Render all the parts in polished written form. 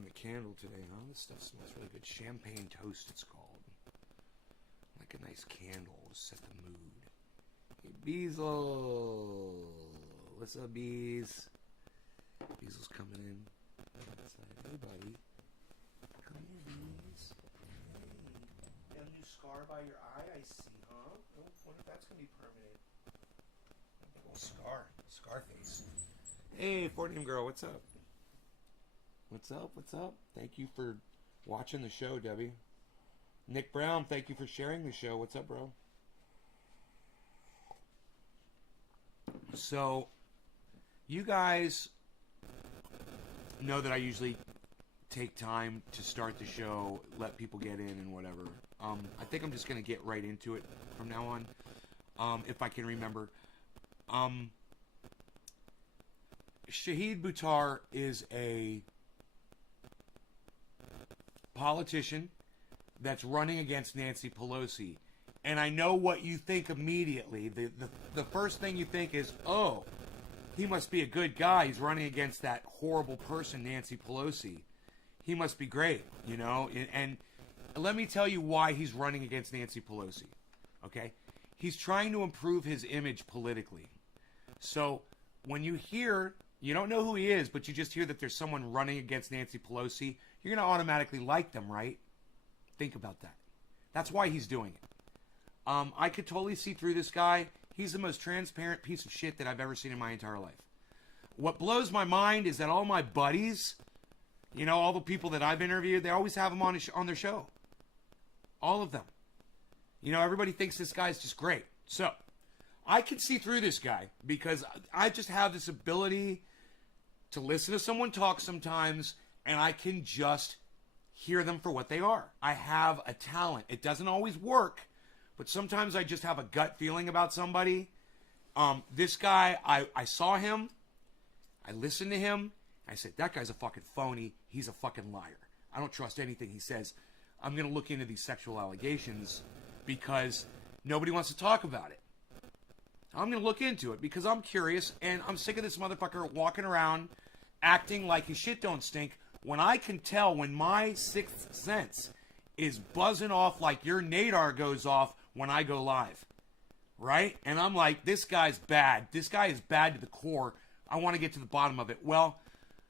burn the candle today, huh? This stuff smells really good. Champagne toast, it's called. Like a nice candle to set the mood. Hey, Beazle. What's up, Bees? Beazle's coming in. Hey, buddy. Come here, Bees. Hey. Got a new scar by your eye, I see, huh? I wonder if that's going to be permanent. A big old scar. Scar face. Hey, 4-name girl, what's up? What's up? What's up? Thank you for watching the show, Debbie. Nick Brown, thank you for sharing the show. What's up, bro? So, you guys know that I usually take time to start the show, let people get in and whatever. I think I'm just going to get right into it from now on, if I can remember. Shahid Buttar is a politician that's running against Nancy Pelosi. And I know what you think immediately. The first thing you think is, oh, he must be a good guy. He's running against that horrible person, Nancy Pelosi. He must be great, you know? And let me tell you why he's running against Nancy Pelosi, okay? He's trying to improve his image politically. So when you hear, you don't know who he is, but you just hear that there's someone running against Nancy Pelosi, you're going to automatically like them, right? Think about that. That's why he's doing it. I could totally see through this guy. He's the most transparent piece of shit that I've ever seen in my entire life. What blows my mind is that all my buddies, you know, all the people that I've interviewed, they always have him on their show. All of them. You know, everybody thinks this guy's just great. So, I can see through this guy because I just have this ability to listen to someone talk sometimes, and I can just hear them for what they are. I have a talent. It doesn't always work, but sometimes I just have a gut feeling about somebody. This guy, I saw him, I listened to him, I said, that guy's a fucking phony. He's a fucking liar. I don't trust anything he says. I'm going to look into these sexual allegations because nobody wants to talk about it. I'm going to look into it because I'm curious and I'm sick of this motherfucker walking around acting like his shit don't stink when I can tell when my sixth sense is buzzing off like your nadar goes off when I go live. Right? And I'm like, this guy's bad. This guy is bad to the core. I want to get to the bottom of it. Well,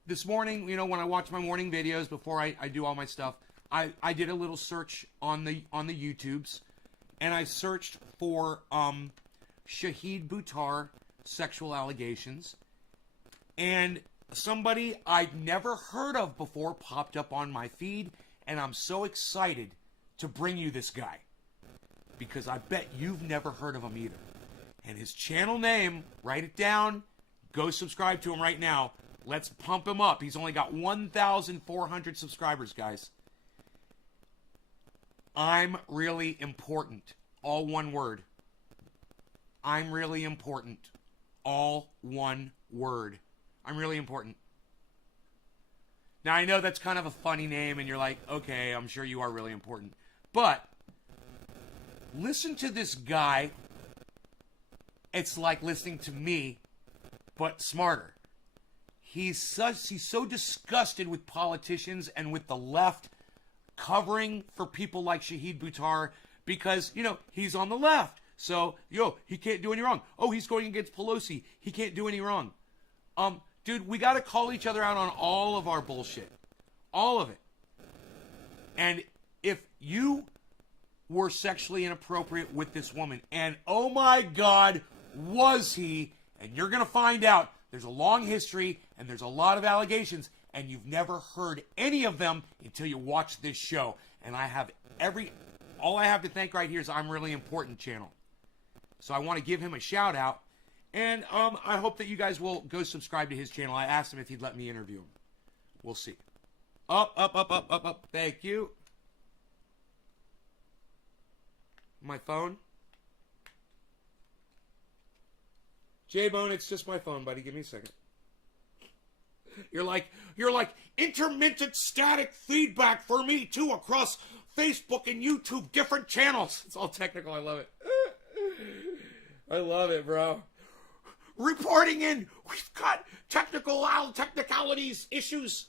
this morning, you know, when I watch my morning videos before I do all my stuff, I did a little search on the YouTubes, and I searched for Shahid Buttar sexual allegations, and somebody I'd never heard of before popped up on my feed, and I'm so excited to bring you this guy because I bet you've never heard of him either. And his channel name, write it down, go subscribe to him right now. Let's pump him up. He's only got 1,400 subscribers, guys. I'm really important. All one word. I'm really important. All one word. I'm really important. Now, I know that's kind of a funny name, and you're like, okay, I'm sure you are really important. But listen to this guy. It's like listening to me, but smarter. He's so disgusted with politicians and with the left covering for people like Shahid Buttar because, you know, he's on the left. So, he can't do any wrong. Oh, he's going against Pelosi. He can't do any wrong. Dude, we got to call each other out on all of our bullshit. All of it. And if you were sexually inappropriate with this woman, and oh my God, was he, and you're going to find out, there's a long history, and there's a lot of allegations, and you've never heard any of them until you watch this show. And I have all I have to thank right here is I'm Really Important channel. So I want to give him a shout out. And I hope that you guys will go subscribe to his channel. I asked him if he'd let me interview him. We'll see. Up, up, up, up, up, up. Thank you. My phone. J-Bone, it's just my phone, buddy. Give me a second. You're like intermittent static feedback for me too across Facebook and YouTube, different channels. It's all technical. I love it. I love it, bro. Reporting in. We've got technicalities, issues.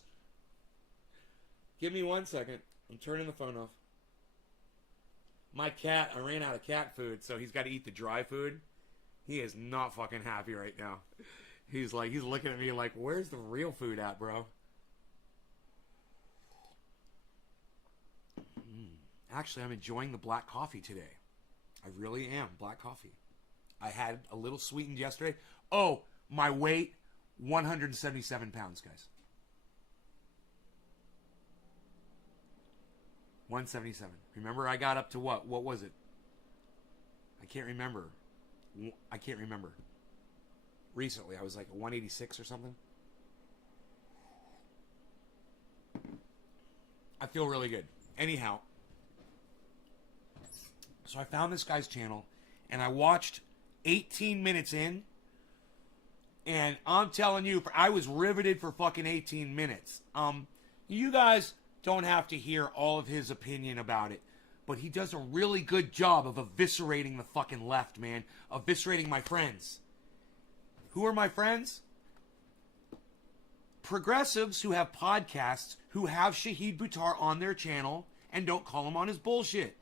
Give me 1 second. I'm turning the phone off. My cat, I ran out of cat food, so he's got to eat the dry food. He is not fucking happy right now. He's looking at me like, where's the real food at, bro? Actually, I'm enjoying the black coffee today. I really am. Black coffee. I had a little sweetened yesterday. Oh, my weight, 177 pounds, guys. 177. Remember, I got up to what? What was it? I can't remember. Recently, I was like a 186 or something. I feel really good. Anyhow, so I found this guy's channel, and I watched 18 minutes in, and I'm telling you, I was riveted for fucking 18 minutes. You guys don't have to hear all of his opinion about it, but he does a really good job of eviscerating the fucking left, man. Eviscerating my friends. Who are my friends? Progressives who have podcasts, who have Shahid Buttar on their channel, and don't call him on his bullshit.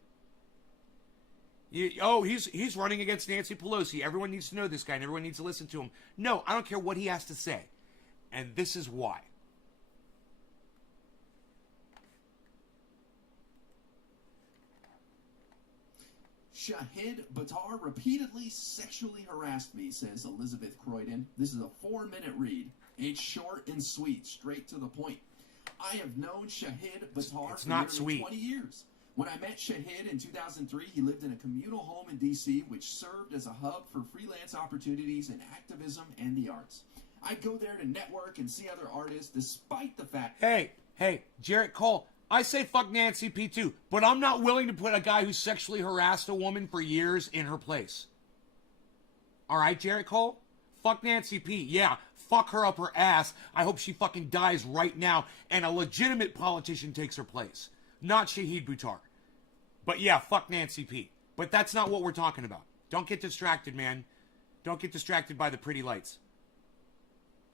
He's running against Nancy Pelosi. Everyone needs to know this guy, and everyone needs to listen to him. No, I don't care what he has to say. And this is why. Shahid Buttar repeatedly sexually harassed me, says Elizabeth Croydon. This is a 4-minute read. It's short and sweet, straight to the point. I have known Shahid Buttar for nearly 20 years. When I met Shahid in 2003, he lived in a communal home in D.C., which served as a hub for freelance opportunities in activism and the arts. I'd go there to network and see other artists, despite the fact... Hey, Jarrett Cole, I say fuck Nancy P too, but I'm not willing to put a guy who sexually harassed a woman for years in her place. Alright, Jarrett Cole? Fuck Nancy P. Yeah, fuck her up her ass. I hope she fucking dies right now and a legitimate politician takes her place. Not Shahid Buttar. But yeah, fuck Nancy P. But that's not what we're talking about. Don't get distracted, man. Don't get distracted by the pretty lights.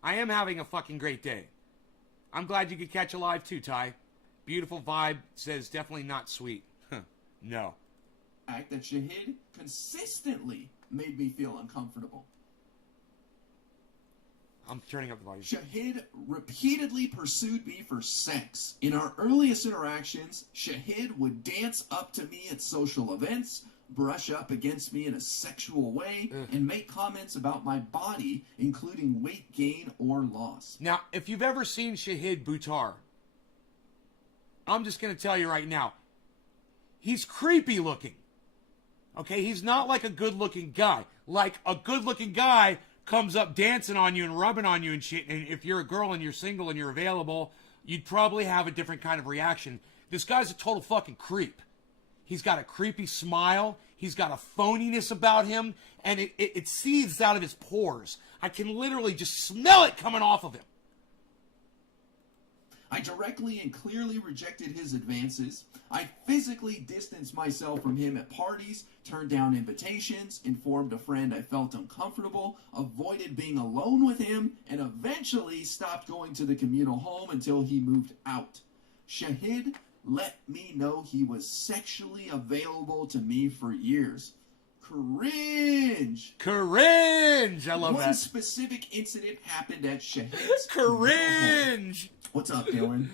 I am having a fucking great day. I'm glad you could catch a live too, Ty. Beautiful vibe says definitely not sweet. No. Fact that Shahid consistently made me feel uncomfortable. I'm turning up the volume. Shahid repeatedly pursued me for sex. In our earliest interactions, Shahid would dance up to me at social events, brush up against me in a sexual way, and make comments about my body, including weight gain or loss. Now, if you've ever seen Shahid Buttar, I'm just going to tell you right now, he's creepy looking. Okay, he's not like a good-looking guy. Like a good-looking guy comes up dancing on you and rubbing on you and shit, and if you're a girl and you're single and you're available, you'd probably have a different kind of reaction. This guy's a total fucking creep. He's got a creepy smile. He's got a phoniness about him, and it seethes out of his pores. I can literally just smell it coming off of him. I directly and clearly rejected his advances. I physically distanced myself from him at parties, turned down invitations, informed a friend I felt uncomfortable, avoided being alone with him, and eventually stopped going to the communal home until he moved out. Shahid let me know he was sexually available to me for years. Cringe! Cringe! I love that. One specific incident happened at Shahid's Cringe! What's up, Dylan?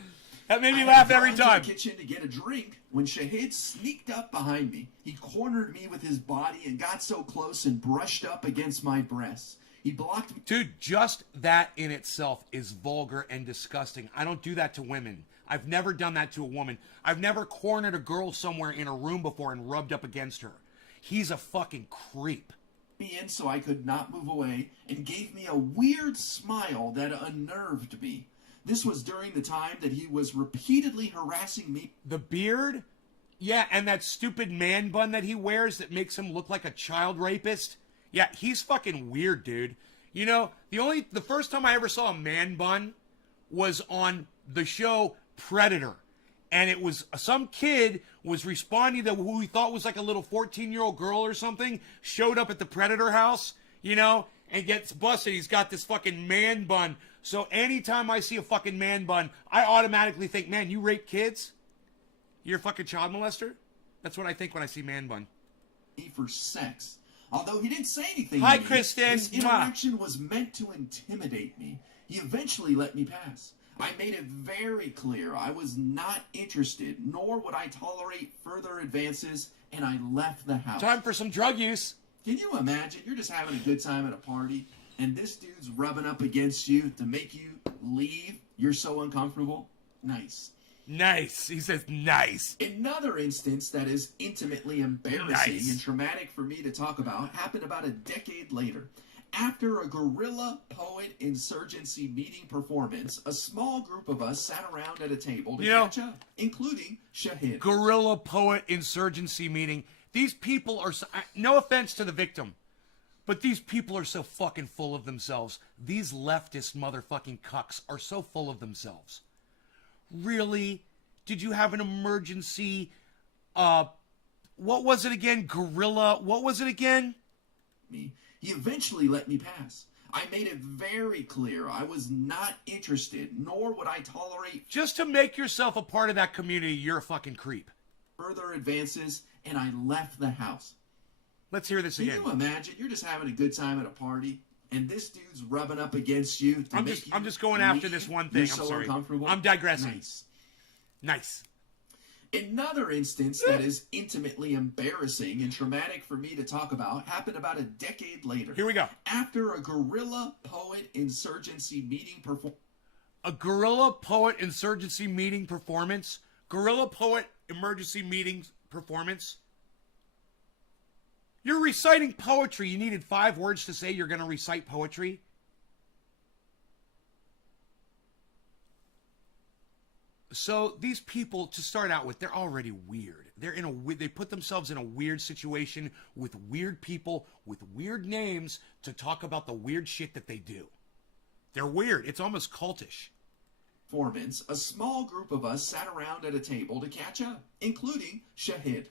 That made me laugh every time. I went to the kitchen to get a drink when Shahid sneaked up behind me. He cornered me with his body and got so close and brushed up against my breasts. He blocked me. Dude, just that in itself is vulgar and disgusting. I don't do that to women. I've never done that to a woman. I've never cornered a girl somewhere in a room before and rubbed up against her. He's a fucking creep. Me in so I could not move away and gave me a weird smile that unnerved me. This was during the time that he was repeatedly harassing me. The beard? Yeah, and that stupid man bun that he wears that makes him look like a child rapist? Yeah, he's fucking weird, dude. You know, the first time I ever saw a man bun was on the show Predator. And it was some kid was responding to who he thought was like a little 14-year-old girl or something, showed up at the Predator house, you know, and gets busted. He's got this fucking man bun. So anytime I see a fucking man bun, I automatically think, man, you rape kids? You're a fucking child molester? That's what I think when I see man bun. For sex. Although he didn't say anything Hi, to me, Kristen. this interaction was meant to intimidate me. He eventually let me pass. I made it very clear I was not interested, nor would I tolerate further advances, and I left the house. Time for some drug use. Can you imagine? You're just having a good time at a party, and this dude's rubbing up against you to make you leave. You're so uncomfortable. Nice. Nice. He says nice. Another instance that is intimately embarrassing and traumatic for me to talk about happened about a decade later. After a guerrilla poet insurgency meeting performance, a small group of us sat around at a table to catch up, including Shahid. Guerrilla poet insurgency meeting. These people are, no offense to the victim, but these people are so fucking full of themselves. These leftist motherfucking cucks are so full of themselves. Really? Did you have an emergency, what was it again? Guerrilla, what was it again? He eventually let me pass. I made it very clear I was not interested, nor would I tolerate... Just to make yourself a part of that community, you're a fucking creep. ...further advances, and I left the house. Let's hear this again. Can you imagine? You're just having a good time at a party, and this dude's rubbing up against you to make you I'm just going after this one thing. You're I'm sorry. Uncomfortable. I'm digressing. Nice. Another instance that is intimately embarrassing and traumatic for me to talk about happened about a decade later. Here we go. After a guerrilla poet insurgency meeting A guerrilla poet insurgency meeting performance? Guerrilla poet emergency meeting performance? You're reciting poetry. You needed 5 words to say you're going to recite poetry? So these people, to start out with, they're already weird. They put themselves in a weird situation with weird people with weird names to talk about the weird shit that they do. They're weird. It's almost cultish. Performance, a small group of us sat around at a table to catch up, including Shahid.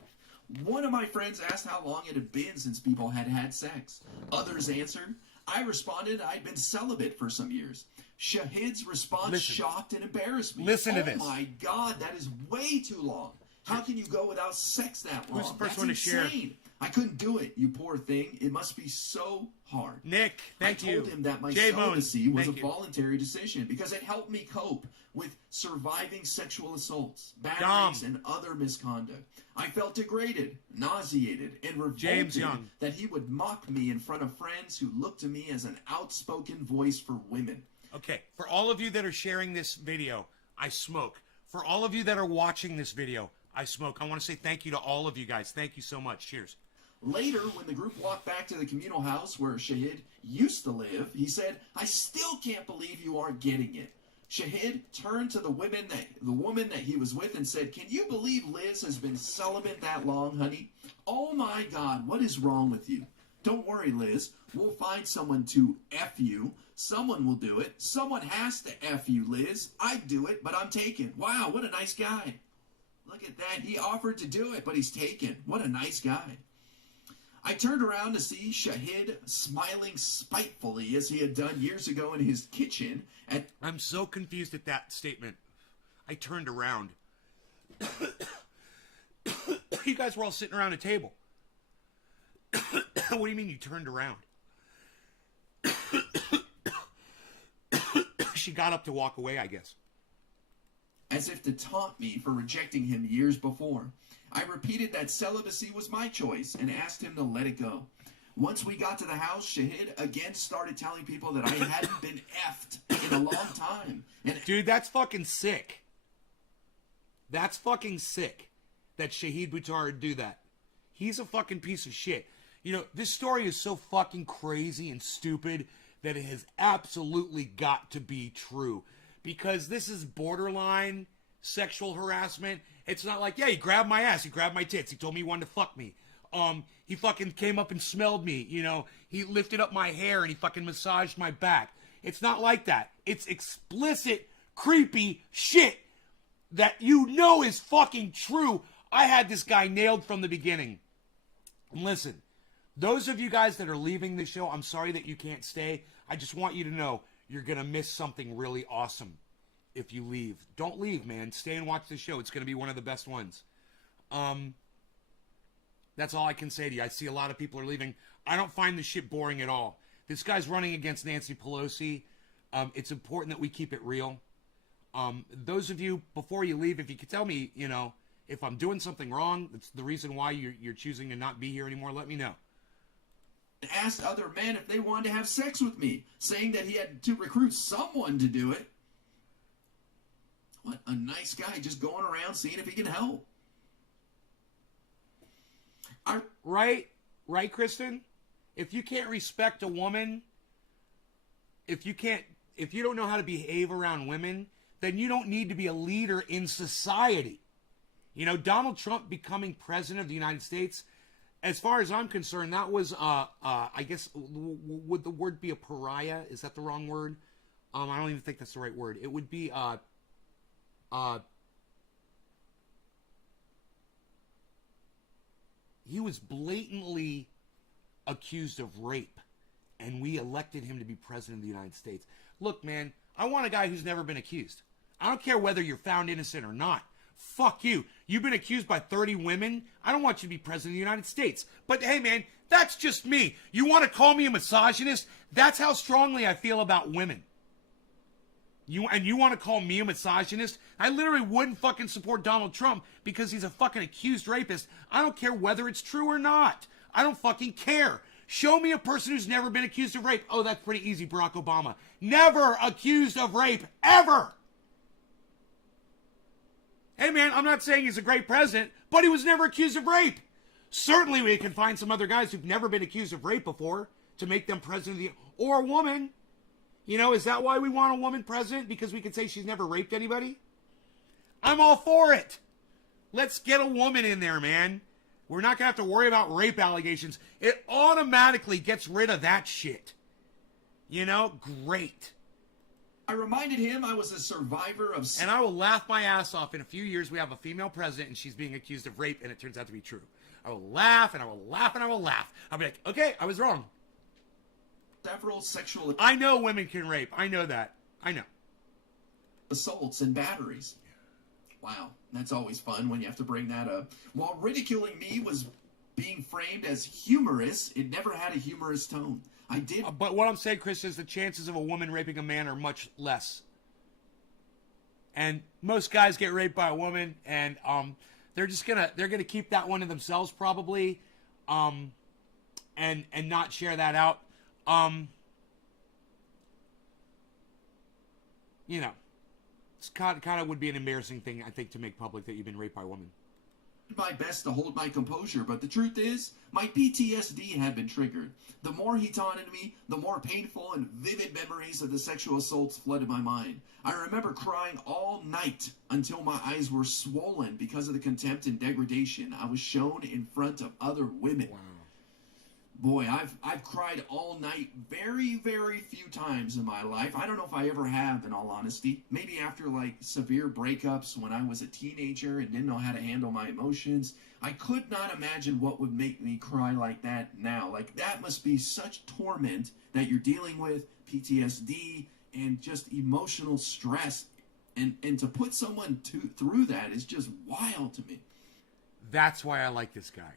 One of my friends asked how long it had been since people had had sex. Others answered. I responded I'd been celibate for some years. Shahid's response shocked and embarrassed me. Listen to this. Oh my God, that is way too long. How can you go without sex that long? Who's the first That's one to insane. share? I couldn't do it, you poor thing. It must be so hard. Nick, thank you. I told him that my celibacy was a voluntary decision because it helped me cope with surviving sexual assaults, batteries, and other misconduct. I felt degraded, nauseated, and revolted that he would mock me in front of friends who looked to me as an outspoken voice for women. Okay, for all of you that are sharing this video, I smoke. For all of you that are watching this video, I smoke. I want to say thank you to all of you guys. Thank you so much. Cheers. Later, when the group walked back to the communal house where Shahid used to live, he said, I still can't believe you aren't getting it. Shahid turned to the woman that he was with and said, can you believe Liz has been celibate that long, honey? Oh my God, what is wrong with you? Don't worry, Liz. We'll find someone to F you. Someone will do it. Someone has to F you, Liz. I'd do it, but I'm taken. Wow, what a nice guy. Look at that. He offered to do it, but he's taken. What a nice guy. I turned around to see Shahid smiling spitefully as he had done years ago in his kitchen. I'm so confused at that statement. I turned around. You guys were all sitting around a table. What do you mean you turned around? She got up to walk away, I guess. As if to taunt me for rejecting him years before. I repeated that celibacy was my choice and asked him to let it go. Once we got to the house, Shahid again started telling people that I hadn't been effed in a long time. Dude, that's fucking sick. That's fucking sick that Shahid Buttar would do that. He's a fucking piece of shit. You know, this story is so fucking crazy and stupid that it has absolutely got to be true. Because this is borderline sexual harassment. It's not like, yeah, he grabbed my ass, he grabbed my tits, he told me he wanted to fuck me. He fucking came up and smelled me, you know. He lifted up my hair and he fucking massaged my back. It's not like that. It's explicit, creepy shit that you know is fucking true. I had this guy nailed from the beginning. And listen, Those of you guys that are leaving the show, I'm sorry that you can't stay. I just want you to know you're going to miss something really awesome if you leave. Don't leave, man. Stay and watch the show. It's going to be one of the best ones. That's all I can say to you. I see a lot of people are leaving. I don't find this shit boring at all. This guy's running against Nancy Pelosi. It's important that we keep it real. Those of you, before you leave, if you could tell me, you know, if I'm doing something wrong, that's the reason why you're choosing to not be here anymore, let me know. Asked other men if they wanted to have sex with me, saying that he had to recruit someone to do it. What a nice guy, just going around seeing if he can help. Right, Kristen? If you can't respect a woman, if you don't know how to behave around women, then you don't need to be a leader in society. You know, Donald Trump becoming president of the United States, as far as I'm concerned, that was, I guess, would the word be a pariah? Is that the wrong word? I don't even think that's the right word. It would be, he was blatantly accused of rape, and we elected him to be president of the United States. Look, man, I want a guy who's never been accused. I don't care whether you're found innocent or not. Fuck you. You've been accused by 30 women. I don't want you to be president of the United States. But hey, man, that's just me. You want to call me a misogynist? That's how strongly I feel about women. You want to call me a misogynist? I literally wouldn't fucking support Donald Trump because he's a fucking accused rapist. I don't care whether it's true or not. I don't fucking care. Show me a person who's never been accused of rape. Oh, that's pretty easy, Barack Obama. Never accused of rape, ever. Hey, man, I'm not saying he's a great president, but he was never accused of rape. Certainly we can find some other guys who've never been accused of rape before to make them president of the... Or a woman. You know, is that why we want a woman president? Because we can say she's never raped anybody? I'm all for it. Let's get a woman in there, man. We're not going to have to worry about rape allegations. It automatically gets rid of that shit. You know? Great. I reminded him I was a survivor of... And I will laugh my ass off. In a few years, we have a female president, and she's being accused of rape, and it turns out to be true. I will laugh, and I will laugh, and I will laugh. I'll be like, okay, I was wrong. Several sexual... I know women can rape. I know that. I know. Assaults and batteries. Wow, that's always fun when you have to bring that up. While ridiculing me was being framed as humorous, it never had a humorous tone. I did... But what I'm saying, Chris, is the chances of a woman raping a man are much less. And most guys get raped by a woman, and they're gonna keep that one to themselves probably, and not share that out. You know, it's kind of would be an embarrassing thing, I think, to make public that you've been raped by a woman. My best to hold my composure, but the truth is, my PTSD had been triggered. The more he taunted me, the more painful and vivid memories of the sexual assaults flooded my mind. I remember crying all night until my eyes were swollen because of the contempt and degradation I was shown in front of other women. Wow. Boy, I've cried all night very, very few times in my life. I don't know if I ever have, in all honesty. Maybe after, like, severe breakups when I was a teenager and didn't know how to handle my emotions. I could not imagine what would make me cry like that now. Like, that must be such torment that you're dealing with, PTSD, and just emotional stress. And to put someone through that is just wild to me. That's why I like this guy.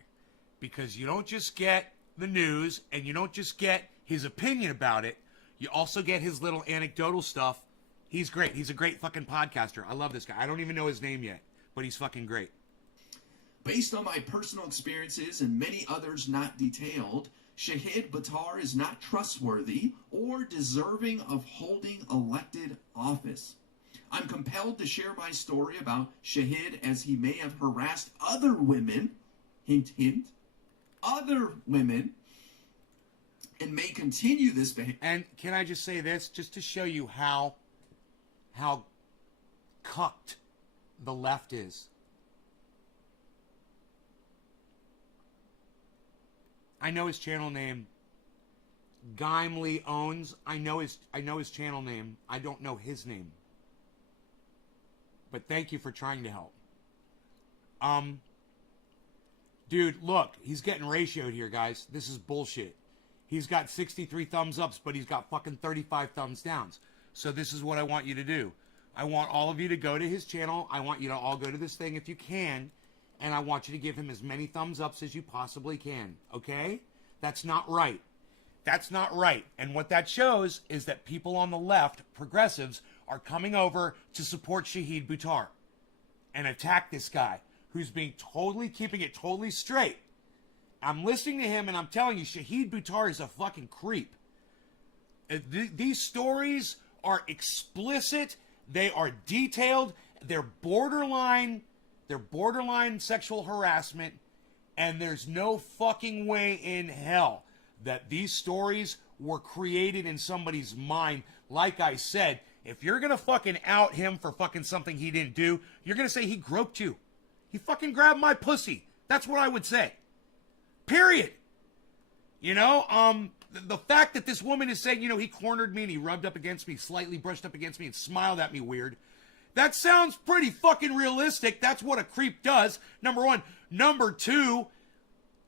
Because you don't just get the news, and you don't just get his opinion about it, you also get his little anecdotal stuff. He's great. He's a great fucking podcaster. I love this guy. I don't even know his name yet, but he's fucking great. Based on my personal experiences and many others not detailed, Shahid Buttar is not trustworthy or deserving of holding elected office. I'm compelled to share my story about Shahid as he may have harassed other women, hint, hint, other women, and may continue this behavior. And can I just say this, just to show you how cucked the left is? I know his channel name. Gimli owns. I know his channel name. I don't know his name. But thank you for trying to help. Dude, look, he's getting ratioed here, guys. This is bullshit. He's got 63 thumbs ups, but he's got fucking 35 thumbs downs. So this is what I want you to do. I want all of you to go to his channel. I want you to all go to this thing if you can. And I want you to give him as many thumbs ups as you possibly can. Okay? That's not right. That's not right. And what that shows is that people on the left, progressives, are coming over to support Shahid Buttar and attack this guy who's being keeping it totally straight. I'm listening to him and I'm telling you, Shahid Buttar is a fucking creep. These stories are explicit. They are detailed. They're borderline sexual harassment. And there's no fucking way in hell that these stories were created in somebody's mind. Like I said, if you're going to fucking out him for fucking something he didn't do, you're going to say he groped you. He fucking grabbed my pussy. That's what I would say. Period. You know, the fact that this woman is saying, you know, he cornered me and he rubbed up against me, slightly brushed up against me and smiled at me weird. That sounds pretty fucking realistic. That's what a creep does. Number one. Number two,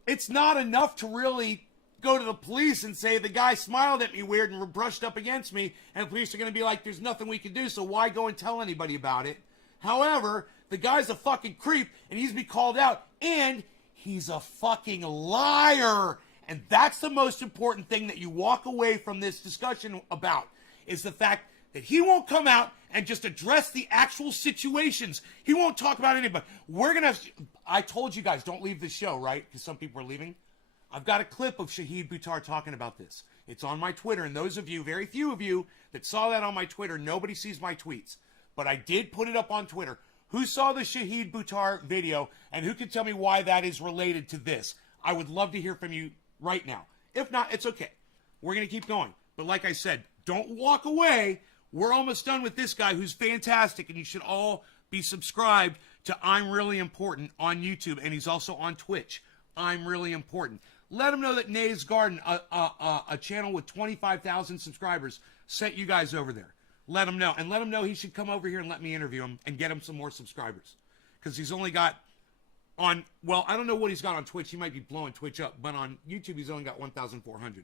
it's not enough to really go to the police and say the guy smiled at me weird and brushed up against me, and the police are going to be like, there's nothing we can do, so why go and tell anybody about it? However, the guy's a fucking creep, and he's be called out, and he's a fucking liar. And that's the most important thing that you walk away from this discussion about, is the fact that he won't come out and just address the actual situations. He won't talk about anybody. I told you guys, don't leave the show, right? Because some people are leaving. I've got a clip of Shahid Buttar talking about this. It's on my Twitter, and those of you, very few of you, that saw that on my Twitter, nobody sees my tweets. But I did put it up on Twitter. Who saw the Shahid Buttar video, and who can tell me why that is related to this? I would love to hear from you right now. If not, it's okay. We're going to keep going. But like I said, don't walk away. We're almost done with this guy who's fantastic, and you should all be subscribed to I'm Really Important on YouTube, and he's also on Twitch. I'm Really Important. Let him know that Nay's Garden, a channel with 25,000 subscribers, sent you guys over there. Let him know. And let him know he should come over here and let me interview him and get him some more subscribers. Because he's only got I don't know what he's got on Twitch. He might be blowing Twitch up. But on YouTube, he's only got 1,400.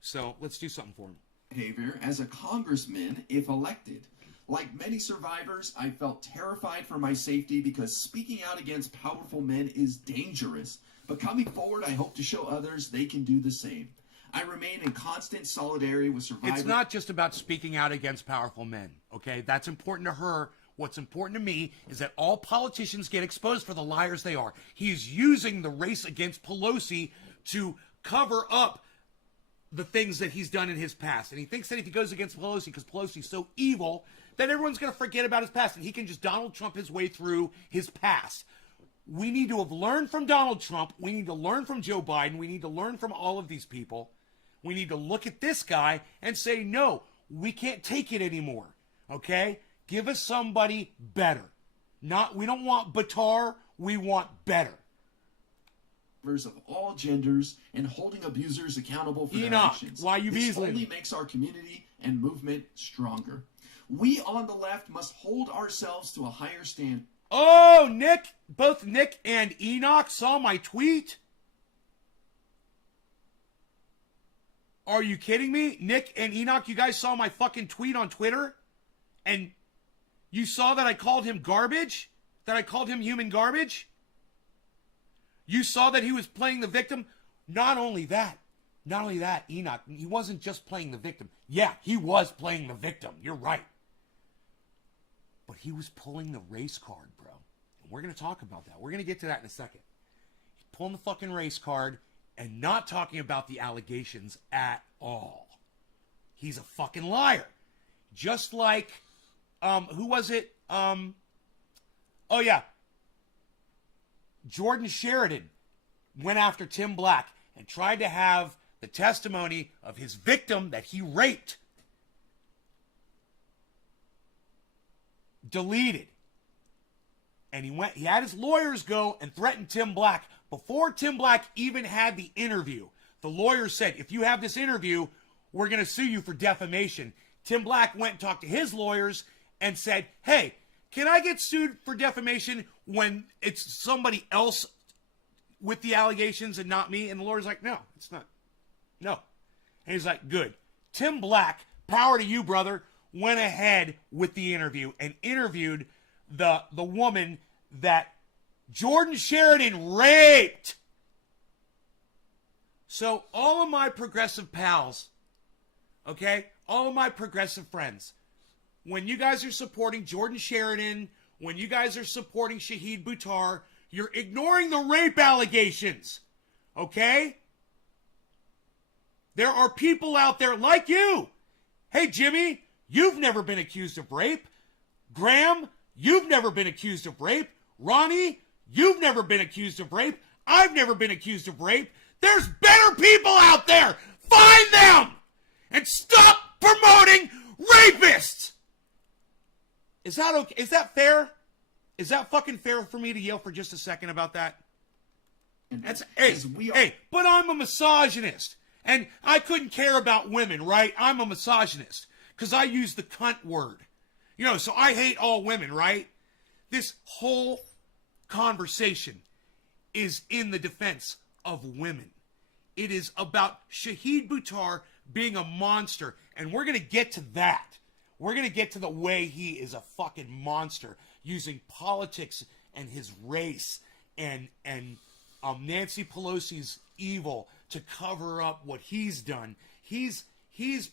So let's do something for him. Behavior as a congressman if elected. Like many survivors, I felt terrified for my safety because speaking out against powerful men is dangerous. But coming forward, I hope to show others they can do the same. I remain in constant solidarity with survivors. It's not just about speaking out against powerful men, okay? That's important to her. What's important to me is that all politicians get exposed for the liars they are. He's using the race against Pelosi to cover up the things that he's done in his past. And he thinks that if he goes against Pelosi, because Pelosi's so evil, that everyone's going to forget about his past, and he can just Donald Trump his way through his past. We need to have learned from Donald Trump. We need to learn from Joe Biden. We need to learn from all of these people. We need to look at this guy and say, no, we can't take it anymore. Okay? Give us somebody better. We don't want Buttar. We want better. Of all genders and holding abusers accountable for their Enoch, actions. why you this beasling? only makes our community and movement stronger. We on the left must hold ourselves to a higher standard. Oh, Nick, both Nick and Enoch saw my tweet. Are you kidding me? Nick and Enoch, you guys saw my fucking tweet on Twitter? And you saw that I called him garbage? That I called him human garbage? You saw that he was playing the victim? Not only that, Enoch, he wasn't just playing the victim. Yeah, he was playing the victim. You're right. But he was pulling the race card, bro. And we're going to talk about that. We're going to get to that in a second. He's pulling the fucking race card and not talking about the allegations at all. He's a fucking liar. Just like, who was it? Oh, yeah. Jordan Sheridan went after Tim Black and tried to have the testimony of his victim that he raped deleted. And he had his lawyers go and threaten Tim Black. Before Tim Black even had the interview, the lawyer said, if you have this interview, we're going to sue you for defamation. Tim Black went and talked to his lawyers and said, hey, can I get sued for defamation when it's somebody else with the allegations and not me? And the lawyer's like, no, it's not. No. And he's like, good. Tim Black, power to you, brother, went ahead with the interview and interviewed the woman that Jordan Sheridan raped. So all of my progressive pals, okay, all of my progressive friends, when you guys are supporting Jordan Sheridan, when you guys are supporting Shahid Buttar, you're ignoring the rape allegations, okay? There are people out there like you. Hey, Jimmy, you've never been accused of rape. Graham, you've never been accused of rape. Ronnie, you've never been accused of rape. I've never been accused of rape. There's better people out there. Find them and stop promoting rapists. Is that okay? Is that fair? Is that fucking fair for me to yell for just a second about that? That's hey, but I'm a misogynist. And I couldn't care about women, right? I'm a misogynist because I use the cunt word. You know, so I hate all women, right? This whole conversation is in the defense of women. It is about Shahid Buttar being a monster. And we're going to get to that. We're going to get to the way he is a fucking monster using politics and his race and Nancy Pelosi's evil to cover up what he's done. He's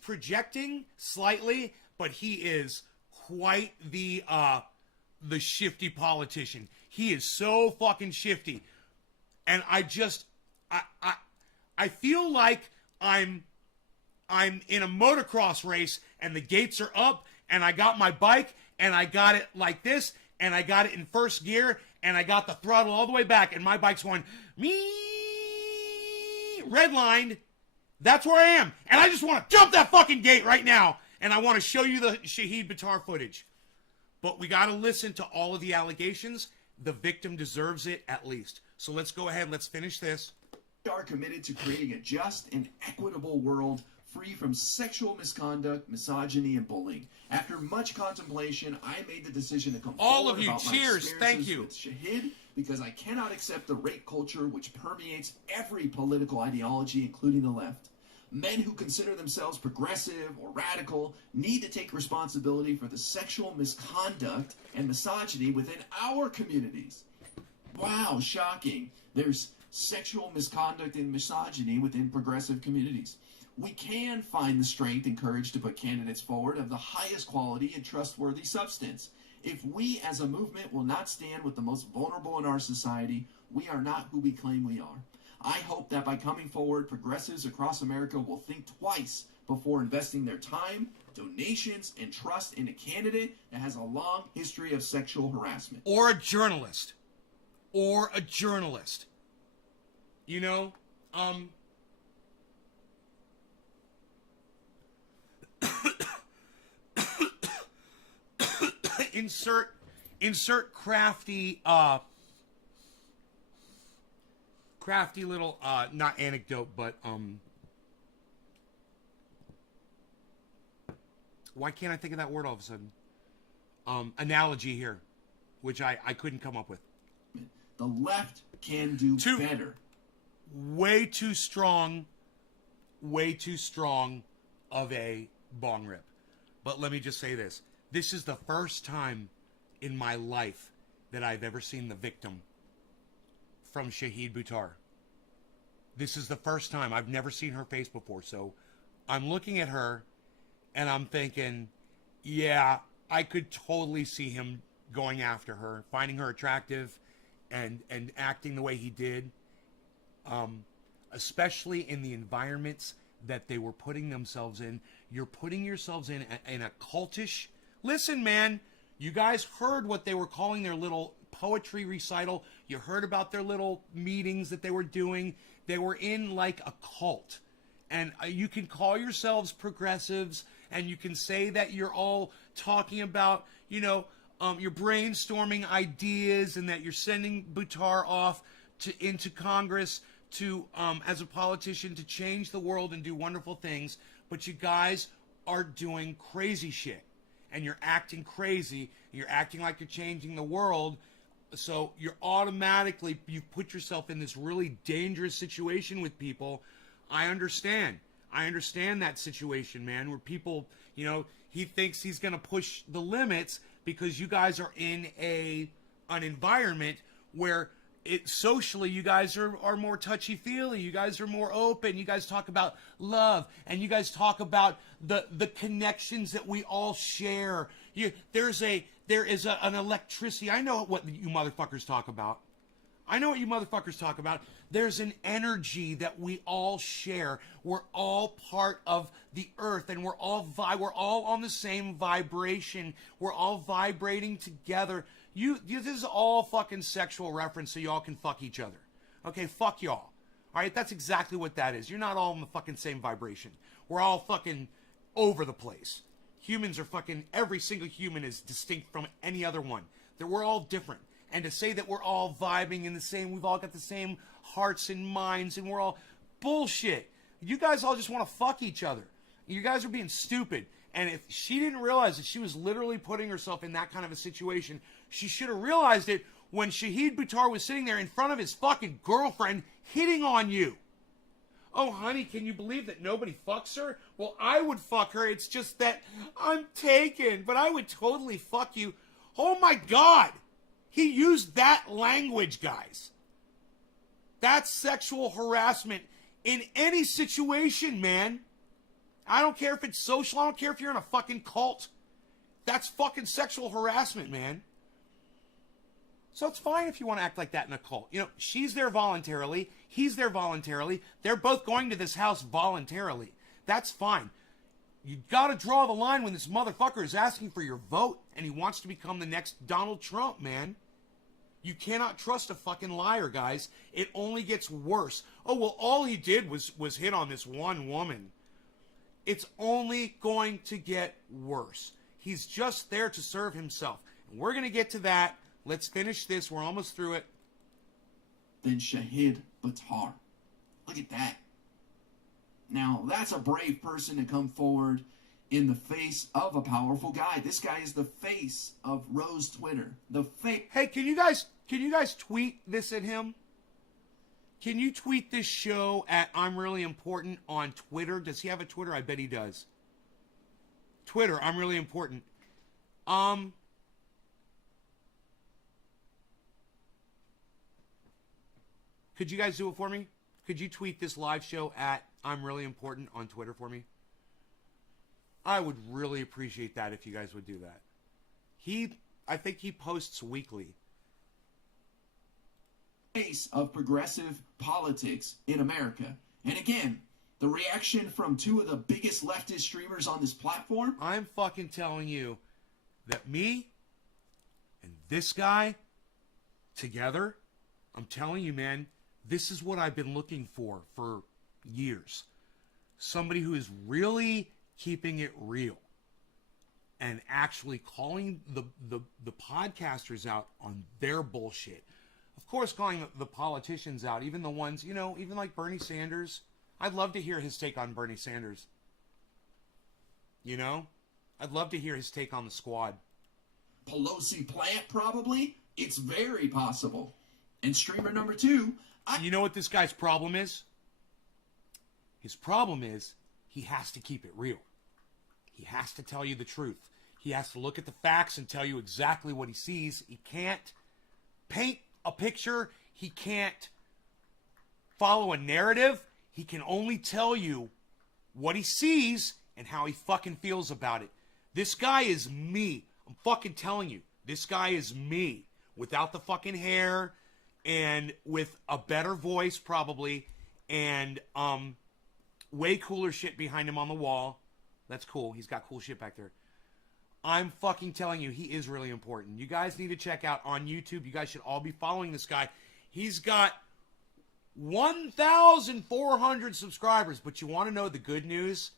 projecting slightly, but he is quite the shifty politician. He is so fucking shifty. And I feel like I'm in a motocross race and the gates are up and I got my bike and I got it like this and I got it in first gear and I got the throttle all the way back and my bike's going redlined. That's where I am. And I just want to jump that fucking gate right now and I want to show you the Shahid Buttar footage. But we got to listen to all of the allegations. The victim deserves it at least. So let's go ahead. Let's finish this. We are committed to creating a just and equitable world free from sexual misconduct, misogyny, and bullying. After much contemplation, I made the decision to come all forward of you, about cheers, my thank experiences you. with Shahid because I cannot accept the rape culture which permeates every political ideology, including the left. Men who consider themselves progressive or radical need to take responsibility for the sexual misconduct and misogyny within our communities. Wow, shocking. There's sexual misconduct and misogyny within progressive communities. We can find the strength and courage to put candidates forward of the highest quality and trustworthy substance. If we as a movement will not stand with the most vulnerable in our society, we are not who we claim we are. I hope that by coming forward, progressives across America will think twice before investing their time, donations, and trust in a candidate that has a long history of sexual harassment. Or a journalist. Or a journalist. You know, insert crafty little not anecdote, but why can't I think of that word all of a sudden? Analogy here, which I couldn't come up with. The left can do better. Way too strong of a bong rip. But let me just say this. This is the first time in my life that I've ever seen the victim from Shahid Buttar. This is the first time. I've never seen her face before. So I'm looking at her and I'm thinking, yeah, I could totally see him going after her, finding her attractive and acting the way he did. Especially in the environments that they were putting themselves in. You're putting yourselves in a cultish. Listen, man, you guys heard what they were calling their little poetry recital. You heard about their little meetings that they were doing. They were in like a cult. And you can call yourselves progressives and you can say that you're all talking about, you know, you're brainstorming ideas and that you're sending Buttar off into Congress to as a politician to change the world and do wonderful things, but you guys are doing crazy shit and you're acting crazy, you're acting like you're changing the world So you're automatically, you've put yourself in this really dangerous situation with people. I understand that situation, man, where people, he thinks he's going to push the limits because you guys are in an environment where socially you guys are more touchy-feely, you guys are more open, you guys talk about love, and you guys talk about the connections that we all share. There is an electricity. I know what you motherfuckers talk about. There's an energy that we all share. We're all part of the earth, and we're all on the same vibration. We're all vibrating together. This is all fucking sexual reference, so y'all can fuck each other. Okay, fuck y'all. All right, that's exactly what that is. You're not all in the fucking same vibration. We're all fucking over the place. Humans are fucking, every single human is distinct from any other one. That we're all different. And to say that we're all vibing in the same, we've all got the same hearts and minds, and we're all bullshit. You guys all just want to fuck each other. You guys are being stupid. And if she didn't realize that she was literally putting herself in that kind of a situation, she should have realized it when Shahid Buttar was sitting there in front of his fucking girlfriend hitting on you. Oh, honey, can you believe that nobody fucks her? Well, I would fuck her. It's just that I'm taken, but I would totally fuck you. Oh, my God. He used that language, guys. That's sexual harassment in any situation, man. I don't care if it's social. I don't care if you're in a fucking cult. That's fucking sexual harassment, man. So it's fine if you want to act like that in a cult. She's there voluntarily. He's there voluntarily. They're both going to this house voluntarily. That's fine. You got to draw the line when this motherfucker is asking for your vote and he wants to become the next Donald Trump, man. You cannot trust a fucking liar, guys. It only gets worse. Oh, well, all he did was hit on this one woman. It's only going to get worse. He's just there to serve himself. And we're going to get to that. Let's finish this. We're almost through it. Then Shahid Buttar. Look at that. Now, that's a brave person to come forward in the face of a powerful guy. This guy is the face of Rose Twitter. Hey, can you guys tweet this at him? Can you tweet this show at I'm Really Important on Twitter? Does he have a Twitter? I bet he does. Twitter, I'm Really Important. Could you guys do it for me? Could you tweet this live show at I'm Really Important on Twitter for me? I would really appreciate that if you guys would do that. I think he posts weekly. Face of progressive politics in America. And again, the reaction from two of the biggest leftist streamers on this platform. I'm fucking telling you that me and this guy together, I'm telling you, man, this is what I've been looking for years. Somebody who is really keeping it real and actually calling the podcasters out on their bullshit. Of course, calling the politicians out, even the ones, even like Bernie Sanders. I'd love to hear his take on Bernie Sanders. I'd love to hear his take on the squad. Pelosi plant, probably. It's very possible. And streamer number 2. You know what this guy's problem is? His problem is he has to keep it real. He has to tell you the truth. He has to look at the facts and tell you exactly what he sees. He can't paint a picture. He can't follow a narrative. He can only tell you what he sees and how he fucking feels about it. This guy is me. I'm fucking telling you. This guy is me. Without the fucking hair and with a better voice probably and way cooler shit behind him on the wall. That's cool. He's got cool shit back there. I'm fucking telling you, he is really important. You guys need to check out on YouTube. You guys should all be following this guy. He's got 1,400 subscribers. But you want to know the good news?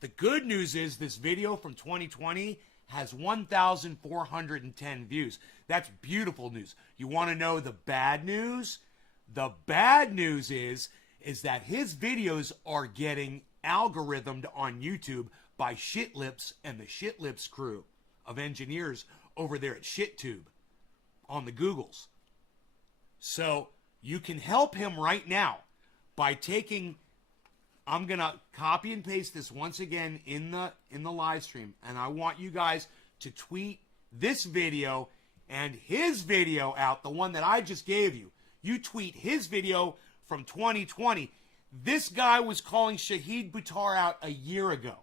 The good news is this video from 2020 has 1,410 views. That's beautiful news. You want to know the bad news? The bad news is that his videos are getting algorithmed on YouTube by Shitlips and the Shitlips crew of engineers over there at ShitTube. on the Googles. So you can help him right now by taking, I'm going to copy and paste this once again in the live stream, and I want you guys to tweet this video and his video out, the one that I just gave you. You tweet his video from 2020. This guy was calling Shahid Buttar out a year ago.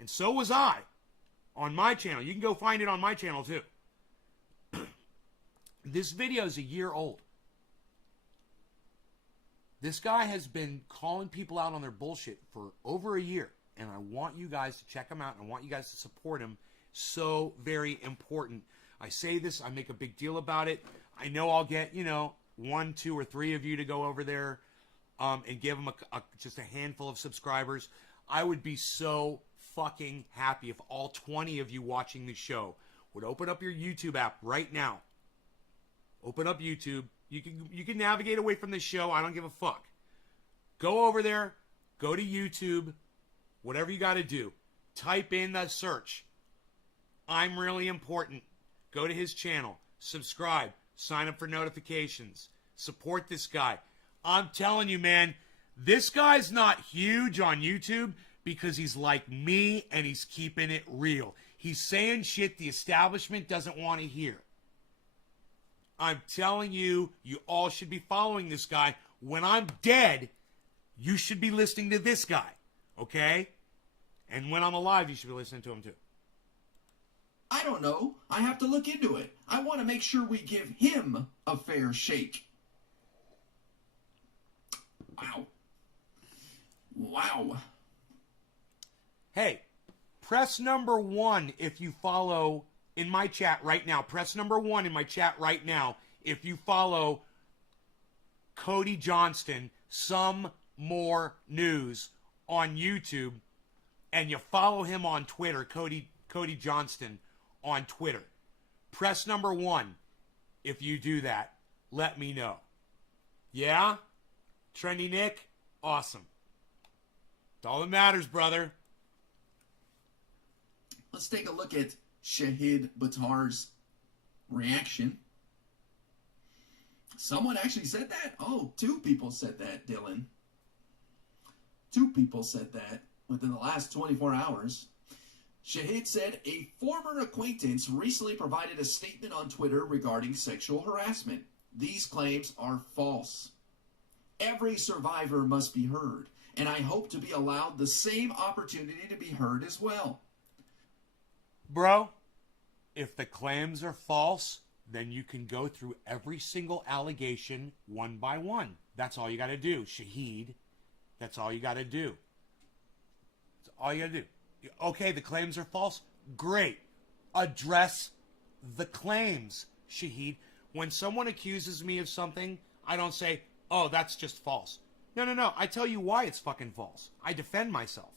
And so was I on my channel. You can go find it on my channel too. This video is a year old. This guy has been calling people out on their bullshit for over a year. And I want you guys to check him out. And I want you guys to support him. So very important. I say this, I make a big deal about it. I know I'll get, 1, 2, or 3 of you to go over there and give him just a handful of subscribers. I would be so fucking happy if all 20 of you watching the show would open up your YouTube app right now. Open up YouTube. You can navigate away from this show. I don't give a fuck. Go over there. Go to YouTube. Whatever you got to do. Type in the search. I'm Really Important. Go to his channel. Subscribe. Sign up for notifications. Support this guy. I'm telling you, man, this guy's not huge on YouTube because he's like me and he's keeping it real. He's saying shit the establishment doesn't want to hear. I'm telling you, you all should be following this guy. When I'm dead, you should be listening to this guy, okay? And when I'm alive, you should be listening to him too. I don't know. I have to look into it. I want to make sure we give him a fair shake. Wow. Wow. Hey, press number 1 if you follow in my chat right now. Press number 1 in my chat right now if you follow Cody Johnston, Some More News on YouTube, and you follow him on Twitter, Cody Johnston on Twitter. Press number 1 if you do that. Let me know. Yeah? Trendy Nick? Awesome. It's all that matters, brother. Let's take a look at Shahid Buttar's reaction. Someone actually said that? Oh, 2 people said that, Dylan. 2 people said that within the last 24 hours. Shahid said a former acquaintance recently provided a statement on Twitter regarding sexual harassment. These claims are false. Every survivor must be heard, and I hope to be allowed the same opportunity to be heard as well. Bro, if the claims are false, then you can go through every single allegation one by one. That's all you got to do, Shahid. That's all you got to do. That's all you got to do. Okay, the claims are false. Great. Address the claims, Shahid. When someone accuses me of something, I don't say, oh, that's just false. No. I tell you why it's fucking false. I defend myself.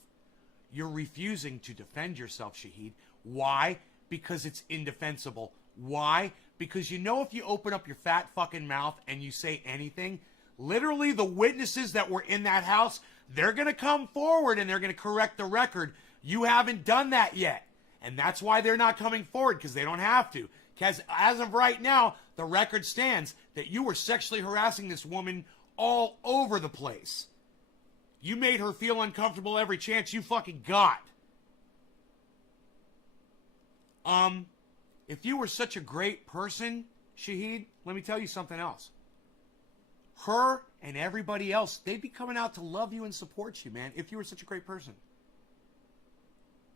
You're refusing to defend yourself, Shahid. Why? Because it's indefensible. Why? Because you know if you open up your fat fucking mouth and you say anything, literally the witnesses that were in that house, they're going to come forward and they're going to correct the record. You haven't done that yet. And that's why they're not coming forward, because they don't have to. Because as of right now, the record stands that you were sexually harassing this woman all over the place. You made her feel uncomfortable every chance you fucking got. If you were such a great person, Shahid, let me tell you something else. Her and everybody else, they'd be coming out to love you and support you, man, if you were such a great person.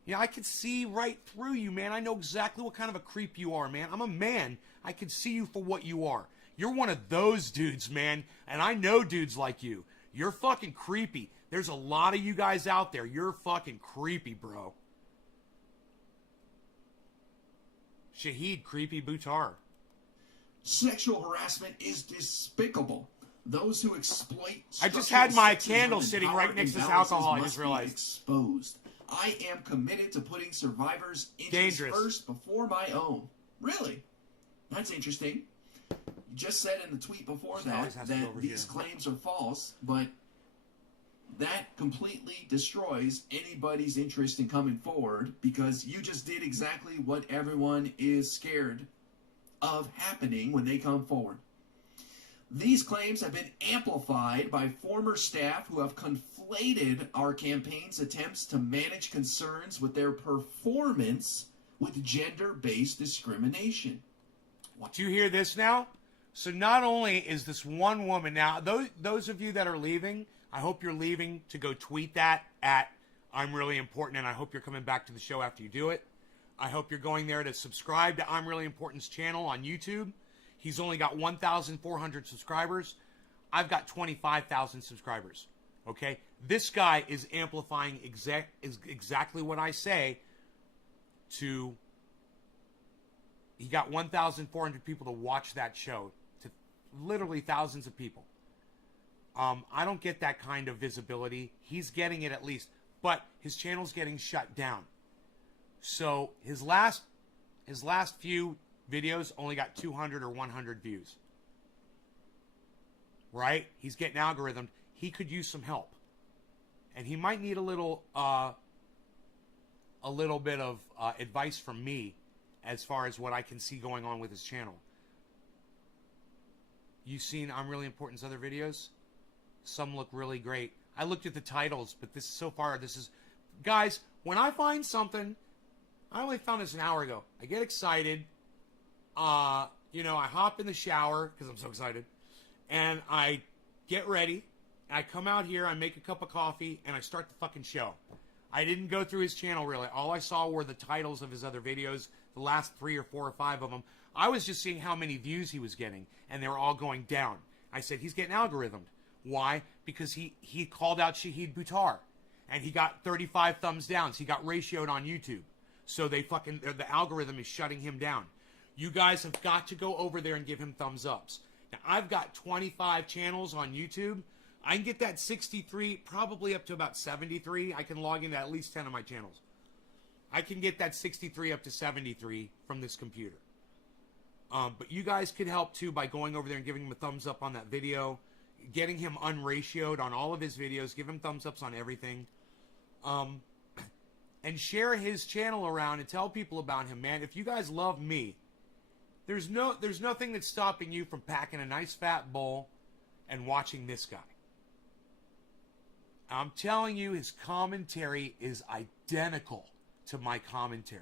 Yeah, I could see right through you, man. I know exactly what kind of a creep you are, man. I'm a man. I could see you for what you are. You're one of those dudes, man. And I know dudes like you. You're fucking creepy. There's a lot of you guys out there. You're fucking creepy, bro. Shahid, creepy Buttar. Sexual harassment is despicable. Those who exploit I just had my sexism candle and sitting power right next to this imbalances alcohol, I must just be realized. Exposed. I am committed to putting survivors' interests Dangerous. first before my own. Really? That's interesting. You just said in the tweet before that these claims are false, but that completely destroys anybody's interest in coming forward because you just did exactly what everyone is scared of happening when they come forward. These claims have been amplified by former staff who have conflated our campaign's attempts to manage concerns with their performance with gender-based discrimination. Do you hear this now? So not only is this one woman now, those of you that are leaving, I hope you're leaving to go tweet that at I'm Really Important, and I hope you're coming back to the show after you do it. I hope you're going there to subscribe to I'm Really Important's channel on YouTube. He's only got 1,400 subscribers. I've got 25,000 subscribers. Okay? This guy is amplifying exactly what I say to... He got 1,400 people to watch that show. To literally thousands of people. I don't get that kind of visibility. He's getting it at least. But his channel's getting shut down. So his last few videos only got 200 or 100 views. Right? He's getting algorithmed. He could use some help. And he might need a little bit of advice from me as far as what I can see going on with his channel. You seen I'm Really Important's other videos? Some look really great. I looked at the titles, but this is... Guys, when I find something... I only found this an hour ago. I get excited. I hop in the shower, because I'm so excited. And I get ready. I come out here, I make a cup of coffee, and I start the fucking show. I didn't go through his channel, really. All I saw were the titles of his other videos, the last 3 or 4 or 5 of them. I was just seeing how many views he was getting, and they were all going down. I said, he's getting algorithmed. Why? Because he called out Shahid Buttar, and he got 35 thumbs downs. He got ratioed on YouTube. So the algorithm is shutting him down. You guys have got to go over there and give him thumbs ups. Now, I've got 25 channels on YouTube. I can get that 63, probably up to about 73. I can log into at least 10 of my channels. I can get that 63 up to 73 from this computer. But you guys could help too by going over there and giving him a thumbs up on that video, getting him unratioed on all of his videos, give him thumbs ups on everything. And share his channel around and tell people about him, man. If you guys love me, there's nothing that's stopping you from packing a nice fat bowl and watching this guy. I'm telling you, his commentary is identical to my commentary.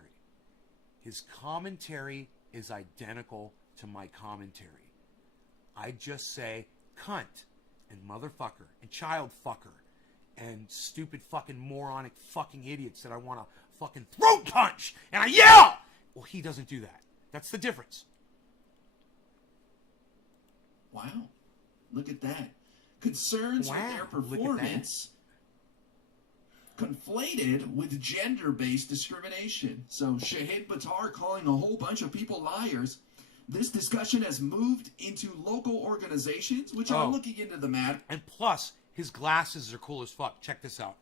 His commentary is identical to my commentary. I just say cunt and motherfucker and child fucker and stupid fucking moronic fucking idiots that I want to fucking throat punch and I yell. Well, he doesn't do that. That's the difference. Wow. Look at that. Concerns with their performance conflated with gender-based discrimination. So Shahid Buttar calling a whole bunch of people liars. This discussion has moved into local organizations, which are looking into the matter. And plus, his glasses are cool as fuck. Check this out.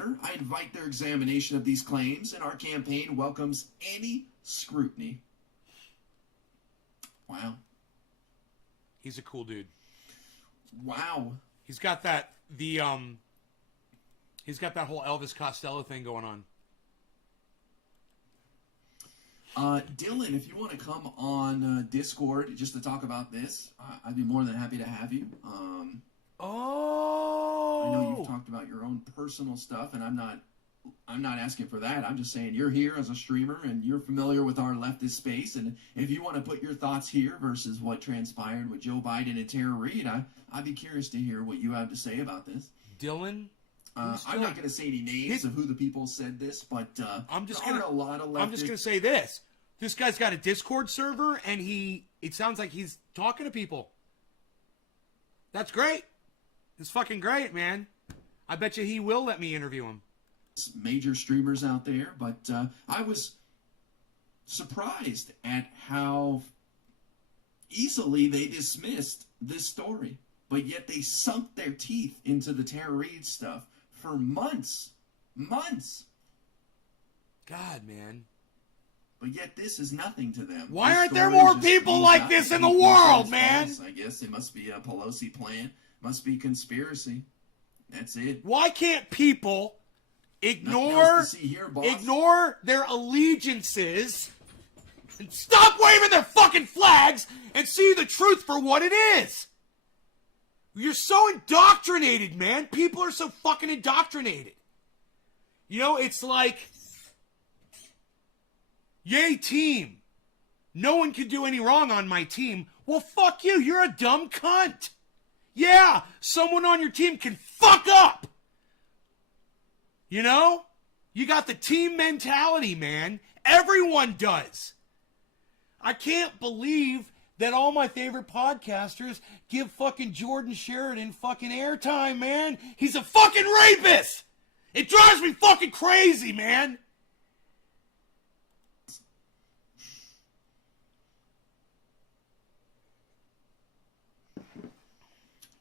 I invite their examination of these claims, and our campaign welcomes any scrutiny. Wow. He's a cool dude. Wow. He's got that he's got that whole Elvis Costello thing going on. Dylan, if you want to come on Discord just to talk about this, I'd be more than happy to have you. I know you've talked about your own personal stuff, and I'm not asking for that. I'm just saying you're here as a streamer, and you're familiar with our leftist space, and if you want to put your thoughts here versus what transpired with Joe Biden and Tara Reid, I'd be curious to hear what you have to say about this. Dylan? I'm not going to say any names of who the people said this, but I'm just there are a lot of leftists. I'm just going to say this. This guy's got a Discord server, and it sounds like he's talking to people. That's great. It's fucking great, man. I bet you he will let me interview him. Major streamers out there, but I was surprised at how easily they dismissed this story, but yet they sunk their teeth into the Tara Reid stuff for months. God, man. But yet this is nothing to them. Why aren't there more people like this in the world, man? I guess it must be a Pelosi plan. Must be conspiracy. That's it. Why can't people ignore their allegiances and stop waving their fucking flags and see the truth for what it is. You're so indoctrinated, man. People are so fucking indoctrinated. You know, it's like, yay team. No one can do any wrong on my team. Well, fuck you. You're a dumb cunt. Yeah, someone on your team can fuck up. You know? You got the team mentality, man. Everyone does. I can't believe that all my favorite podcasters give fucking Jordan Sheridan fucking airtime, man. He's a fucking rapist. It drives me fucking crazy, man.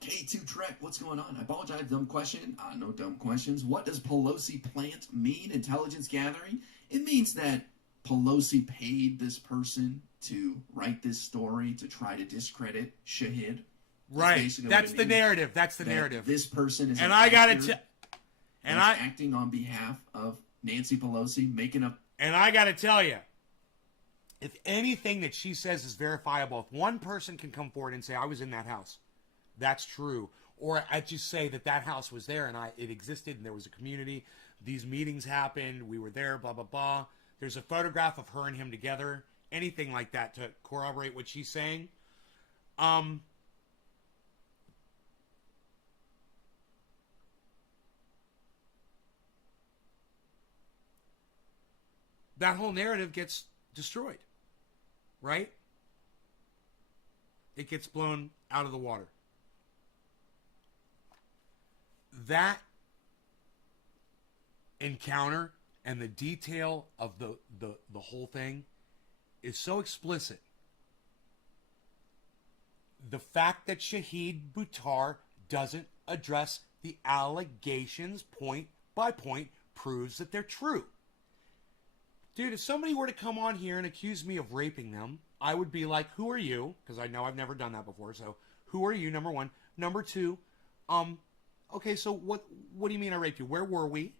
K2 Trek, what's going on? I apologize, dumb question. No dumb questions. What does Pelosi plant mean, intelligence gathering? It means that Pelosi paid this person to write this story to try to discredit Shahid. Right. That's the narrative. That's the narrative. This person is acting on behalf of Nancy Pelosi, making up. And I got to tell you, if anything that she says is verifiable, if one person can come forward and say, I was in that house, that's true. Or I just say that house was there and it existed and there was a community. These meetings happened. We were there, blah, blah, blah. There's a photograph of her and him together. Anything like that to corroborate what she's saying. That whole narrative gets destroyed. Right? It gets blown out of the water. That encounter and the detail of the whole thing is so explicit. The fact that Shahid Buttar doesn't address the allegations point by point proves that they're true. Dude, if somebody were to come on here and accuse me of raping them, I would be like, who are you? Because I know I've never done that before. So, who are you, number one? Number two, okay, so what do you mean I raped you? Where were we?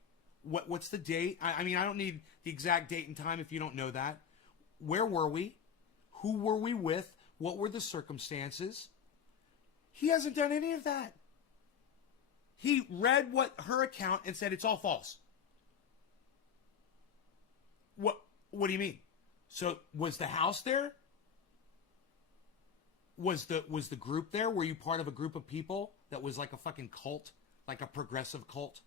What's the date? I mean, I don't need the exact date and time if you don't know that. Where were we? Who were we with? What were the circumstances? He hasn't done any of that. He read her account and said it's all false. What do you mean? So was the house there? Was the group there? Were you part of a group of people that was like a fucking cult, like a progressive cult,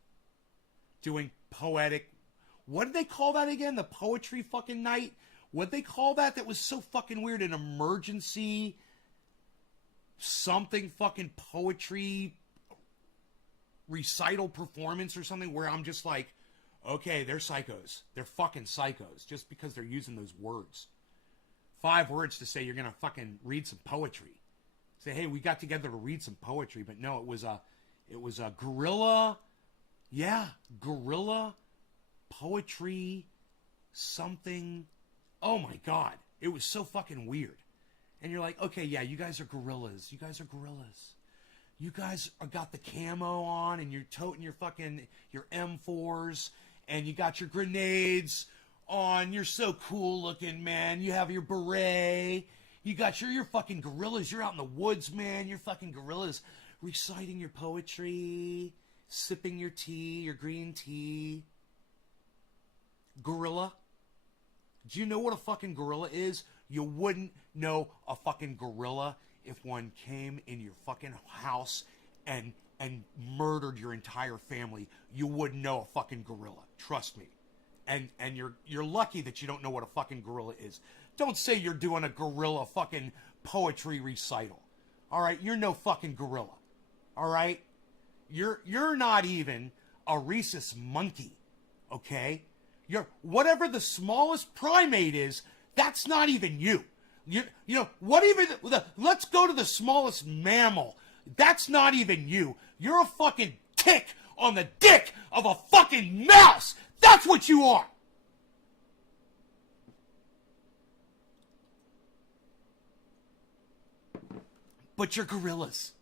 doing poetic? What did they call that again? The poetry fucking night? What'd they call that? That was so fucking weird. An emergency something fucking poetry recital performance or something where I'm just like, okay, they're psychos. They're fucking psychos just because they're using those words. 5 words to say you're going to fucking read some poetry. Say, hey, we got together to read some poetry, but no, it was a guerrilla, guerrilla poetry something. Oh my God. It was so fucking weird. And you're like, okay, yeah, you guys are gorillas. You guys are gorillas. You guys got the camo on and you're toting your fucking, your M4s and you got your grenades on. You're so cool looking, man. You have your beret. You're fucking gorillas. You're out in the woods, man. You're fucking gorillas reciting your poetry, sipping your tea, your green tea. Gorilla. Do you know what a fucking gorilla is? You wouldn't know a fucking gorilla if one came in your fucking house and murdered your entire family. You wouldn't know a fucking gorilla. Trust me. And you're lucky that you don't know what a fucking gorilla is. Don't say you're doing a gorilla fucking poetry recital. All right, you're no fucking gorilla. All right? You're not even a rhesus monkey. Okay? You're whatever the smallest primate is, that's not even you. You know, what even let's go to the smallest mammal. That's not even you. You're a fucking tick on the dick of a fucking mouse. That's what you are. But you're gorillas.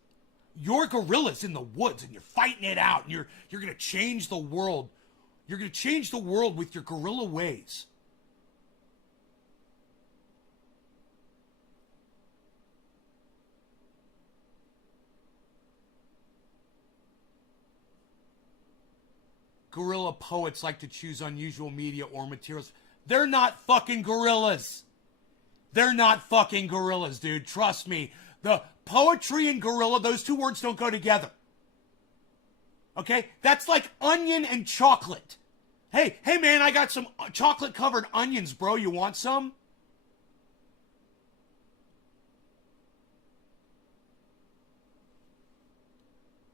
You're gorillas in the woods and you're fighting it out and you're going to change the world. You're going to change the world with your gorilla ways. guerrilla poets like to choose unusual media or materials. They're not fucking gorillas. They're not fucking gorillas, dude. Trust me. The poetry and gorilla, those two words don't go together. Okay? That's like onion and chocolate. Hey man, I got some chocolate covered onions, bro. You want some?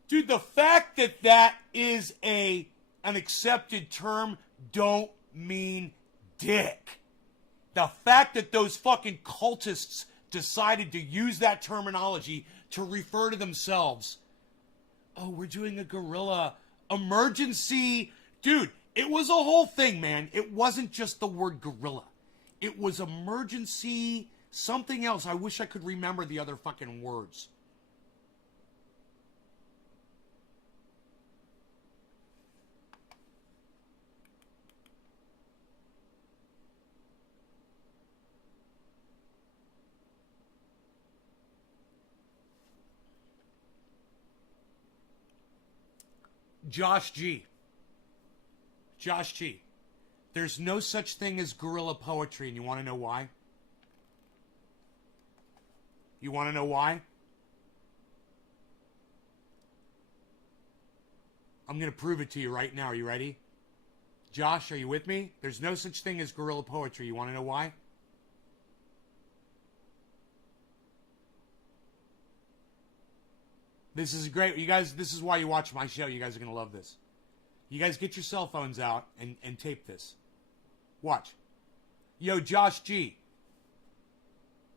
Dude, the fact that that is an accepted term don't mean dick. The fact that those fucking cultists decided to use that terminology to refer to themselves. Oh, we're doing a guerrilla emergency. Dude, it was a whole thing, man. It wasn't just the word gorilla. It was emergency something else. I wish I could remember the other fucking words. Josh G. There's no such thing as guerrilla poetry, and you want to know why? You want to know why? I'm going to prove it to you right now. Are you ready? Josh, are you with me? There's no such thing as guerrilla poetry. You want to know why? This is great. You guys, this is why you watch my show. You guys are going to love this. You guys get your cell phones out and tape this. Watch. Yo, Josh G.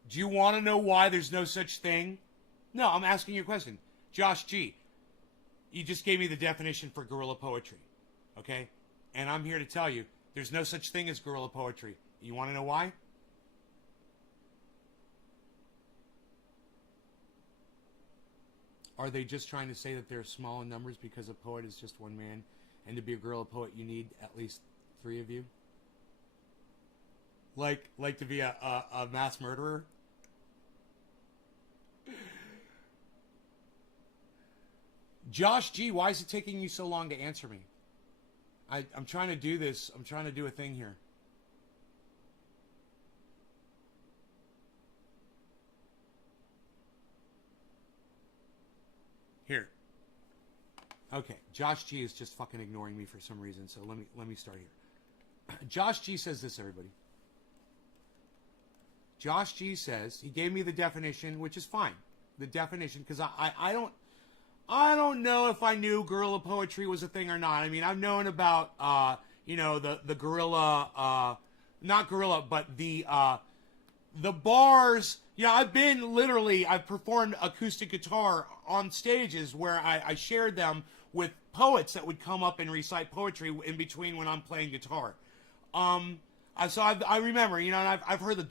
Do you want to know why there's no such thing? No, I'm asking you a question. Josh G. You just gave me the definition for guerrilla poetry. Okay? And I'm here to tell you, there's no such thing as guerrilla poetry. You want to know why? Are they just trying to say that they're small in numbers because a poet is just one man? And to be a guerrilla poet, you need at least 3 of you? Like to be a mass murderer? Josh G, why is it taking you so long to answer me? I'm trying to do this. I'm trying to do a thing here. Here. Okay, Josh G is just fucking ignoring me for some reason, so let me start here. Josh G says this, everybody. Josh G says, he gave me the definition, which is fine. The definition, because I don't know if I knew guerrilla poetry was a thing or not. I mean, I've known about, the guerrilla, not guerrilla, but the bars. Yeah, I've performed acoustic guitar on stages where I shared them with poets that would come up and recite poetry in between when I'm playing guitar. I remember, and I've heard the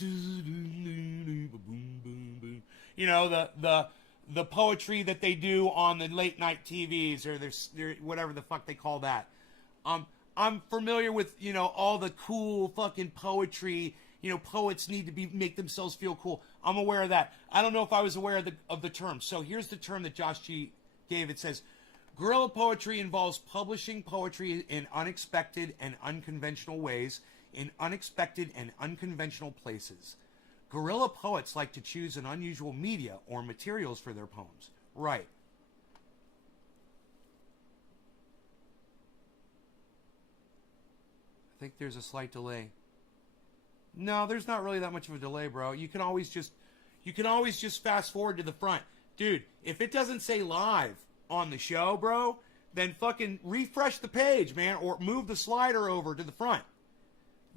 poetry that they do on the late night TVs or their whatever the fuck they call that. I'm familiar with, all the cool fucking poetry. Poets need to make themselves feel cool. I'm aware of that. I don't know if I was aware of the term. So here's the term that Josh G gave. It says, guerrilla poetry involves publishing poetry in unexpected and unconventional ways, in unexpected and unconventional places. Guerrilla poets like to choose an unusual media or materials for their poems. Right. I think there's a slight delay. No, there's not really that much of a delay, bro. You can always just fast forward to the front. Dude, if it doesn't say live on the show, bro, then fucking refresh the page, man, or move the slider over to the front.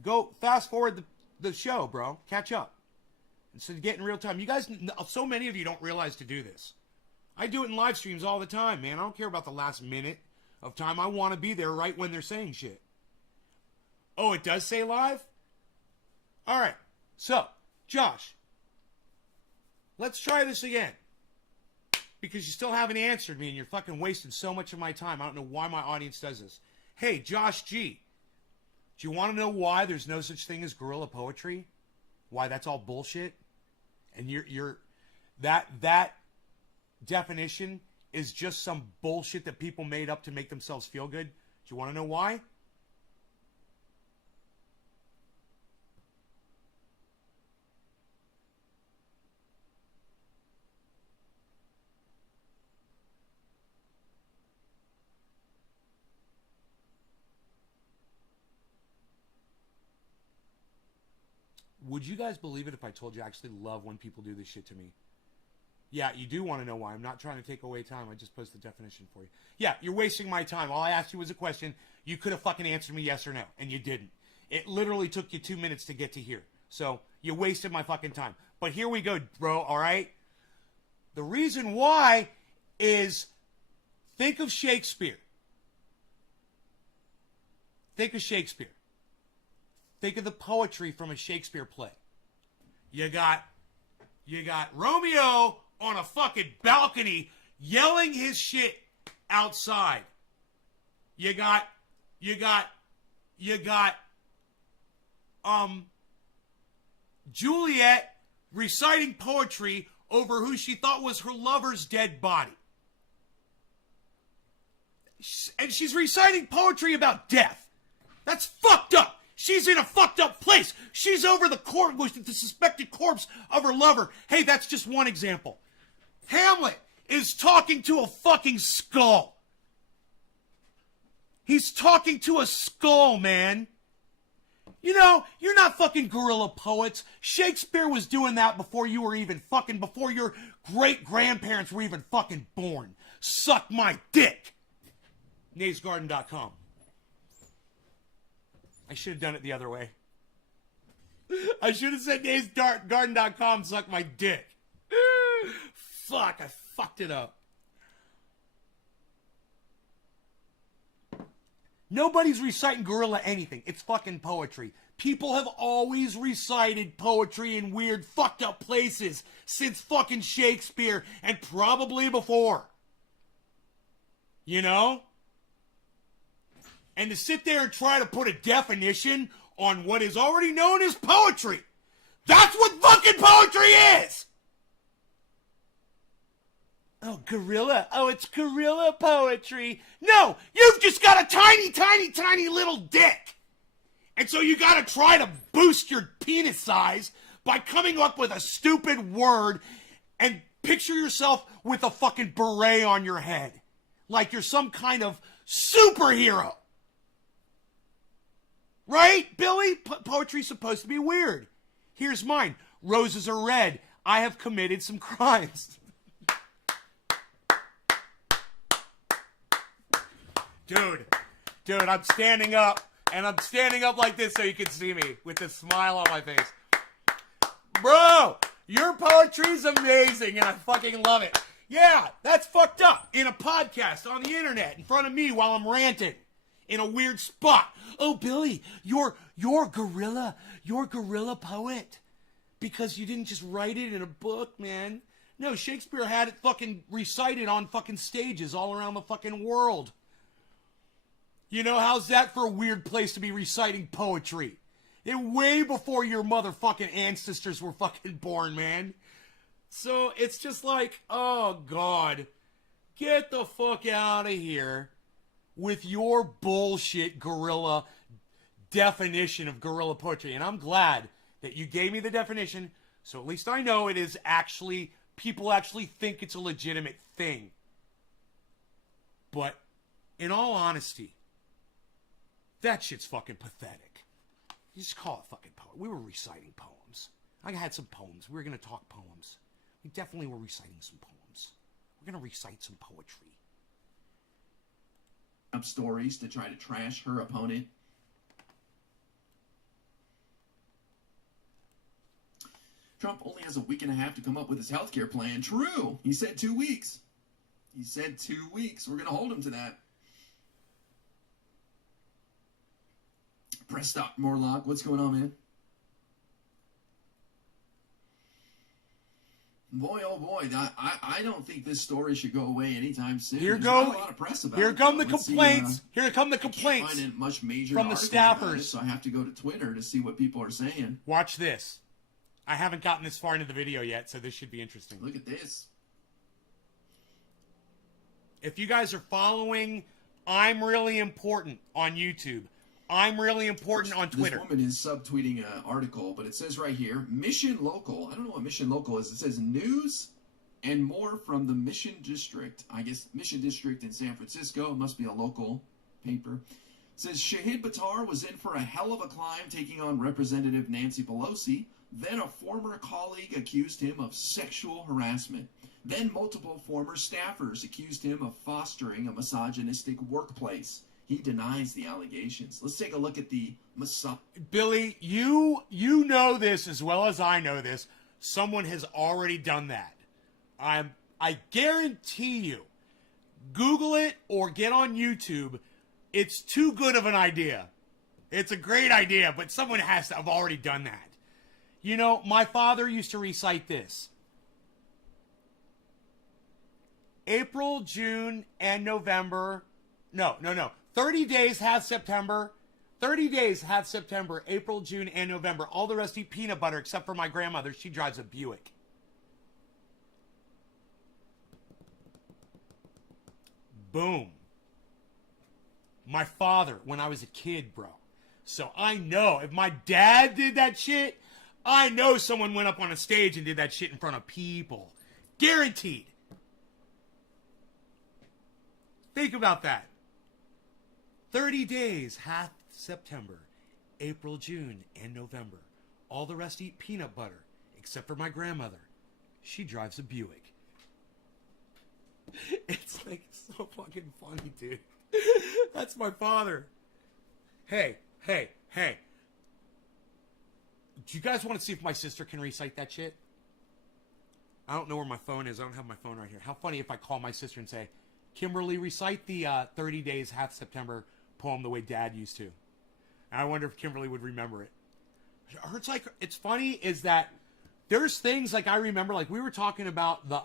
Go fast forward the show, bro. Catch up. Instead of getting real time. You guys, so many of you don't realize to do this. I do it in live streams all the time, man. I don't care about the last minute of time. I want to be there right when they're saying shit. Oh, it does say live? All right, so, Josh, let's try this again. Because you still haven't answered me and you're fucking wasting so much of my time. I don't know why my audience does this. Hey, Josh G, do you want to know why there's no such thing as guerrilla poetry? Why that's all bullshit? And that definition is just some bullshit that people made up to make themselves feel good? you want to know why? Would you guys believe it if I told you I actually love when people do this shit to me? Yeah, you do want to know why. I'm not trying to take away time. I just posted the definition for you. Yeah, you're wasting my time. All I asked you was a question. You could have fucking answered me yes or no, and you didn't. It literally took you 2 minutes to get to here. So you wasted my fucking time. But here we go, bro, all right? The reason why is think of Shakespeare. Think of Shakespeare. Think of the poetry from a Shakespeare play. You got Romeo on a fucking balcony yelling his shit outside. You got Juliet reciting poetry over who she thought was her lover's dead body. And she's reciting poetry about death. That's fucked up. She's in a fucked up place. She's over the suspected corpse of her lover. Hey, that's just one example. Hamlet is talking to a fucking skull. He's talking to a skull, man. You know, you're not fucking guerrilla poets. Shakespeare was doing that before you were even fucking, before your great-grandparents were even fucking born. Suck my dick. NaysGarden.com. I should have done it the other way. I should have said NaysGarden.com, suck my dick. Fuck, I fucked it up. Nobody's reciting guerrilla anything. It's fucking poetry. People have always recited poetry in weird, fucked up places since fucking Shakespeare and probably before. You know? And to sit there and try to put a definition on what is already known as poetry. That's what fucking poetry is! Oh, guerrilla. Oh, it's guerrilla poetry. No, you've just got a tiny, tiny, tiny little dick. And so you gotta try to boost your penis size by coming up with a stupid word and picture yourself with a fucking beret on your head. Like you're some kind of superhero. Right, Billy? Poetry's supposed to be weird. Here's mine. Roses are red. I have committed some crimes. Dude, I'm standing up, and I'm standing up like this so you can see me with this smile on my face. Bro, your poetry's amazing, and I fucking love it. Yeah, that's fucked up. In a podcast, on the internet, in front of me while I'm ranting. In a weird spot. Oh, Billy, you're guerrilla poet. Because you didn't just write it in a book, man. No, Shakespeare had it fucking recited on fucking stages all around the fucking world. You know, how's that for a weird place to be reciting poetry? Way before your motherfucking ancestors were fucking born, man. So it's just like, oh, God. Get the fuck out of here with your bullshit guerrilla definition of guerrilla poetry. And I'm glad that you gave me the definition, so at least I know it is actually, people actually think it's a legitimate thing. But in all honesty, that shit's fucking pathetic. You just call it fucking poetry. We were reciting poems. I had some poems. We were going to talk poems. We definitely were reciting some poems. We're going to recite some poetry. Up stories to try to trash her opponent. Trump only has a week and a half to come up with his healthcare plan. True. He said 2 weeks. He said 2 weeks. We're going to hold him to that. Press stop, Morlock. What's going on, man? Boy, oh boy, I don't think this story should go away anytime soon. Here There's go. not a lot of press about Here it, come though. the Let's see, complaints. Here come the I can't complaints find much major from the articles about staffers. it, so I have to go to Twitter to see what people are saying. Watch this. I haven't gotten this far into the video yet, so this should be interesting. Look at this. If you guys are following I'm really important on YouTube. I'm really important on Twitter. This woman is subtweeting an article, but it says right here, Mission Local. I don't know what Mission Local is. It says news and more from the Mission District. I guess Mission District in San Francisco. It must be a local paper. It says Shahid Buttar was in for a hell of a climb taking on Representative Nancy Pelosi. Then a former colleague accused him of sexual harassment. Then multiple former staffers accused him of fostering a misogynistic workplace. He denies the allegations. Let's take a look at the Billy, you know this as well as I know this. Someone has already done that. I guarantee you. Google it or get on YouTube. It's too good of an idea. It's a great idea, but someone has to have already done that. You know, my father used to recite this. April, June, and November. No. 30 days have September. 30 days have September, April, June, and November. All the rest eat peanut butter except for my grandmother. She drives a Buick. Boom. My father, when I was a kid, bro. So I know if my dad did that shit, I know someone went up on a stage and did that shit in front of people. Guaranteed. Think about that. 30 days hath September, April, June, and November. All the rest eat peanut butter, except for my grandmother. She drives a Buick. It's like so fucking funny, dude. That's my father. Hey. Do you guys want to see if my sister can recite that shit? I don't know where my phone is. I don't have my phone right here. How funny if I call my sister and say, Kimberly, recite the 30 days hath September poem the way Dad used to. And I wonder if Kimberly would remember it. It's funny is that there's things like I remember, like we were talking about the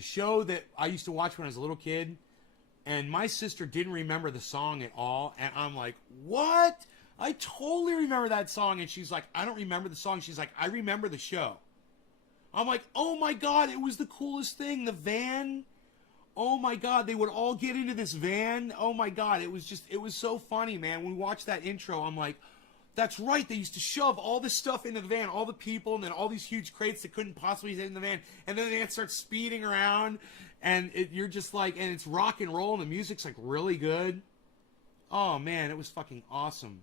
show that I used to watch when I was a little kid, and my sister didn't remember the song at all, and I'm like, what? I totally remember that song, and she's like, I don't remember the song. She's like, I remember the show. I'm like, oh my God, it was the coolest thing. The van. Oh my God, they would all get into this van. Oh my God, it was so funny, man. When we watched that intro, I'm like, that's right. They used to shove all this stuff into the van, all the people, and then all these huge crates that couldn't possibly fit in the van. And then they start speeding around, and you're just like, and it's rock and roll, and the music's like really good. Oh man, it was fucking awesome.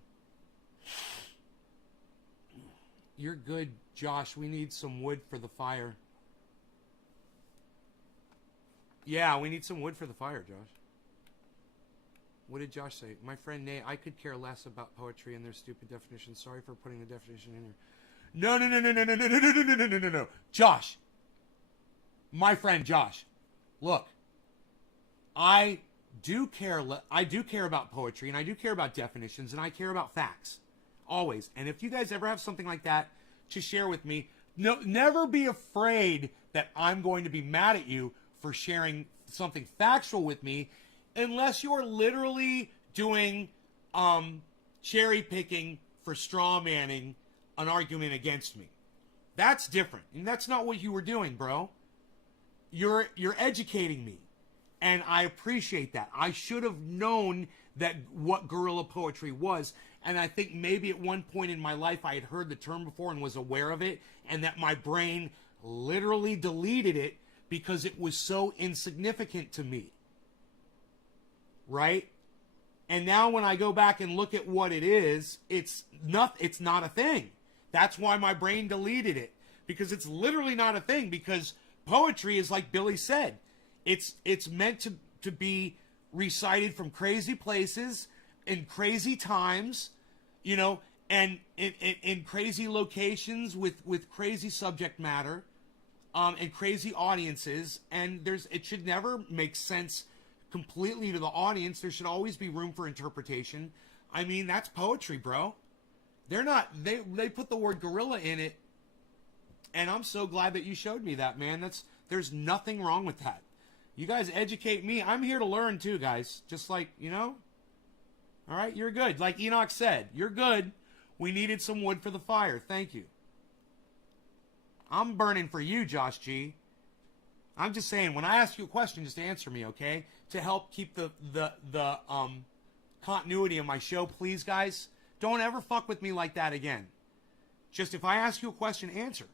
You're good, Josh. We need some wood for the fire. Yeah, we need some wood for the fire, Josh. What did Josh say? My friend Nate, I could care less about poetry and their stupid definitions. Sorry for putting the definition in here. No. Josh. My friend Josh. Look. I do care about poetry, and I do care about definitions, and I care about facts. Always. And if you guys ever have something like that to share with me, never be afraid that I'm going to be mad at you for sharing something factual with me, unless you're literally doing cherry picking for straw manning an argument against me. That's different. And that's not what you were doing, bro. You're educating me. And I appreciate that. I should have known that what guerrilla poetry was. And I think maybe at one point in my life I had heard the term before and was aware of it, and that my brain literally deleted it because it was so insignificant to me. Right? And now when I go back and look at what it is, it's not a thing. That's why my brain deleted it, because it's literally not a thing, because poetry is like Billy said. It's meant to be recited from crazy places in crazy times, you know, and in crazy locations with crazy subject matter, and crazy audiences, and it should never make sense completely to the audience. There should always be room for interpretation. I mean, that's poetry, bro. They put the word gorilla in it, and I'm so glad that you showed me that, man. There's nothing wrong with that. You guys educate me. I'm here to learn too, guys. Just like, you know? All right, you're good. Like Enoch said, you're good. We needed some wood for the fire. Thank you. I'm burning for you, Josh G. I'm just saying, when I ask you a question, just answer me, okay? To help keep the continuity of my show, please, guys. Don't ever fuck with me like that again. Just if I ask you a question, answer.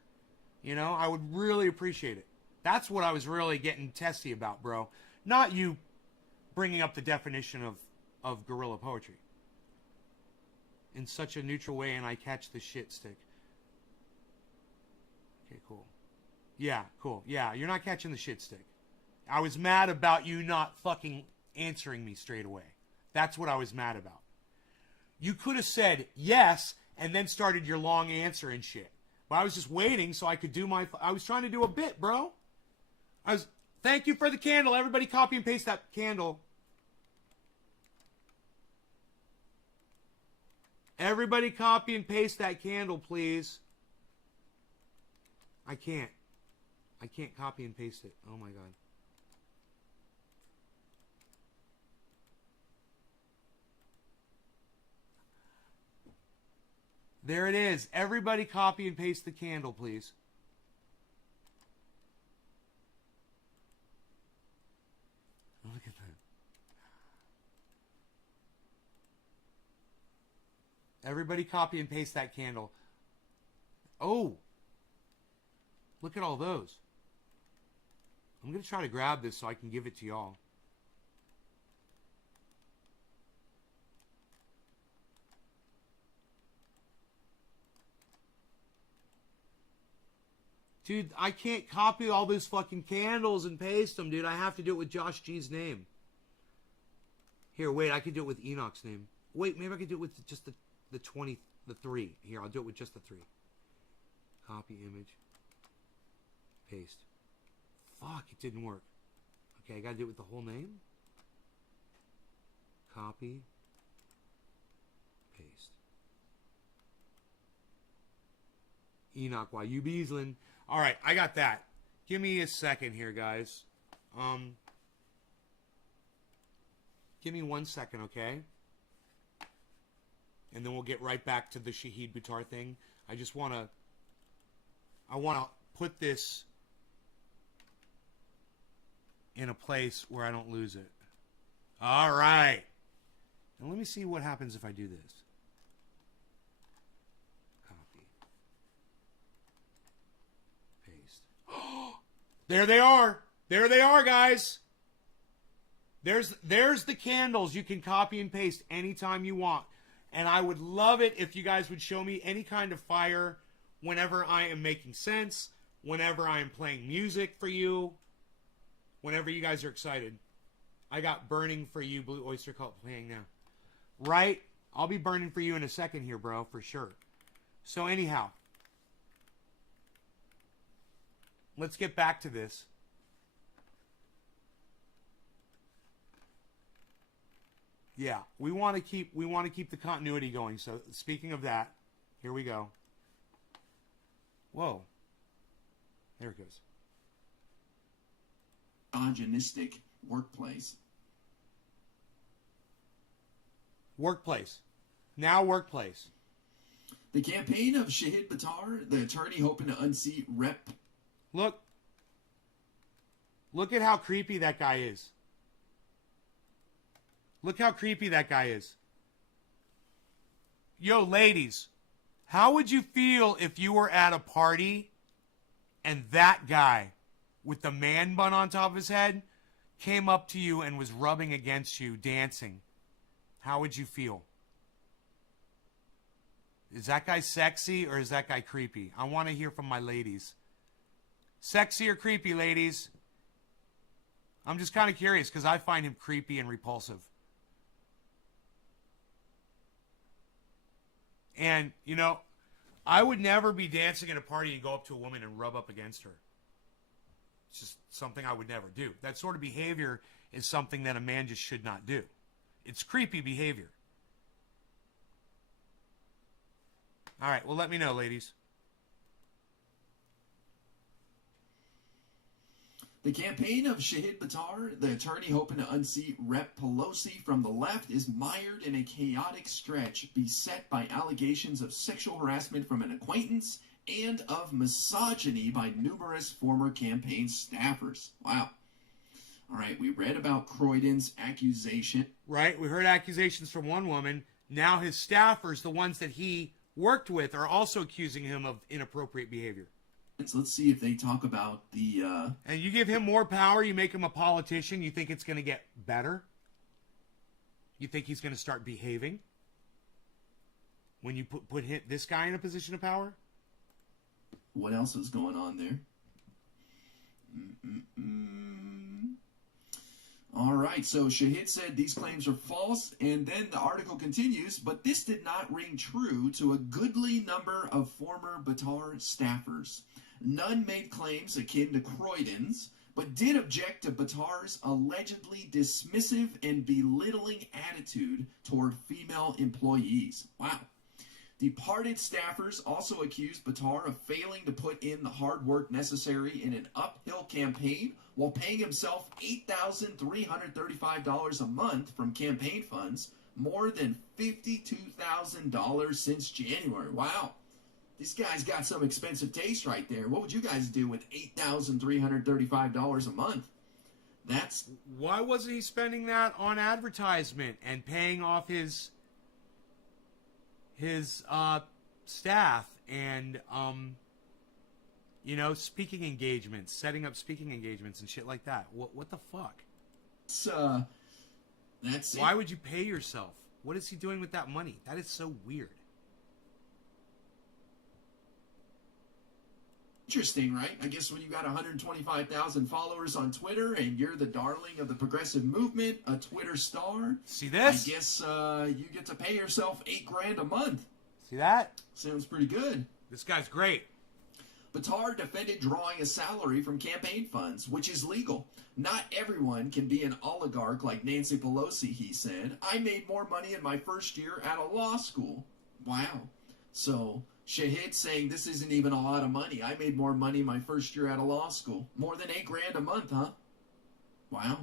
You know, I would really appreciate it. That's what I was really getting testy about, bro. Not you bringing up the definition of guerrilla poetry in such a neutral way, and I catch the shit stick. Okay, cool. Yeah, cool. Yeah, you're not catching the shit stick. I was mad about you not fucking answering me straight away. That's what I was mad about. You could have said yes and then started your long answer and shit. But I was just waiting so I could do my... I was trying to do a bit, bro. Thank you for the candle. Everybody copy and paste that candle. Everybody copy and paste that candle, please. I can't copy and paste it. Oh my god. There it is. Everybody copy and paste the candle, please. Look at that. Everybody copy and paste that candle. Oh. Look at all those. I'm going to try to grab this so I can give it to y'all. Dude, I can't copy all those fucking candles and paste them, dude. I have to do it with Josh G's name. Here, wait, I could do it with Enoch's name. Wait, maybe I could do it with just the 3. Here, I'll do it with just the 3. Copy image. Paste. Fuck, it didn't work. Okay, I gotta do it with the whole name. Copy. Paste. Enoch, why you Beaslin? Alright, I got that. Give me a second here, guys. Give me 1 second, okay? And then we'll get right back to the Shahid Buttar thing. I wanna put this in a place where I don't lose it. Alright. Now let me see what happens if I do this. Copy. Paste. There they are. There they are, guys. There's the candles you can copy and paste anytime you want. And I would love it if you guys would show me any kind of fire whenever I am making sense, whenever I am playing music for you, whenever you guys are excited. I got Burning for You, Blue Oyster Cult playing now. Right? I'll be burning for you in a second here, bro, for sure. So anyhow, let's get back to this. Yeah, we want to keep the continuity going. So speaking of that, here we go. Whoa. There it goes. Misogynistic workplace. Workplace. Now workplace. The campaign of Shahid Buttar, the attorney hoping to unseat Rep. Look at how creepy that guy is. Look how creepy that guy is. Yo, ladies, how would you feel if you were at a party and that guy with the man bun on top of his head came up to you and was rubbing against you, dancing? How would you feel? Is that guy sexy or is that guy creepy? I want to hear from my ladies. Sexy or creepy, ladies? I'm just kind of curious because I find him creepy and repulsive. And, you know, I would never be dancing at a party and go up to a woman and rub up against her. It's just something I would never do. That sort of behavior is something that a man just should not do. It's creepy behavior. All right, well, let me know, ladies. The campaign of Shahid Buttar, the attorney hoping to unseat Rep. Pelosi from the left, is mired in a chaotic stretch beset by allegations of sexual harassment from an acquaintance and of misogyny by numerous former campaign staffers. Wow. All right, we read about Croydon's accusation. Right, we heard accusations from one woman. Now his staffers, the ones that he worked with, are also accusing him of inappropriate behavior. Let's see if they talk about the... And you give him more power, you make him a politician, you think it's going to get better? You think he's going to start behaving? When you put this guy in a position of power? What else is going on there? All right, so Shahid said these claims are false, and then the article continues, but this did not ring true to a goodly number of former Buttar staffers. None made claims akin to Croydon's, but did object to Buttar's allegedly dismissive and belittling attitude toward female employees. Wow. Departed staffers also accused Buttar of failing to put in the hard work necessary in an uphill campaign while paying himself $8,335 a month from campaign funds, more than $52,000 since January. Wow. This guy's got some expensive taste right there. What would you guys do with $8,335 a month? That's... Why wasn't he spending that on advertisement and paying off his staff and speaking engagements, setting up speaking engagements and shit like that? What the fuck? That's Why would you pay yourself? What is he doing with that money? That is so weird. Interesting, right? I guess when you got 125,000 followers on Twitter and you're the darling of the progressive movement, a Twitter star. See this? I guess you get to pay yourself $8,000 a month. See that? Sounds pretty good. This guy's great. Buttar defended drawing a salary from campaign funds, which is legal. Not everyone can be an oligarch like Nancy Pelosi, he said. I made more money in my first year out of law school. Wow. So... Shahid saying this isn't even a lot of money. I made more money my first year out of law school. More than $8,000 a month, huh? Wow.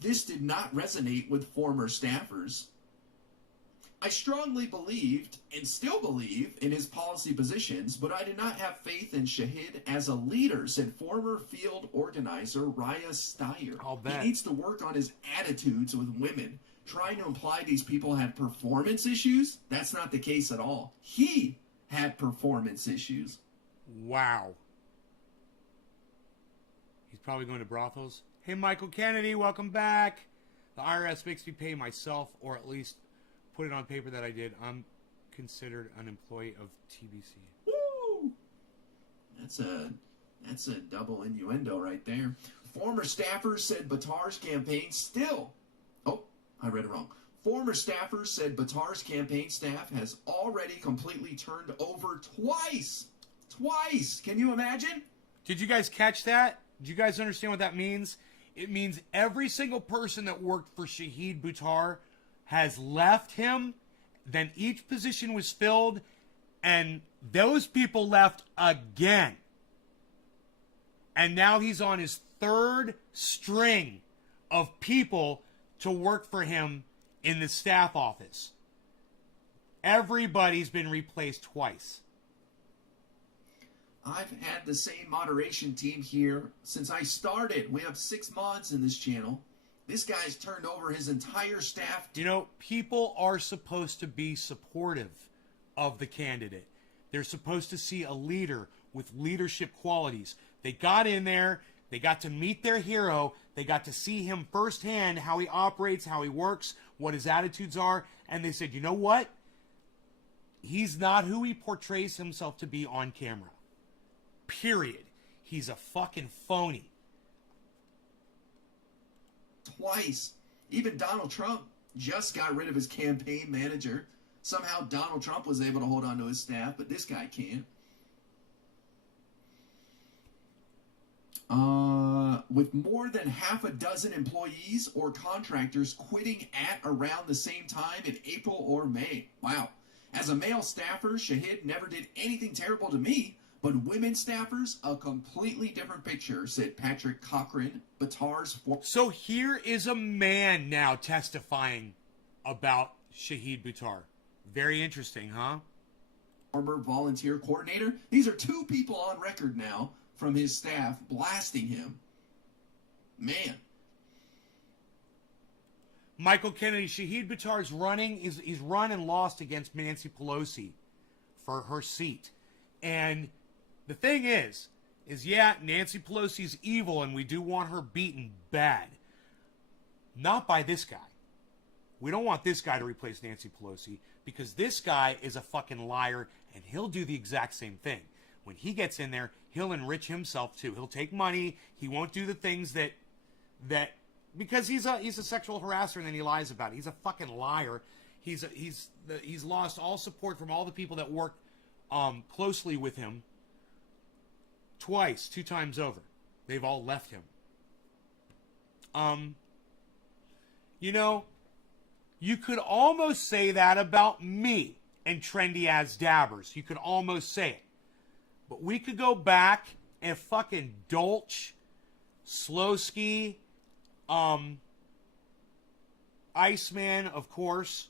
This did not resonate with former staffers. I strongly believed and still believe in his policy positions, but I did not have faith in Shahid as a leader, said former field organizer Raya Steyer. I'll bet. He needs to work on his attitudes with women. Trying to imply these people had performance issues? That's not the case at all. He had performance issues. Wow. He's probably going to brothels. Hey, Michael Kennedy, welcome back. The IRS makes me pay myself, or at least put it on paper that I did. I'm considered an employee of TBC. Woo! That's a double innuendo right there. Former staffers said Buttar's campaign still... I read it wrong. Former staffers said Buttar's campaign staff has already completely turned over twice. Twice. Can you imagine? Did you guys catch that? Do you guys understand what that means? It means every single person that worked for Shahid Buttar has left him. Then each position was filled, and those people left again. And now he's on his third string of people to work for him in the staff office. Everybody's been replaced twice. I've had the same moderation team here since I started. We have 6 mods in this channel. This guy's turned over his entire staff. You know, people are supposed to be supportive of the candidate. They're supposed to see a leader with leadership qualities. They got in there. They got to meet their hero. They got to see him firsthand, how he operates, how he works, what his attitudes are. And they said, you know what? He's not who he portrays himself to be on camera. Period. He's a fucking phony. Twice. Even Donald Trump just got rid of his campaign manager. Somehow Donald Trump was able to hold on to his staff, but this guy can't. With more than half a dozen employees or contractors quitting at around the same time in April or May. Wow. As a male staffer, Shahid never did anything terrible to me, but women staffers, a completely different picture, said Patrick Cochran, Buttar's... So here is a man now testifying about Shahid Buttar. Very interesting, huh? former volunteer coordinator. These are two people on record now from his staff blasting him. Man. Michael Kennedy, Shahid Buttar's running. He's run and lost against Nancy Pelosi for her seat. And the thing is yeah, Nancy Pelosi's evil and we do want her beaten bad. Not by this guy. We don't want this guy to replace Nancy Pelosi because this guy is a fucking liar and he'll do the exact same thing. When he gets in there, he'll enrich himself too. He'll take money. He won't do the things that because he's a sexual harasser and then he lies about it. He's a fucking liar. He's lost all support from all the people that work closely with him twice, 2 times over. They've all left him. You know, you could almost say that about me and Trendy As Dabbers. You could almost say it. But we could go back and fucking Dolch, Slowski, Iceman, of course,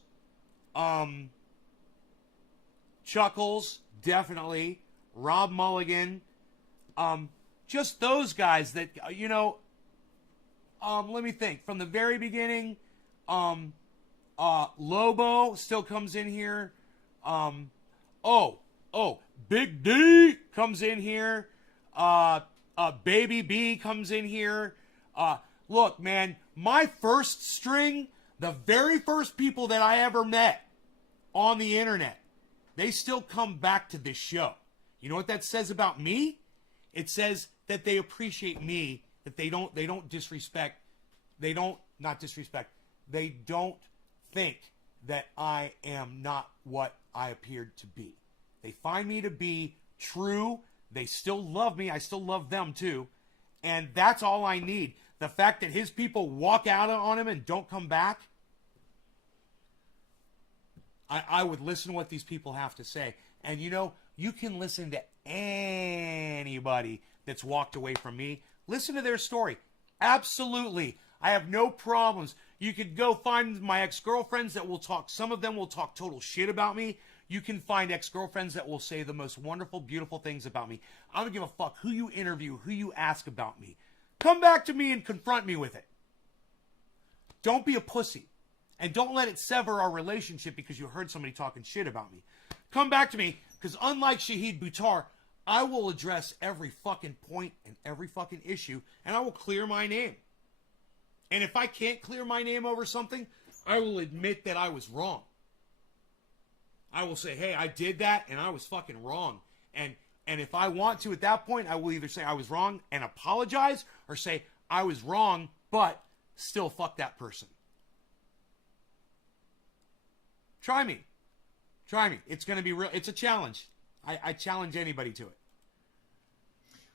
Chuckles, definitely, Rob Mulligan, just those guys that, you know, let me think. From the very beginning, Lobo still comes in here. Big D comes in here. Baby B comes in here. Look, man, my first string, the very first people that I ever met on the internet, they still come back to this show. You know what that says about me? It says that they appreciate me, that they don't disrespect, they don't think that I am not what I appeared to be. They find me to be true. They still love me. I still love them too. And that's all I need. The fact that his people walk out on him and don't come back, I would listen to what these people have to say. And you know, you can listen to anybody that's walked away from me. Listen to their story. Absolutely. I have no problems. You could go find my ex-girlfriends that will talk. Some of them will talk total shit about me. You can find ex-girlfriends that will say the most wonderful, beautiful things about me. I don't give a fuck who you interview, who you ask about me. Come back to me and confront me with it. Don't be a pussy. And don't let it sever our relationship because you heard somebody talking shit about me. Come back to me because unlike Shahid Buttar, I will address every fucking point and every fucking issue and I will clear my name. And if I can't clear my name over something, I will admit that I was wrong. I will say, hey, I did that and I was fucking wrong. And if I want to at that point, I will either say I was wrong and apologize or say I was wrong, but still fuck that person. Try me. Try me. It's going to be real. It's a challenge. I challenge anybody to it.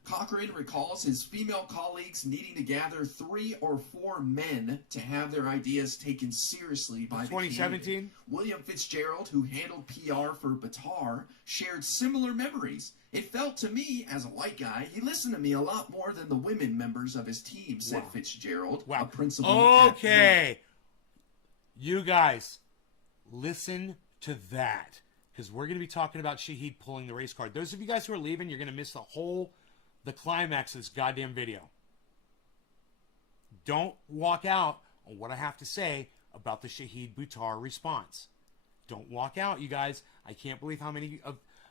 Cochran recalls his female colleagues needing to gather 3 or 4 men to have their ideas taken seriously by the 2017? candidate. William Fitzgerald, who handled PR for Buttar, shared similar memories. It felt to me, as a white guy, he listened to me a lot more than the women members of his team, said Fitzgerald, a principal. Okay. You guys, listen to that. Because we're going to be talking about Shahid pulling the race card. Those of you guys who are leaving, you're going to miss the climax of this goddamn video. Don't walk out on what I have to say about the Shahid Buttar response. Don't walk out, you guys. I can't believe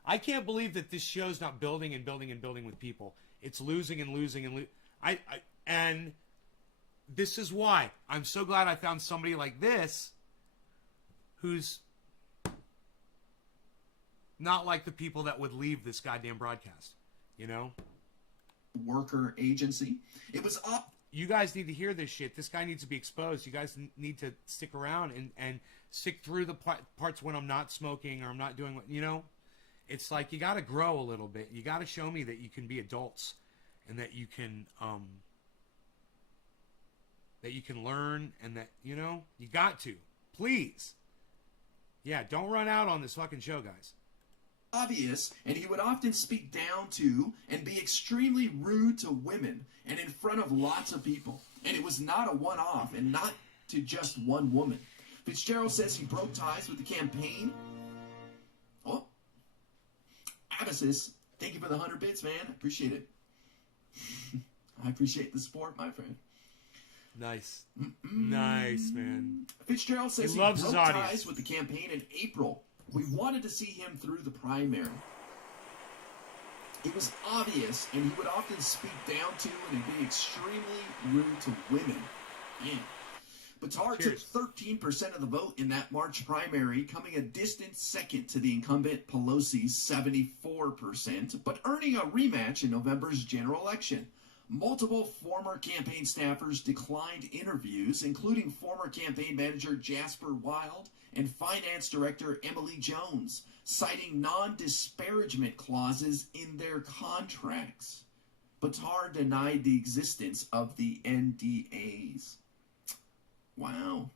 I can't believe that this show's not building and building and building with people. It's losing and losing and and this is why I'm so glad I found somebody like this who's not like the people that would leave this goddamn broadcast, you know? Worker agency. It was up. You guys need to hear this shit. This guy needs to be exposed. You guys need to stick around and stick through the parts when I'm not smoking or I'm not doing what, you know? It's like you got to grow a little bit. You got to show me that you can be adults and that you can learn and that, you know, you got to. Please. Yeah, don't run out on this fucking show, guys. Obvious, and he would often speak down to and be extremely rude to women and in front of lots of people. And it was not a one-off and not to just one woman. Fitzgerald says he broke ties with the campaign. Oh, Abasis, thank you for the 100 bits, man. I appreciate it. I appreciate the support, my friend. Nice. Nice, man. Fitzgerald says He loves broke his audience. ties with the campaign in April. We wanted to see him through the primary. It was obvious, and he would often speak down to and be extremely rude to women. Man. Buttar took 13% of the vote in that March primary, coming a distant second to the incumbent Pelosi's 74%, but earning a rematch in November's general election. Multiple former campaign staffers declined interviews, including former campaign manager Jasper Wild and finance director Emily Jones, citing non-disparagement clauses in their contracts. Buttar denied the existence of the NDAs. Wow.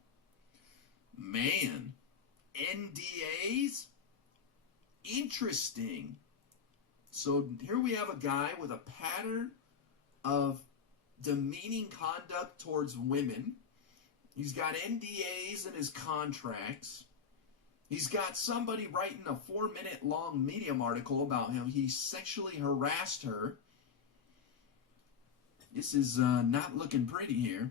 Man. NDAs? Interesting. So here we have a guy with a pattern of demeaning conduct towards women. He's got NDAs in his contracts. He's got somebody writing a 4-minute long Medium article about how he sexually harassed her. This is not looking pretty here.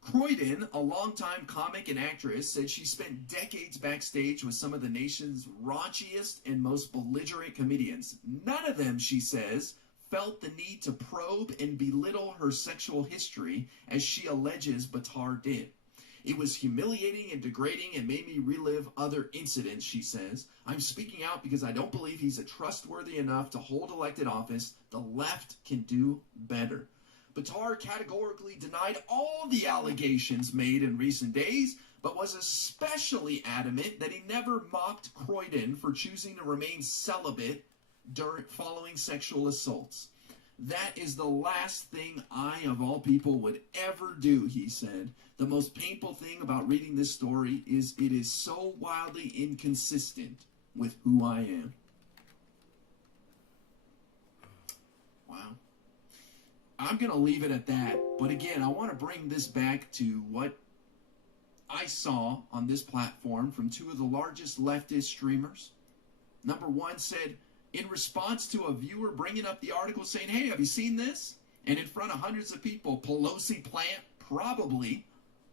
Croydon, a longtime comic and actress, said she spent decades backstage with some of the nation's raunchiest and most belligerent comedians. None of them, she says, felt the need to probe and belittle her sexual history as she alleges Buttar did. It was humiliating and degrading and made me relive other incidents, she says. I'm speaking out because I don't believe he's trustworthy enough to hold elected office. The left can do better. Buttar categorically denied all the allegations made in recent days, but was especially adamant that he never mocked Croydon for choosing to remain celibate following sexual assaults. That is the last thing I, of all people, would ever do, he said. The most painful thing about reading this story is it is so wildly inconsistent with who I am. Wow. I'm going to leave it at that. But again, I want to bring this back to what I saw on this platform from two of the largest leftist streamers. Number one said, in response to a viewer bringing up the article saying, hey, have you seen this? And in front of hundreds of people, Pelosi plant, probably.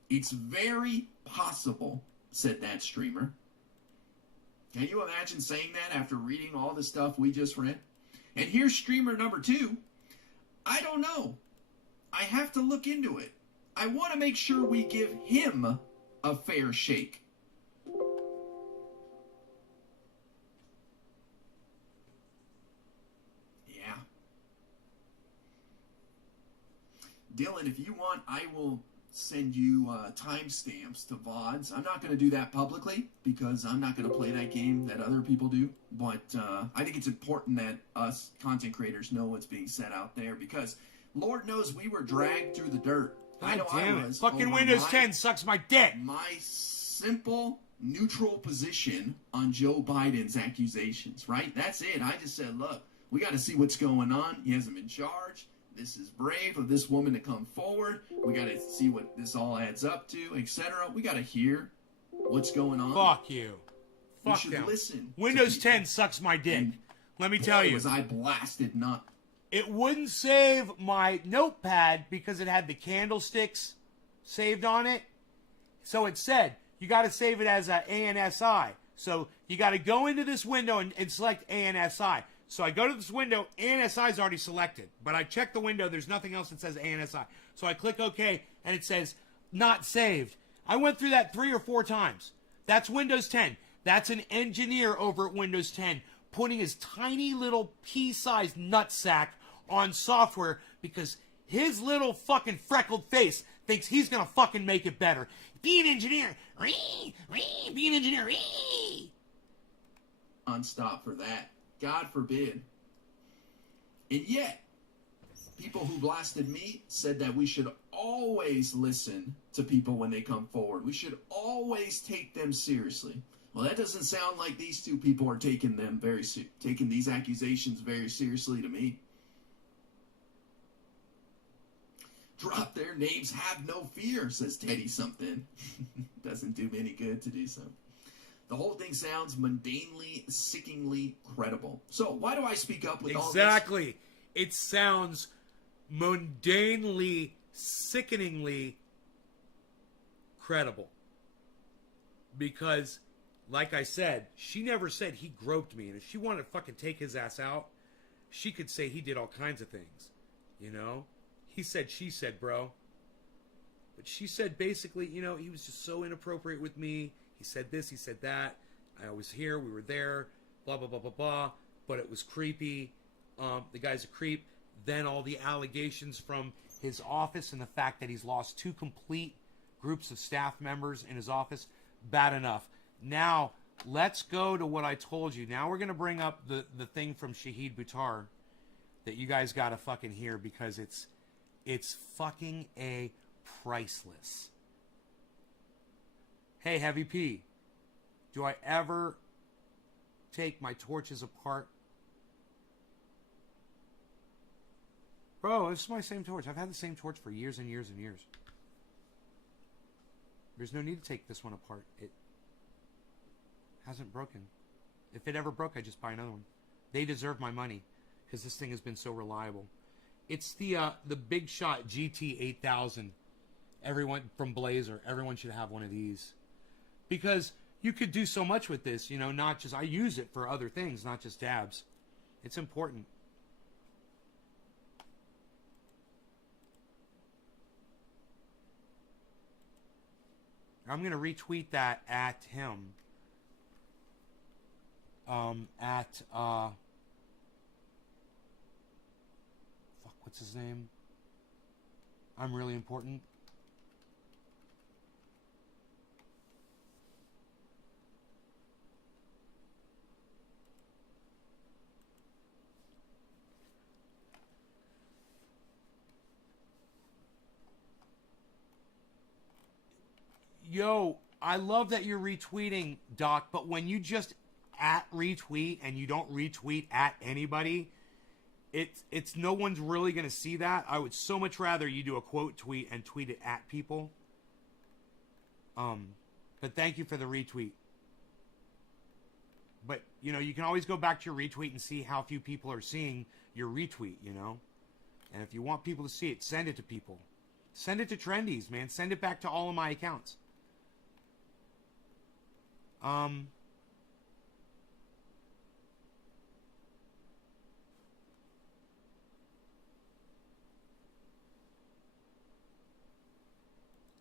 It's very possible, said that streamer. Can you imagine saying that after reading all the stuff we just read? And here's streamer number two. I don't know. I have to look into it. I want to make sure we give him a fair shake. Yeah. Dylan, if you want, I will send you timestamps to VODs. I'm not going to do that publicly because I'm not going to play that game that other people do. But I think it's important that us content creators know what's being said out there because Lord knows we were dragged through the dirt. I know I was. Fucking Windows 10 sucks my dick. My simple, neutral position on Joe Biden's accusations, right? That's it. I just said, look, we got to see what's going on. He hasn't been charged. This is brave of this woman to come forward. We got to see what this all adds up to, etc. We got to hear what's going on. Fuck you. Fuck we should them. Listen. Windows 10 sucks my dick. And let me tell you. Was I blasted not? It wouldn't save my notepad because it had the candlesticks saved on it. So it said, you got to save it as a ANSI. So you got to go into this window and select ANSI. So I go to this window, ANSI is already selected. But I check the window, there's nothing else that says ANSI. So I click OK, and it says, not saved. I went through that 3 or 4 times. That's Windows 10. That's an engineer over at Windows 10 putting his tiny little pea-sized nutsack on software because his little fucking freckled face thinks he's going to fucking make it better. Be an engineer. Be an engineer. Unstop for that. God forbid. And yet, people who blasted me said that we should always listen to people when they come forward. We should always take them seriously. Well, that doesn't sound like these two people are taking these accusations very seriously to me. Drop their names, have no fear, says Teddy something. Doesn't do me any good to do so. The whole thing sounds mundanely, sickeningly credible. So why do I speak up with all this? Exactly. It sounds mundanely, sickeningly credible. Because, like I said, she never said he groped me. And if she wanted to fucking take his ass out, she could say he did all kinds of things. You know? He said, she said, bro. But she said basically, you know, he was just so inappropriate with me. He said this, he said that. I was here, we were there, blah, blah, blah, blah, blah. But it was creepy. The guy's a creep. Then all the allegations from his office and the fact that he's lost 2 complete groups of staff members in his office. Bad enough. Now, let's go to what I told you. Now we're going to bring up the thing from Shahid Buttar that you guys got to fucking hear because it's fucking a priceless. Hey, Heavy P, do I ever take my torches apart? Bro, this is my same torch. I've had the same torch for years and years and years. There's no need to take this one apart. It hasn't broken. If it ever broke, I'd just buy another one. They deserve my money because this thing has been so reliable. It's the Big Shot GT 8000. Everyone from Blazer, everyone should have one of these. Because you could do so much with this, you know, not just, I use it for other things, not just dabs. It's important. I'm going to retweet that at him. Fuck, what's his name? I'm really important. Yo, I love that you're retweeting, Doc, but when you just at retweet and you don't retweet at anybody, it's no one's really going to see that. I would so much rather you do a quote tweet and tweet it at people. But thank you for the retweet. But, you know, you can always go back to your retweet and see how few people are seeing your retweet, you know? And if you want people to see it, send it to people. Send it to Trendies, man. Send it back to all of my accounts.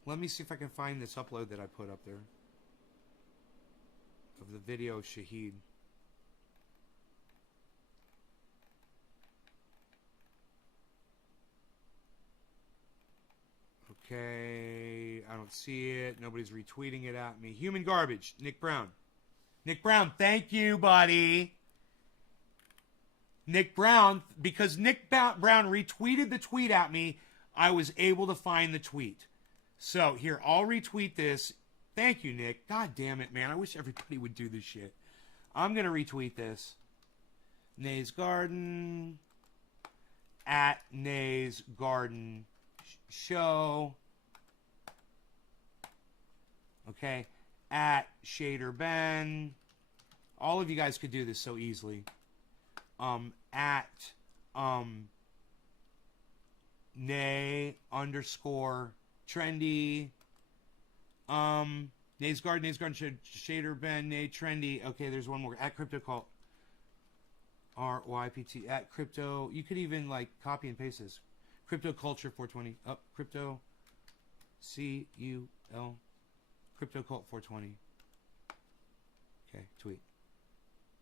Let me see if I can find this upload that I put up there of the video of Shahid. Okay, I don't see it. Nobody's retweeting it at me. Human garbage. Nick Brown. Nick Brown, thank you, buddy. Nick Brown, because Nick Brown retweeted the tweet at me, I was able to find the tweet. So, here, I'll retweet this. Thank you, Nick. God damn it, man. I wish everybody would do this shit. I'm going to retweet this. Nay's Garden. At Nay's Garden Show. Okay. At Shader Ben. All of you guys could do this so easily. At Nay _ Trendy. Nay's Garden, Shader Ben, Nay Trendy. Okay, there's one more. At Crypto Cult. RYPT. At Crypto. You could even like copy and paste this. Crypto Culture 420. Up. Crypto. CUL. Crypto Cult 420. Okay, tweet.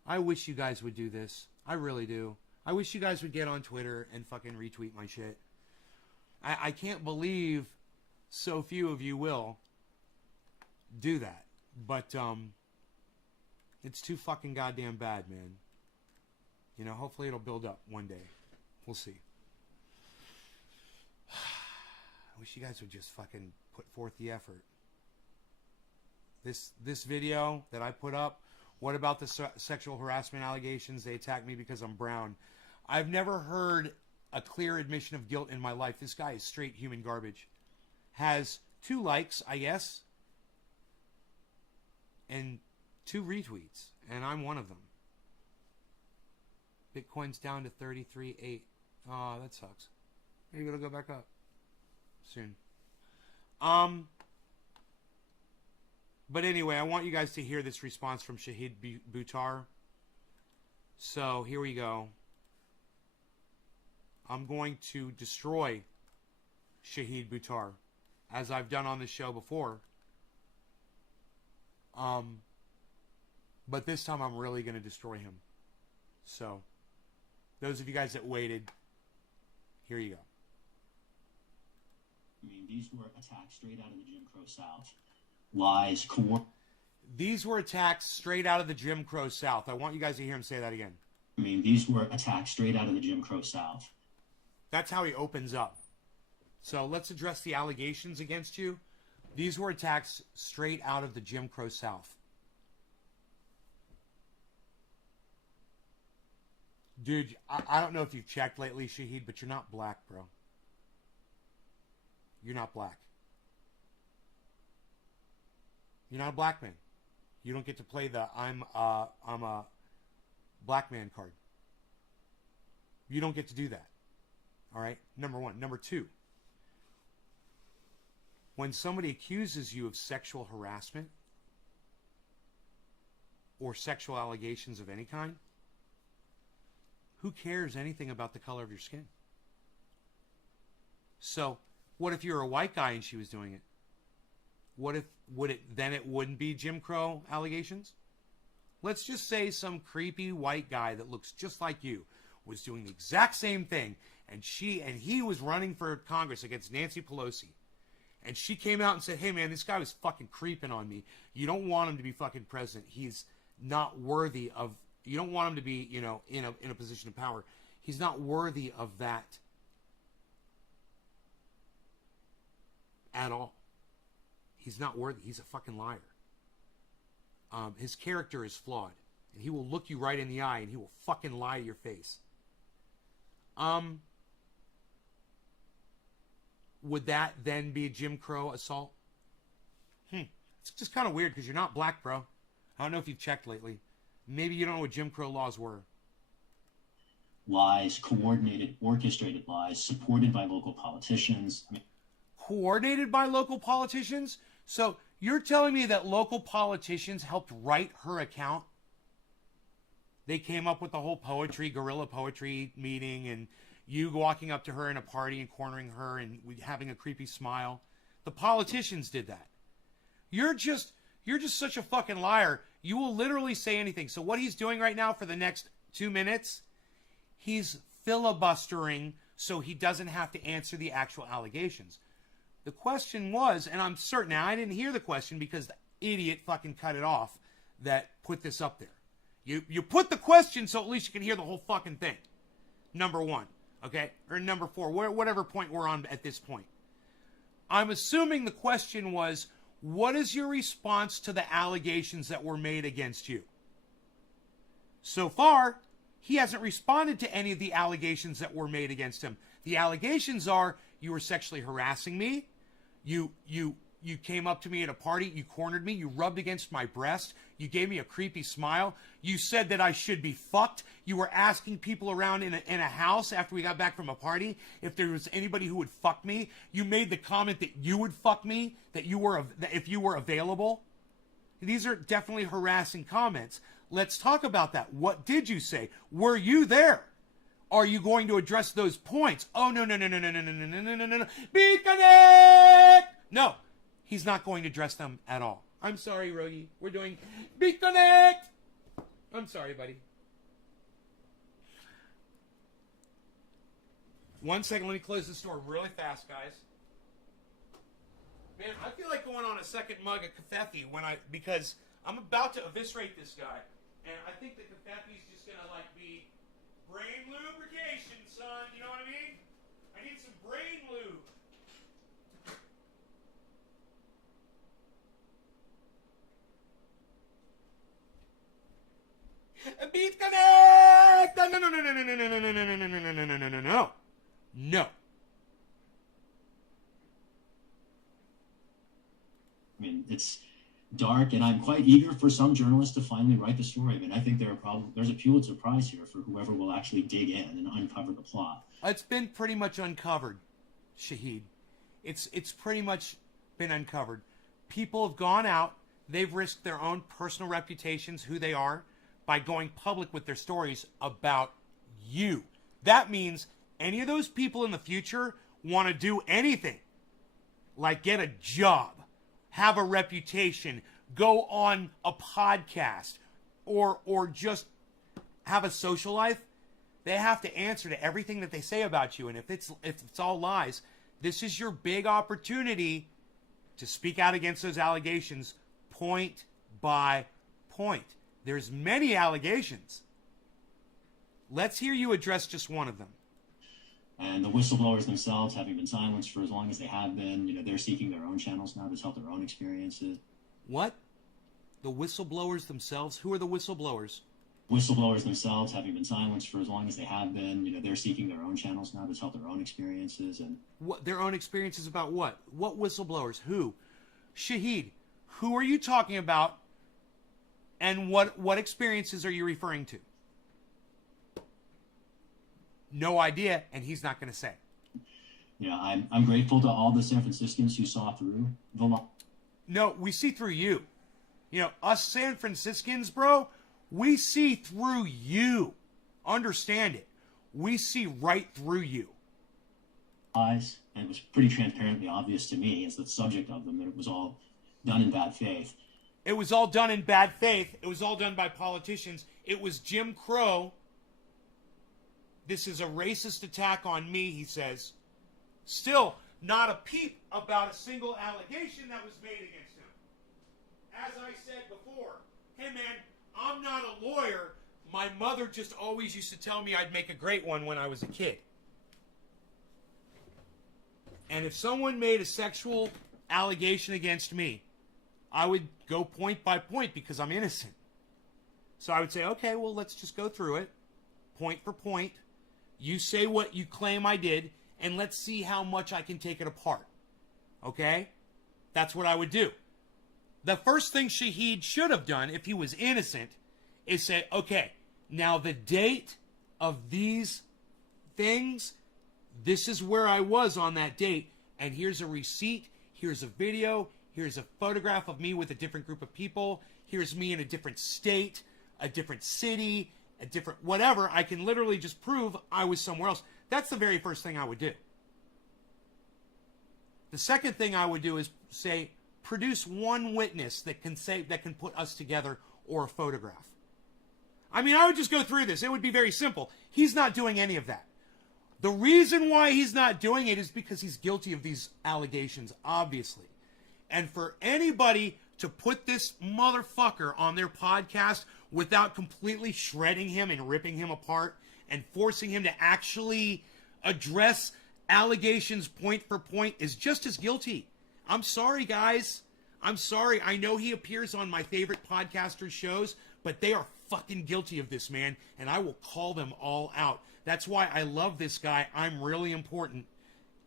I wish you guys would do this. I really do. I wish you guys would get on Twitter and fucking retweet my shit. I can't believe so few of you will do that. But, it's too fucking goddamn bad, man. You know, hopefully it'll build up one day. We'll see. I wish you guys would just fucking put forth the effort. This video that I put up, what about the sexual harassment allegations? They attacked me because I'm brown. I've never heard a clear admission of guilt in my life. This guy is straight human garbage. Has 2 likes, I guess. And 2 retweets, and I'm one of them. Bitcoin's down to 33.8. Oh, that sucks. Maybe it'll go back up soon. But anyway, I want you guys to hear this response from Shahid Buttar. So here we go. I'm going to destroy Shahid Buttar, as I've done on this show before. But this time I'm really going to destroy him. So, those of you guys that waited, here you go. I mean, these were attacks straight out of the Jim Crow South. Lies, These were attacks straight out of the Jim Crow South. I want you guys to hear him say that again. I mean, these were attacks straight out of the Jim Crow South. That's how he opens up. So let's address the allegations against you. These were attacks straight out of the Jim Crow South. Dude, I don't know if you've checked lately, Shahid, but you're not black, bro. You're not black. You're not a black man. You don't get to play the I'm a black man card. You don't get to do that. All right? Number one. Number two. When somebody accuses you of sexual harassment or sexual allegations of any kind, who cares anything about the color of your skin? So, what if you're a white guy and she was doing it? Then it wouldn't be Jim Crow allegations? Let's just say some creepy white guy that looks just like you was doing the exact same thing, and he was running for Congress against Nancy Pelosi. And she came out and said, "Hey man, this guy was fucking creeping on me. You don't want him to be fucking president. He's not worthy of, you don't want him to be, you know, in a position of power. He's not worthy of that at all. He's not worthy. He's a fucking liar. His character is flawed. And he will look you right in the eye and he will fucking lie to your face." Would that then be a Jim Crow assault? It's just kind of weird because you're not black, bro. I don't know if you've checked lately. Maybe you don't know what Jim Crow laws were. Lies, coordinated, orchestrated lies, supported by local politicians. Coordinated by local politicians? So you're telling me that local politicians helped write her account? They came up with the whole guerrilla poetry meeting, and you walking up to her in a party and cornering her and having a creepy smile. The politicians did that. You're just such a fucking liar. You will literally say anything. So what he's doing right now for the next 2 minutes, he's filibustering so he doesn't have to answer the actual allegations. The question was, and I'm certain, now I didn't hear the question because the idiot fucking cut it off that put this up there. You put the question so at least you can hear the whole fucking thing. Number one, okay? Or number four, whatever point we're on at this point. I'm assuming the question was, what is your response to the allegations that were made against you? So far, he hasn't responded to any of the allegations that were made against him. The allegations are, you were sexually harassing me, you came up to me at a party, you cornered me, you rubbed against my breast, you gave me a creepy smile, you said that I should be fucked, you were asking people around in a house after we got back from a party if there was anybody who would fuck me, you made the comment that you would fuck me, that if you were available. These are definitely harassing comments. Let's talk about that. What did you say? Were you there? Are you going to address those points? Oh, no. Be connect! No, he's not going to address them at all. I'm sorry, Rogi. We're doing Be Connect! I'm sorry, buddy. 1 second, let me close this door really fast, guys. Man, I feel like going on a second mug of Kefefi because I'm about to eviscerate this guy. And I think the Kefefi's just going to be brain lubrication, son. You know what I mean? I need some brain lube. Beat Connect! No. I mean, it's dark, and I'm quite eager for some journalists to finally write the story. But I think there's a Pulitzer Prize here for whoever will actually dig in and uncover the plot. It's been pretty much uncovered, Shahid. It's pretty much been uncovered. People have gone out. They've risked their own personal reputations, who they are, by going public with their stories about you. That means any of those people in the future want to do anything, like get a job, have a reputation, go on a podcast, or just have a social life, they have to answer to everything that they say about you. And if it's all lies, this is your big opportunity to speak out against those allegations point by point. There's many allegations. Let's hear you address just one of them. And the whistleblowers themselves, having been silenced for as long as they have been, they're seeking their own channels now to tell their own experiences. What? The whistleblowers themselves? Who are the whistleblowers? Whistleblowers themselves, having been silenced for as long as they have been, they're seeking their own channels now to tell their own experiences. And What, their own experiences about what? What whistleblowers? Who? Shahid, who are you talking about, and what experiences are you referring to? No idea, and he's not going to say. I'm grateful to all the San Franciscans who saw through the law. No, we see through you. Us San Franciscans, bro, we see through you. Understand it. We see right through you. Eyes, and it was pretty transparently obvious to me as the subject of them that it was all done in bad faith. It was all done in bad faith. It was all done by politicians. It was Jim Crow. This is a racist attack on me, he says. Still, not a peep about a single allegation that was made against him. As I said before, hey man, I'm not a lawyer. My mother just always used to tell me I'd make a great one when I was a kid. And if someone made a sexual allegation against me, I would go point by point because I'm innocent. So I would say, okay, well, let's just go through it, point for point. You say what you claim I did, and let's see how much I can take it apart. Okay? That's what I would do. The first thing Shahid should have done, if he was innocent, is say, okay, now the date of these things, this is where I was on that date, and here's a receipt, here's a video, here's a photograph of me with a different group of people, here's me in a different state, a different city, a different whatever. I can literally just prove I was somewhere else. That's the very first thing I would do. The second thing I would do is say, produce one witness that can put us together, or a photograph. I mean, I would just go through this. It would be very simple. He's not doing any of that. The reason why he's not doing it is because he's guilty of these allegations, obviously. And for anybody to put this motherfucker on their podcast without completely shredding him and ripping him apart and forcing him to actually address allegations point for point is just as guilty. I'm sorry, guys. I'm sorry. I know he appears on my favorite podcasters' shows, but they are fucking guilty of this, man, and I will call them all out. That's why I love this guy. I'm Really Important.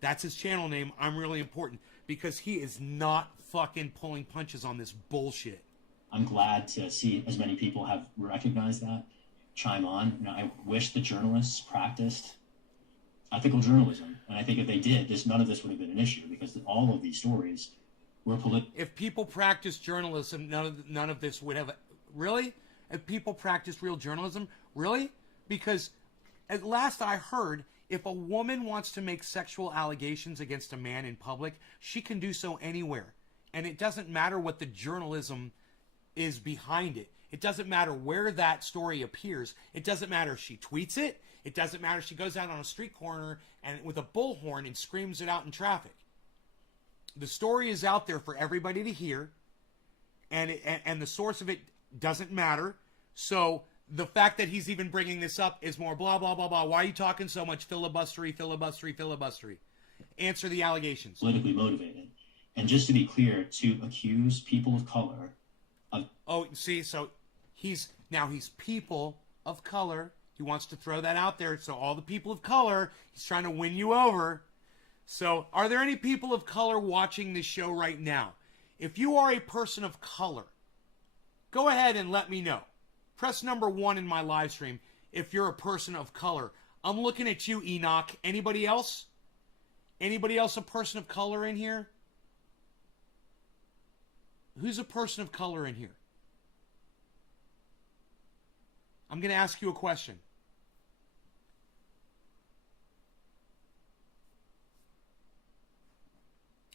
That's his channel name, I'm Really Important, because he is not fucking pulling punches on this bullshit. I'm glad to see as many people have recognized that, chime on. I wish the journalists practiced ethical journalism, and I think if they did, none of this would have been an issue, because all of these stories were political. If people practiced journalism, none of this would have. Really? If people practiced real journalism, really? Because at last I heard, if a woman wants to make sexual allegations against a man in public, she can do so anywhere. And it doesn't matter what the journalism is behind it. It doesn't matter where that story appears. It doesn't matter if she tweets it. It doesn't matter if she goes out on a street corner and with a bullhorn and screams it out in traffic. The story is out there for everybody to hear, and the source of it doesn't matter. So the fact that he's even bringing this up is more blah, blah, blah, blah. Why are you talking so much filibustery? Answer the allegations. Politically motivated. And just to be clear, to accuse people of color of... Oh, see, so he's people of color. He wants to throw that out there. So all the people of color, he's trying to win you over. So are there any people of color watching this show right now? If you are a person of color, go ahead and let me know. Press number 1 in my live stream if you're a person of color. I'm looking at you, Enoch. Anybody else? Anybody else a person of color in here? Who's a person of color in here? I'm going to ask you a question.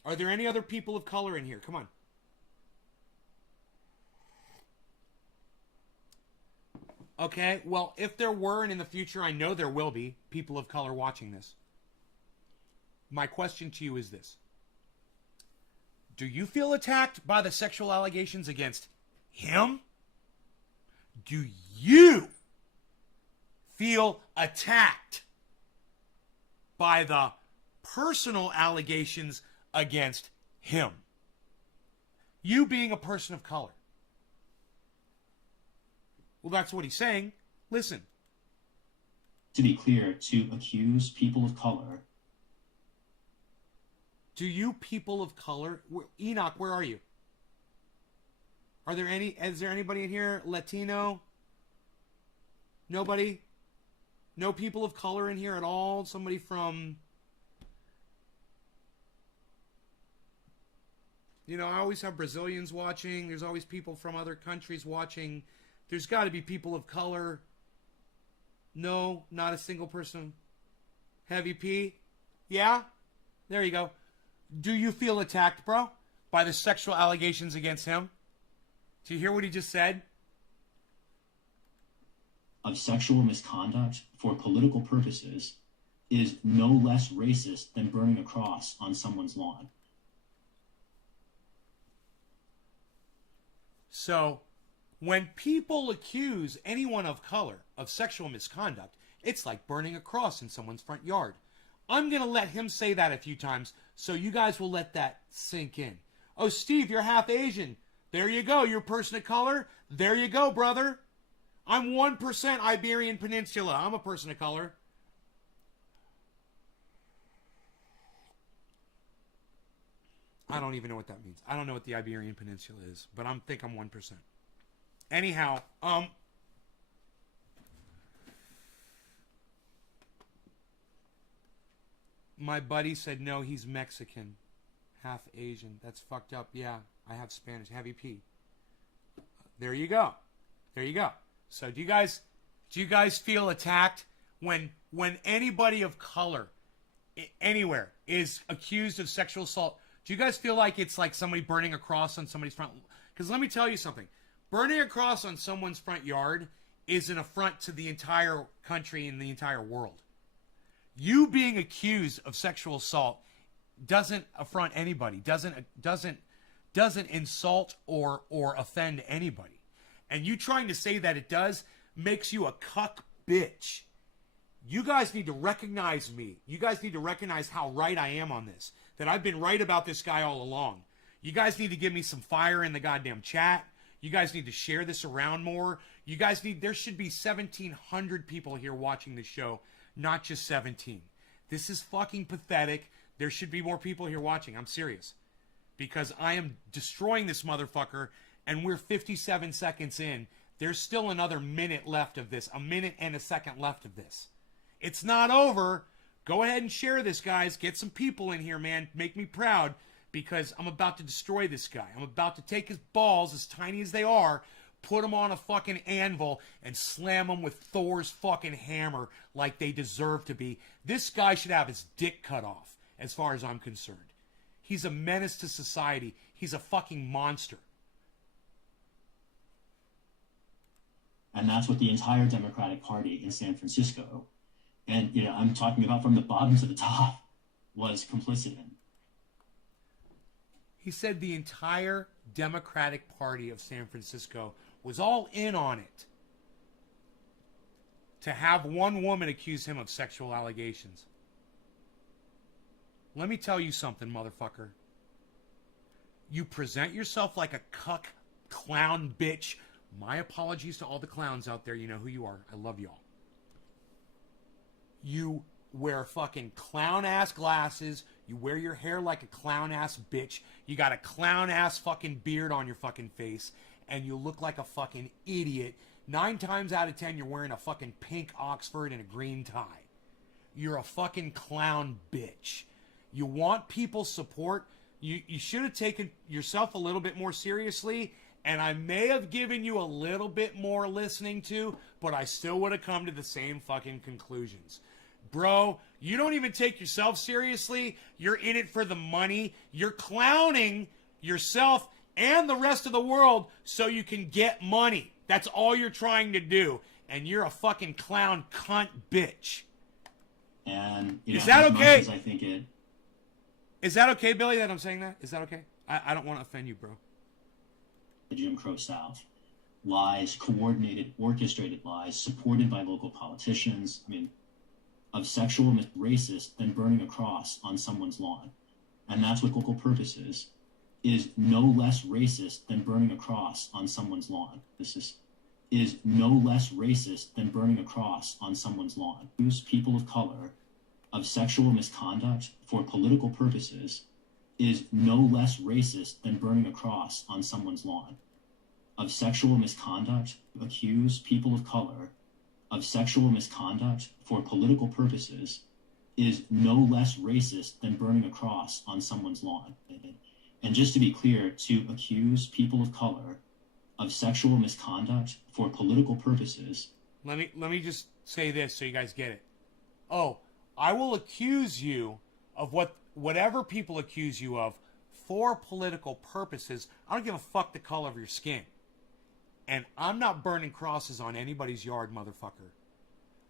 Are there any other people of color in here? Come on. Okay, well, if there were, and in the future I know there will be, people of color watching this, my question to you is this. Do you feel attacked by the sexual allegations against him? Do you feel attacked by the personal allegations against him? You being a person of color. Well, that's what he's saying. Listen. To be clear, to accuse people of color. Do you people of color... Enoch, where are you? Are there any... Is there anybody in here? Latino? Nobody? No people of color in here at all? Somebody from... You know, I always have Brazilians watching. There's always people from other countries watching. There's got to be people of color. No, not a single person. Heavy P? Yeah? There you go. Do you feel attacked, bro? By the sexual allegations against him? Do you hear what he just said? Of sexual misconduct for political purposes is no less racist than burning a cross on someone's lawn. So, when people accuse anyone of color of sexual misconduct, it's like burning a cross in someone's front yard. I'm going to let him say that a few times, so you guys will let that sink in. Oh, Steve, you're half Asian. There you go. You're a person of color. There you go, brother. I'm 1% Iberian Peninsula. I'm a person of color. I don't even know what that means. I don't know what the Iberian Peninsula is, but I think I'm 1%. Anyhow, my buddy said no, he's Mexican, half Asian. That's fucked up. Yeah, I have Spanish. Heavy P. There you go. There you go. So do you guys feel attacked when anybody of color anywhere is accused of sexual assault? Do you guys feel like it's like somebody burning a cross on somebody's front? Because let me tell you something. Burning a cross on someone's front yard is an affront to the entire country and the entire world. You being accused of sexual assault doesn't affront anybody, doesn't insult or offend anybody. And you trying to say that it does makes you a cuck bitch. You guys need to recognize me. You guys need to recognize how right I am on this. That I've been right about this guy all along. You guys need to give me some fire in the goddamn chat. You guys need to share this around more. You guys need... There should be 1,700 people here watching this show, not just 17. This is fucking pathetic. There should be more people here watching. I'm serious. Because I am destroying this motherfucker, and we're 57 seconds in. There's still another minute left of this. A minute and a second left of this. It's not over. Go ahead and share this, guys. Get some people in here, man. Make me proud, because I'm about to destroy this guy. I'm about to take his balls, as tiny as they are, put them on a fucking anvil, and slam them with Thor's fucking hammer like they deserve to be. This guy should have his dick cut off, as far as I'm concerned. He's a menace to society. He's a fucking monster. And that's what the entire Democratic Party in San Francisco, and I'm talking about from the bottom to the top, was complicit in. He said the entire Democratic Party of San Francisco was all in on it to have one woman accuse him of sexual allegations. Let me tell you something, motherfucker. You present yourself like a cuck, clown, bitch. My apologies to all the clowns out there. You know who you are. I love y'all. You wear fucking clown-ass glasses. You wear your hair like a clown-ass bitch. You got a clown-ass fucking beard on your fucking face. And you look like a fucking idiot. 9 times out of 10, you're wearing a fucking pink Oxford and a green tie. You're a fucking clown bitch. You want people's support. You should have taken yourself a little bit more seriously. And I may have given you a little bit more listening to, but I still would have come to the same fucking conclusions. Bro, you don't even take yourself seriously. You're in it for the money. You're clowning yourself and the rest of the world so you can get money. That's all you're trying to do. And you're a fucking clown cunt bitch. And is that okay? I think it. Is that okay, Billy, that I'm saying that? Is that okay? I don't want to offend you, bro. The Jim Crow South. Lies, coordinated, orchestrated lies, supported by local politicians. I mean, of sexual racist than burning a cross on someone's lawn. And that's what local purpose is no less racist than burning a cross on someone's lawn. This is no less racist than burning a cross on someone's lawn. Use people of color of sexual misconduct for political purposes is no less racist than burning a cross on someone's lawn. Of sexual misconduct, accuse people of color of sexual misconduct for political purposes is no less racist than burning a cross on someone's lawn. And just to be clear, to accuse people of color of sexual misconduct for political purposes. Let me just say this so you guys get it. Oh, I will accuse you of whatever people accuse you of for political purposes. I don't give a fuck the color of your skin. And I'm not burning crosses on anybody's yard, motherfucker.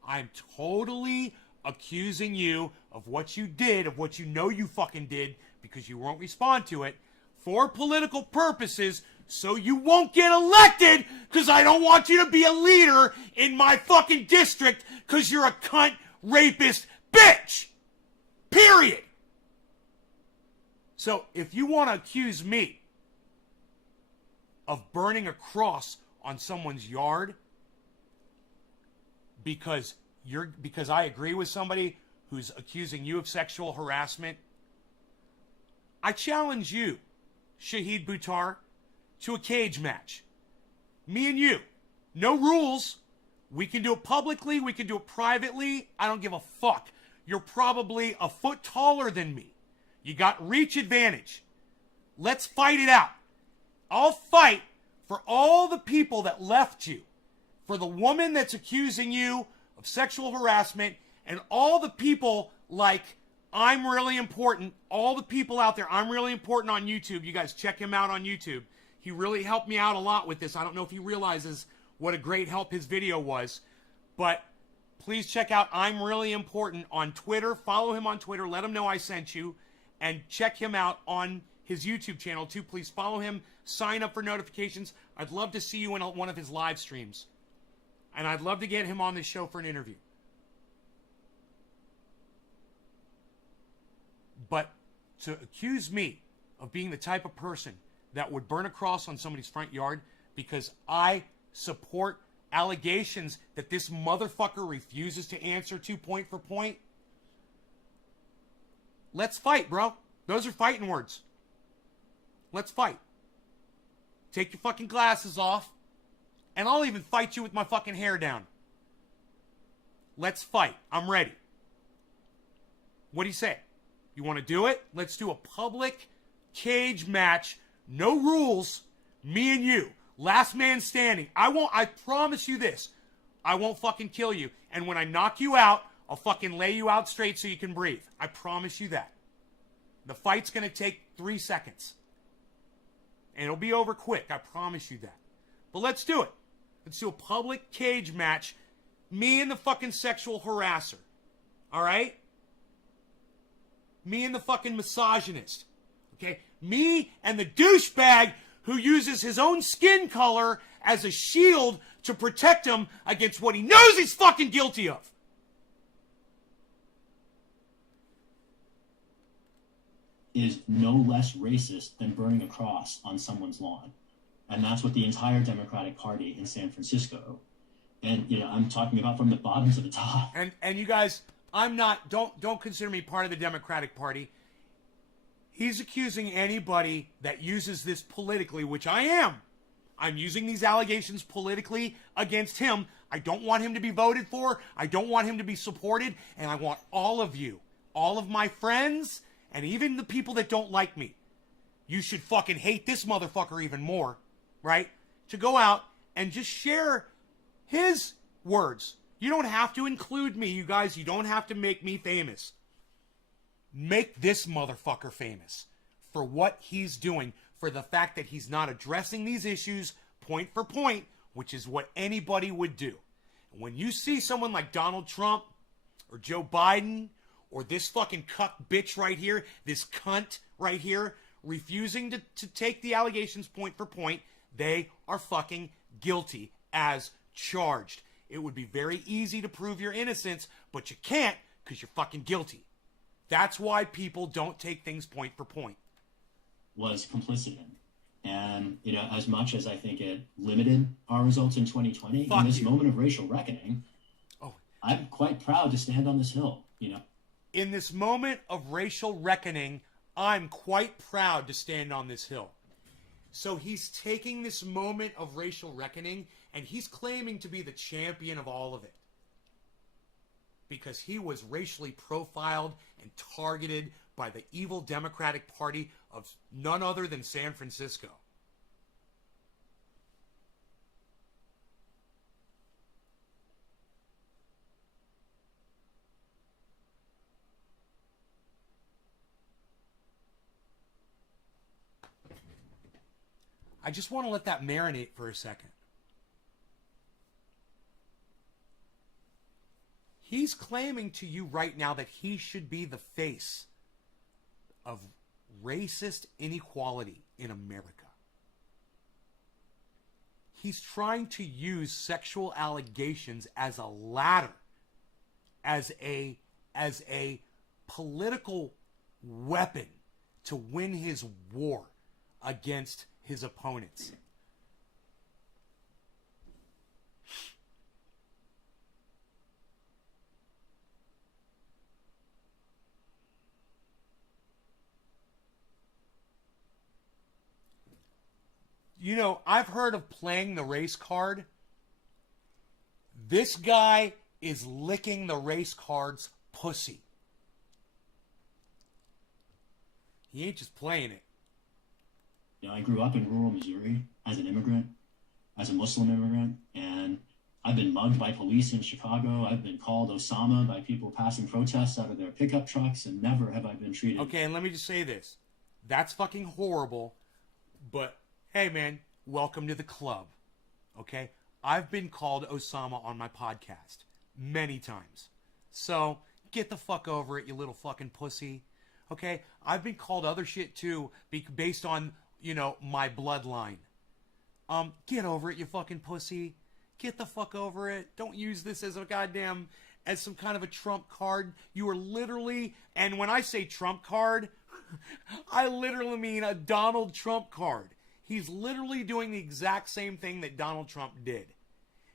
I'm totally accusing you of what you did, of what you know you fucking did, because you won't respond to it, for political purposes, so you won't get elected, because I don't want you to be a leader in my fucking district, because you're a cunt, rapist, bitch! Period! So, if you want to accuse me of burning a cross on someone's yard because I agree with somebody who's accusing you of sexual harassment, I challenge you, Shahid Buttar, to a cage match. Me and you. No rules. We can do it publicly. We can do it privately. I don't give a fuck. You're probably a foot taller than me. You got reach advantage. Let's fight it out. I'll fight for all the people that left you. For the woman that's accusing you of sexual harassment, and all the people like I'm Really Important, all the people out there, I'm Really Important on YouTube. You guys check him out on YouTube. He really helped me out a lot with this. I don't know if he realizes what a great help his video was, but please check out I'm Really Important on Twitter. Follow him on Twitter. Let him know I sent you, and check him out on his YouTube channel too. Please follow him. Sign up for notifications. I'd love to see you in one of his live streams. And I'd love to get him on this show for an interview. But to accuse me of being the type of person that would burn a cross on somebody's front yard because I support allegations that this motherfucker refuses to answer to point for point, let's fight, bro. Those are fighting words. Let's fight. Take your fucking glasses off, and I'll even fight you with my fucking hair down. Let's fight. I'm ready. What do you say? You want to do it? Let's do a public cage match. No rules. Me and you. Last man standing. I promise you this. I won't fucking kill you. And when I knock you out, I'll fucking lay you out straight so you can breathe. I promise you that. The fight's going to take 3 seconds. And it'll be over quick. I promise you that. But let's do it. Let's do a public cage match. Me and the fucking sexual harasser. All right? Me and the fucking misogynist. Okay? Me and the douchebag who uses his own skin color as a shield to protect him against what he knows he's fucking guilty of. Is no less racist than burning a cross on someone's lawn. And that's what the entire Democratic Party in San Francisco, and I'm talking about from the bottom to the top. And you guys, I'm not, don't consider me part of the Democratic Party. He's accusing anybody that uses this politically, which I am. I'm using these allegations politically against him. I don't want him to be voted for. I don't want him to be supported. And I want all of you, all of my friends, and even the people that don't like me. You should fucking hate this motherfucker even more, right? To go out and just share his words. You don't have to include me, you guys. You don't have to make me famous. Make this motherfucker famous for what he's doing, for the fact that he's not addressing these issues point for point, which is what anybody would do. When you see someone like Donald Trump or Joe Biden or this fucking cuck bitch right here, this cunt right here, refusing to take the allegations point for point, they are fucking guilty as charged. It would be very easy to prove your innocence, but you can't because you're fucking guilty. That's why people don't take things point for point. Was complicit in. And, you know, as much as I think it limited our results in 2020, in this moment of racial reckoning, I'm quite proud to stand on this hill, you know. In this moment of racial reckoning, I'm quite proud to stand on this hill. So he's taking this moment of racial reckoning and he's claiming to be the champion of all of it. Because he was racially profiled and targeted by the evil Democratic Party of none other than San Francisco. I just want to let that marinate for a second. He's claiming to you right now that he should be the face of racist inequality in America. He's trying to use sexual allegations as a ladder, as a political weapon to win his war against his opponents. You know, I've heard of playing the race card. This guy is licking the race card's pussy. He ain't just playing it. You know, I grew up in rural Missouri as an immigrant, as a Muslim immigrant, and I've been mugged by police in Chicago. I've been called Osama by people passing protests out of their pickup trucks, and never have I been treated. Okay, and let me just say this. That's fucking horrible, but hey, man, welcome to the club, okay? I've been called Osama on my podcast many times. So, get the fuck over it, you little fucking pussy, okay? I've been called other shit, too, based on, you know, my bloodline. Get over it, you fucking pussy. Get the fuck over it. Don't use this as as some kind of a trump card. You are literally, and when I say trump card, I literally mean a Donald Trump card. He's literally doing the exact same thing that Donald Trump did.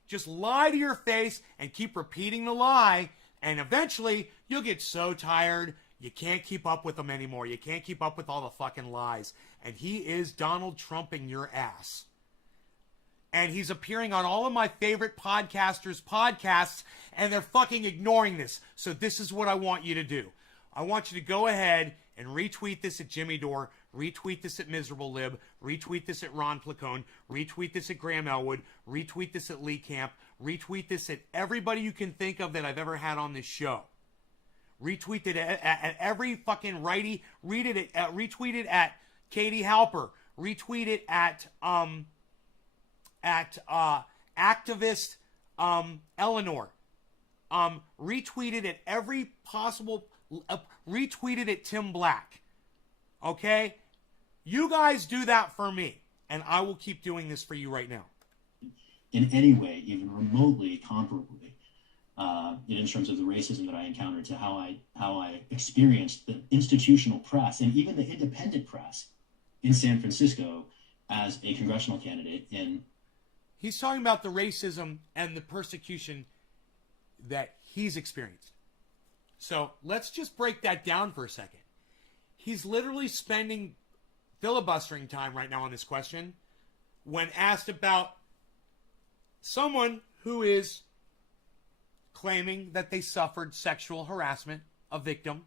Just lie to your face and keep repeating the lie, and eventually you'll get so tired you can't keep up with them anymore. You can't keep up with all the fucking lies. And he is Donald Trumping your ass. And he's appearing on all of my favorite podcasters' podcasts, and they're fucking ignoring this. So this is what I want you to do. I want you to go ahead and retweet this at Jimmy Dore, retweet this at Miserable Lib, retweet this at Ron Placone, retweet this at Graham Elwood, retweet this at Lee Camp, retweet this at everybody you can think of that I've ever had on this show. Retweet it at every fucking righty. Retweet it at Katie Halper. Retweet it at activist Eleanor. Retweet it at every possible. Retweet it at Tim Black. Okay? You guys do that for me, and I will keep doing this for you right now. In any way, even remotely comparably, in terms of the racism that I encountered, to how I experienced the institutional press and even the independent press in San Francisco as a congressional candidate. He's talking about the racism and the persecution that he's experienced. So let's just break that down for a second. He's literally spending filibustering time right now on this question when asked about someone who is claiming that they suffered sexual harassment, a victim.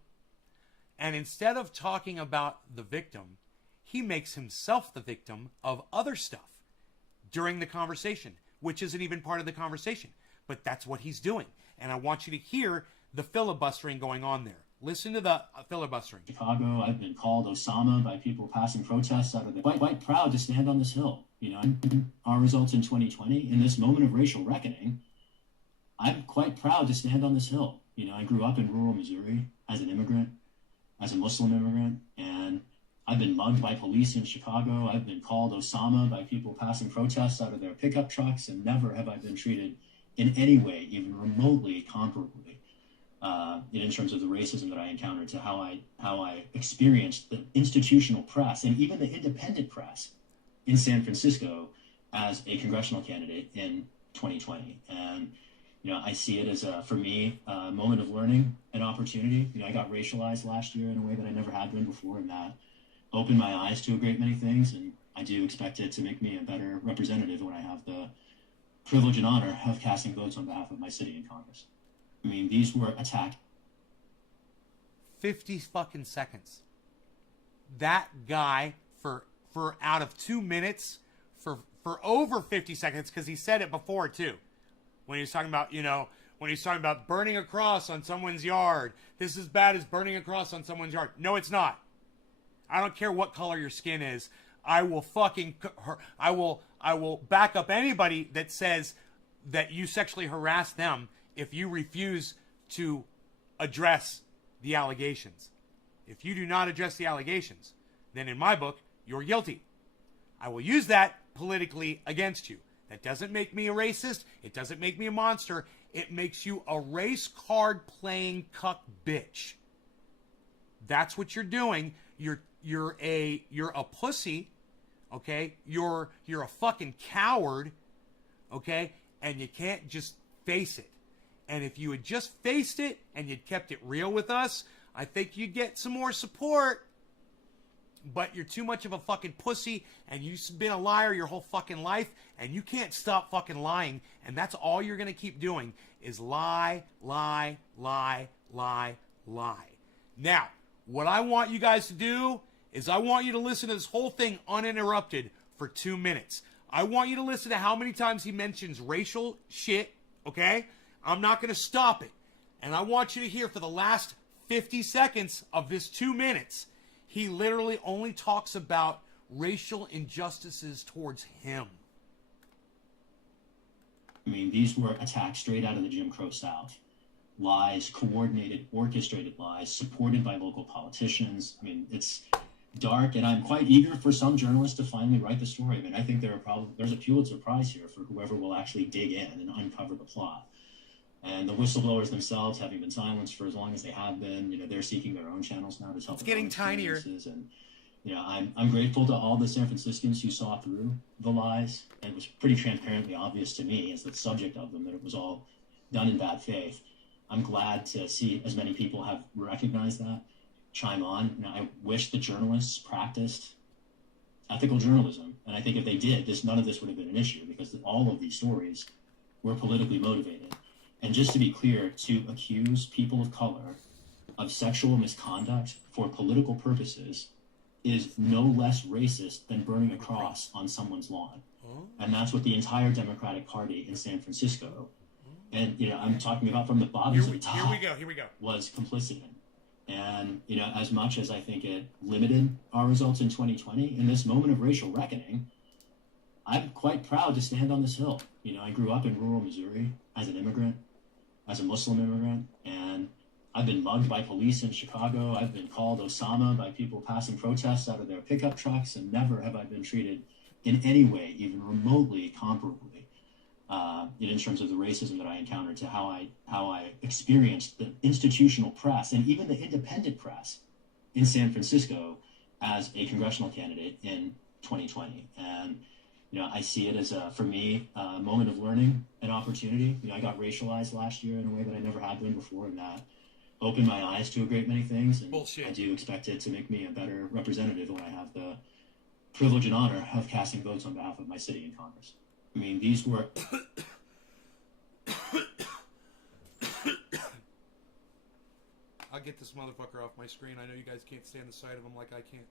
And instead of talking about the victim, he makes himself the victim of other stuff during the conversation, which isn't even part of the conversation. But that's what he's doing. And I want you to hear the filibustering going on there. Listen to the filibustering. Chicago, I've been called Osama by people passing protests out of the... Quite proud to stand on this hill. You know, our results in 2020, in this moment of racial reckoning, I'm quite proud to stand on this hill. You know, I grew up in rural Missouri as an immigrant, as a Muslim immigrant, and I've been mugged by police in Chicago. I've been called Osama by people passing protests out of their pickup trucks, and never have I been treated in any way, even remotely comparably, in terms of the racism that I encountered, to how I experienced the institutional press and even the independent press in San Francisco as a congressional candidate in 2020. And you know, I see it as for me, a moment of learning, an opportunity. You know, I got racialized last year in a way that I never had been before, and that opened my eyes to a great many things. And I do expect it to make me a better representative when I have the privilege and honor of casting votes on behalf of my city in Congress. I mean, these were attacked. 50 fucking seconds. That guy for out of 2 minutes, for over 50 seconds, because he said it before too. When he was talking about, you know, when he's talking about burning a cross on someone's yard. This is bad as burning a cross on someone's yard. No, it's not. I don't care what color your skin is. I will back up anybody that says that you sexually harassed them if you refuse to address the allegations. If you do not address the allegations, then in my book, you're guilty. I will use that politically against you. That doesn't make me a racist. It doesn't make me a monster. It makes you a race card playing cuck bitch. That's what you're doing. You're a pussy, okay? You're a fucking coward, okay? And you can't just face it. And if you had just faced it and you'd kept it real with us, I think you'd get some more support. But you're too much of a fucking pussy, and you've been a liar your whole fucking life, and you can't stop fucking lying, and that's all you're going to keep doing is lie, lie, lie, lie, lie. Now, what I want you guys to do is I want you to listen to this whole thing uninterrupted for 2 minutes. I want you to listen to how many times he mentions racial shit, okay? I'm not going to stop it. And I want you to hear for the last 50 seconds of this 2 minutes, he literally only talks about racial injustices towards him. I mean, these were attacks straight out of the Jim Crow South. Lies, coordinated, orchestrated lies, supported by local politicians. I mean, it's dark, and I'm quite eager for some journalists to finally write the story. I mean, I think there's a Pulitzer Prize here for whoever will actually dig in and uncover the plot. And the whistleblowers themselves, having been silenced for as long as they have been, you know, they're seeking their own channels now to tell it's getting tinier. And you know, I'm grateful to all the San Franciscans who saw through the lies. And it was pretty transparently obvious to me as the subject of them that it was all done in bad faith. I'm glad to see as many people have recognized that, chime on. You know, I wish the journalists practiced ethical journalism. And I think if they did, none of this would have been an issue, because all of these stories were politically motivated. And just to be clear, to accuse people of color of sexual misconduct for political purposes is no less racist than burning a cross on someone's lawn. And that's what the entire Democratic Party in San Francisco, and you know, I'm talking about from the bottom to the top, here we go, was complicit in. And you know, as much as I think it limited our results in 2020, in this moment of racial reckoning, I'm quite proud to stand on this hill. You know, I grew up in rural Missouri as an immigrant, as a Muslim immigrant, and I've been mugged by police in Chicago. I've been called Osama by people passing protests out of their pickup trucks, and never have I been treated in any way, even remotely comparably, in terms of the racism that I encountered, to how I experienced the institutional press and even the independent press in San Francisco as a congressional candidate in 2020. And you know, I see it as for me, a moment of learning, an opportunity. You know, I got racialized last year in a way that I never had been before, and that opened my eyes to a great many things, and Bullshit. I do expect it to make me a better representative when I have the privilege and honor of casting votes on behalf of my city in Congress. I mean, these were... I'll get this motherfucker off my screen. I know you guys can't stand the sight of him like I can't.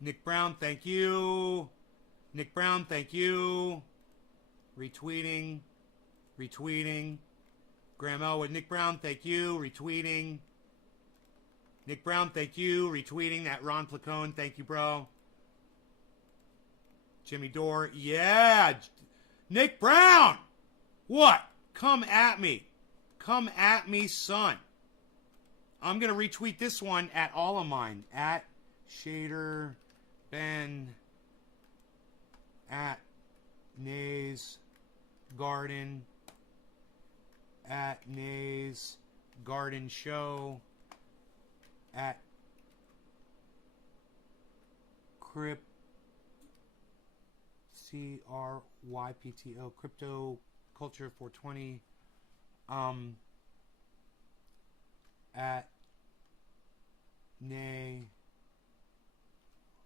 Nick Brown, thank you. Nick Brown, thank you. Retweeting. Graham Elwood, Nick Brown, thank you. Retweeting. Nick Brown, thank you. Retweeting that Ron Placone, thank you, bro. Jimmy Dore, yeah. Nick Brown, what? Come at me. Come at me, son. I'm going to retweet this one at all of mine. At Shader Ben. At Nays Garden. At Nays Garden Show. At Crypt. CRYPTO. Crypto Culture 420. At Nay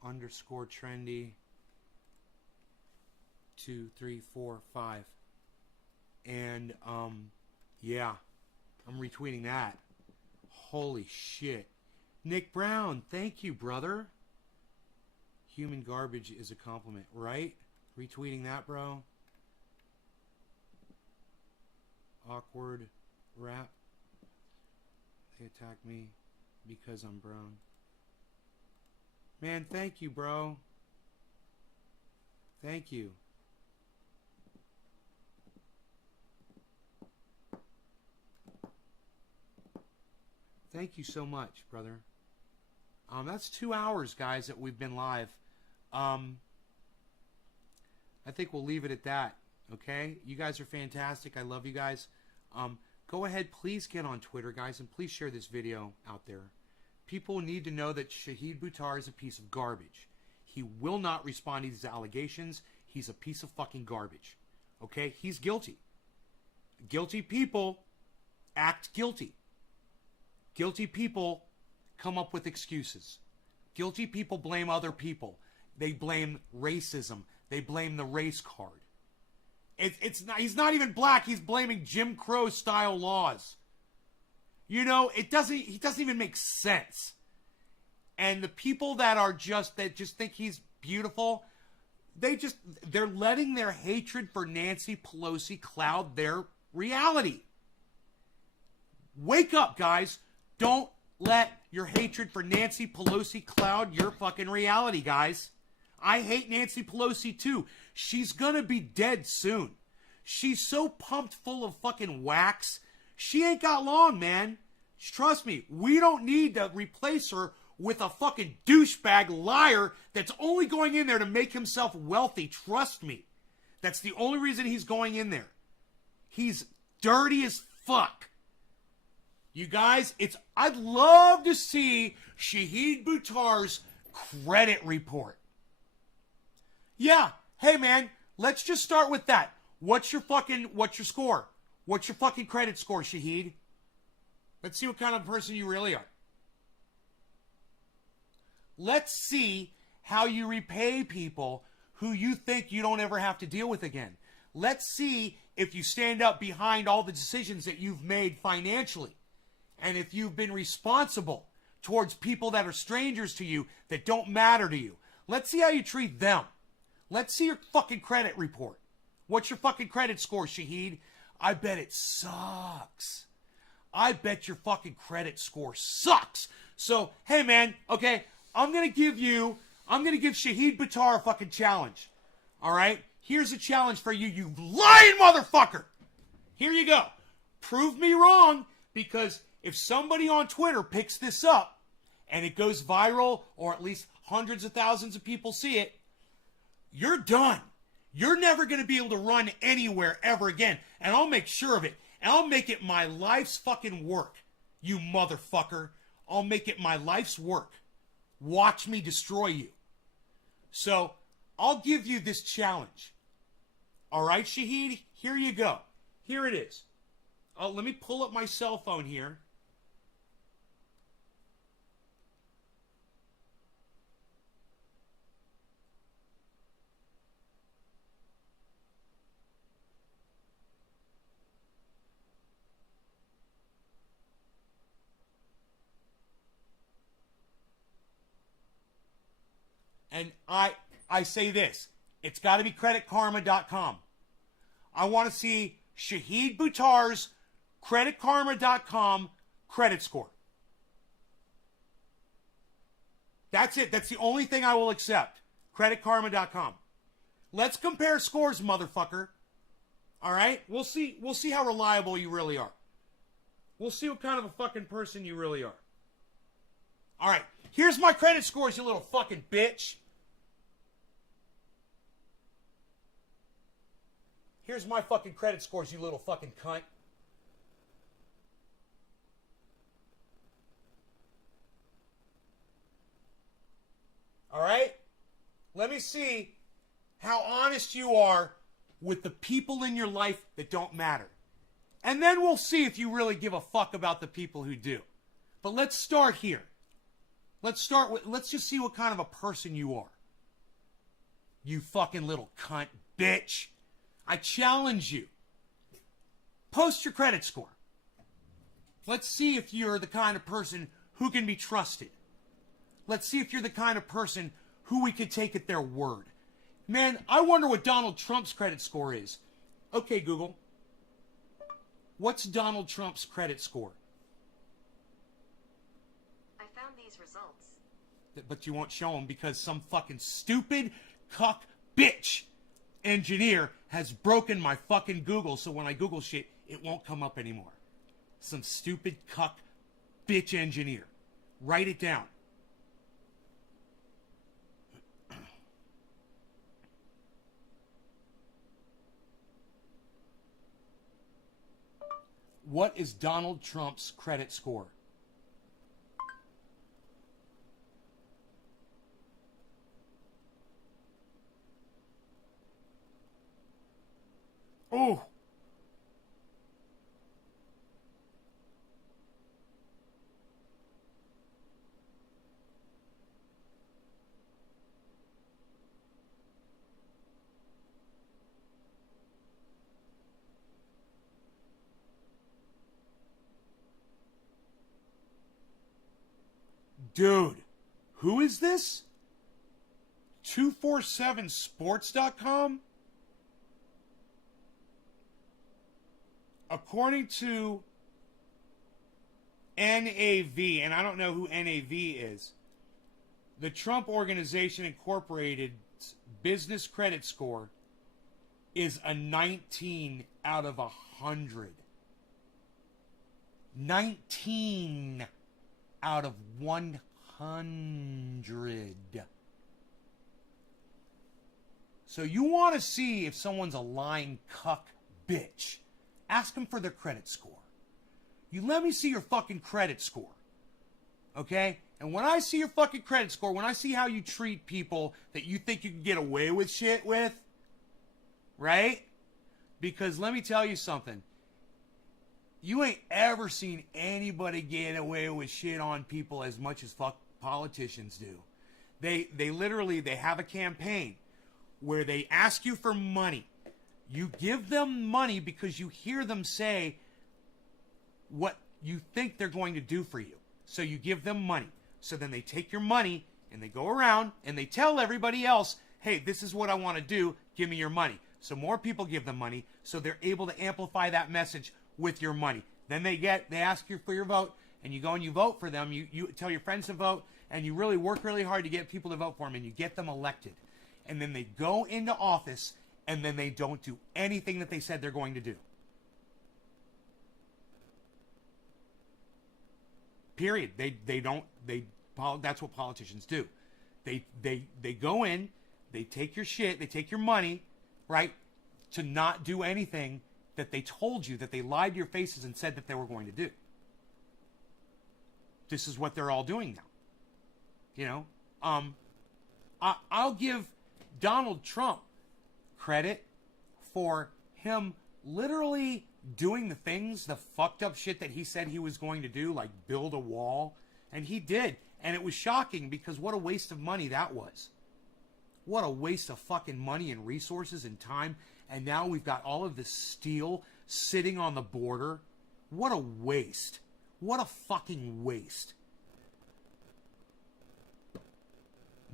underscore trendy 2, 3, 4, 5. And yeah, I'm retweeting that. Holy shit. Nick Brown, thank you, brother. Human garbage is a compliment, right? Retweeting that, bro. Awkward rap. They attack me because I'm brown. Man, thank you, bro. Thank you. Thank you so much, brother. That's 2 hours, guys, that we've been live. I think we'll leave it at that, okay? You guys are fantastic. I love you guys. Go ahead, please get on Twitter, guys, and please share this video out there. People need to know that Shahid Buttar is a piece of garbage. He will not respond to these allegations. He's a piece of fucking garbage, okay? He's guilty. Guilty people act guilty. Guilty people come up with excuses. Guilty people blame other people. They blame racism. They blame the race card. It's not. He's not even black. He's blaming Jim Crow style laws. You know, he doesn't even make sense. And the people that just think he's beautiful, they're letting their hatred for Nancy Pelosi cloud their reality. Wake up, guys. Don't let your hatred for Nancy Pelosi cloud your fucking reality, guys. I hate Nancy Pelosi too. She's gonna be dead soon. She's so pumped full of fucking wax. She ain't got long, man. Trust me, we don't need to replace her with a fucking douchebag liar that's only going in there to make himself wealthy. Trust me. That's the only reason he's going in there. He's dirty as fuck. You guys, I'd love to see Shahid Buttar's credit report. Yeah, hey man, let's just start with that. What's your score? What's your fucking credit score, Shahid? Let's see what kind of person you really are. Let's see how you repay people who you think you don't ever have to deal with again. Let's see if you stand up behind all the decisions that you've made financially. And if you've been responsible towards people that are strangers to you, that don't matter to you. Let's see how you treat them. Let's see your fucking credit report. What's your fucking credit score, Shahid? I bet it sucks. I bet your fucking credit score sucks. So, hey man, okay, I'm gonna give Shahid Buttar a fucking challenge. All right? Here's a challenge for you, you lying motherfucker. Here you go. Prove me wrong, because if somebody on Twitter picks this up and it goes viral, or at least hundreds of thousands of people see it, you're done. You're never going to be able to run anywhere ever again. And I'll make sure of it. And I'll make it my life's fucking work, you motherfucker. I'll make it my life's work. Watch me destroy you. So, I'll give you this challenge. All right, Shahid? Here you go. Here it is. Let me pull up my cell phone here. And I say this. It's got to be creditkarma.com. I want to see Shahid Buttar's creditkarma.com credit score. That's it. That's the only thing I will accept. Creditkarma.com. Let's compare scores, motherfucker. All right? We'll see how reliable you really are. We'll see what kind of a fucking person you really are. All right. Here's my credit scores, you little fucking bitch. Here's my fucking credit scores, you little fucking cunt. All right? Let me see how honest you are with the people in your life that don't matter. And then we'll see if you really give a fuck about the people who do. But let's start here. Let's just see what kind of a person you are. You fucking little cunt bitch. I challenge you. Post your credit score. Let's see if you're the kind of person who can be trusted. Let's see if you're the kind of person who we could take at their word. Man, I wonder what Donald Trump's credit score is. Okay, Google. What's Donald Trump's credit score? Results. But you won't show them because some fucking stupid cuck bitch engineer has broken my fucking Google, so when I Google shit, it won't come up anymore. Some stupid cuck bitch engineer. Write it down. What is Donald Trump's credit score? Oh. Dude, who is this? 247sports.com? According to NAV, and I don't know who NAV is, the Trump Organization Incorporated's business credit score is a 19 out of 100. 19 out of 100. So you want to see if someone's a lying cuck bitch. Ask them for their credit score. You let me see your fucking credit score. Okay? And when I see your fucking credit score, when I see how you treat people that you think you can get away with shit with, right? Because let me tell you something. You ain't ever seen anybody get away with shit on people as much as fuck politicians do. They literally have a campaign where they ask you for money. You give them money because you hear them say what you think they're going to do for you. So you give them money. So then they take your money and they go around and they tell everybody else, hey, this is what I want to do. Give me your money. So more people give them money. So they're able to amplify that message with your money. Then they ask you for your vote, and you go and you vote for them. You tell your friends to vote, and you really work really hard to get people to vote for them, and you get them elected. and then they go into office, and then they don't do anything that they said they're going to do. Period. That's what politicians do. They go in, they take your shit, they take your money, right, to not do anything that they told you, that they lied to your faces and said that they were going to do. This is what they're all doing now. You know, I'll give Donald Trump credit for him literally doing the things, the fucked up shit that he said he was going to do, like build a wall. And he did. And it was shocking because what a waste of money that was. What a waste of fucking money and resources and time. And now we've got all of this steel sitting on the border. What a waste. What a fucking waste.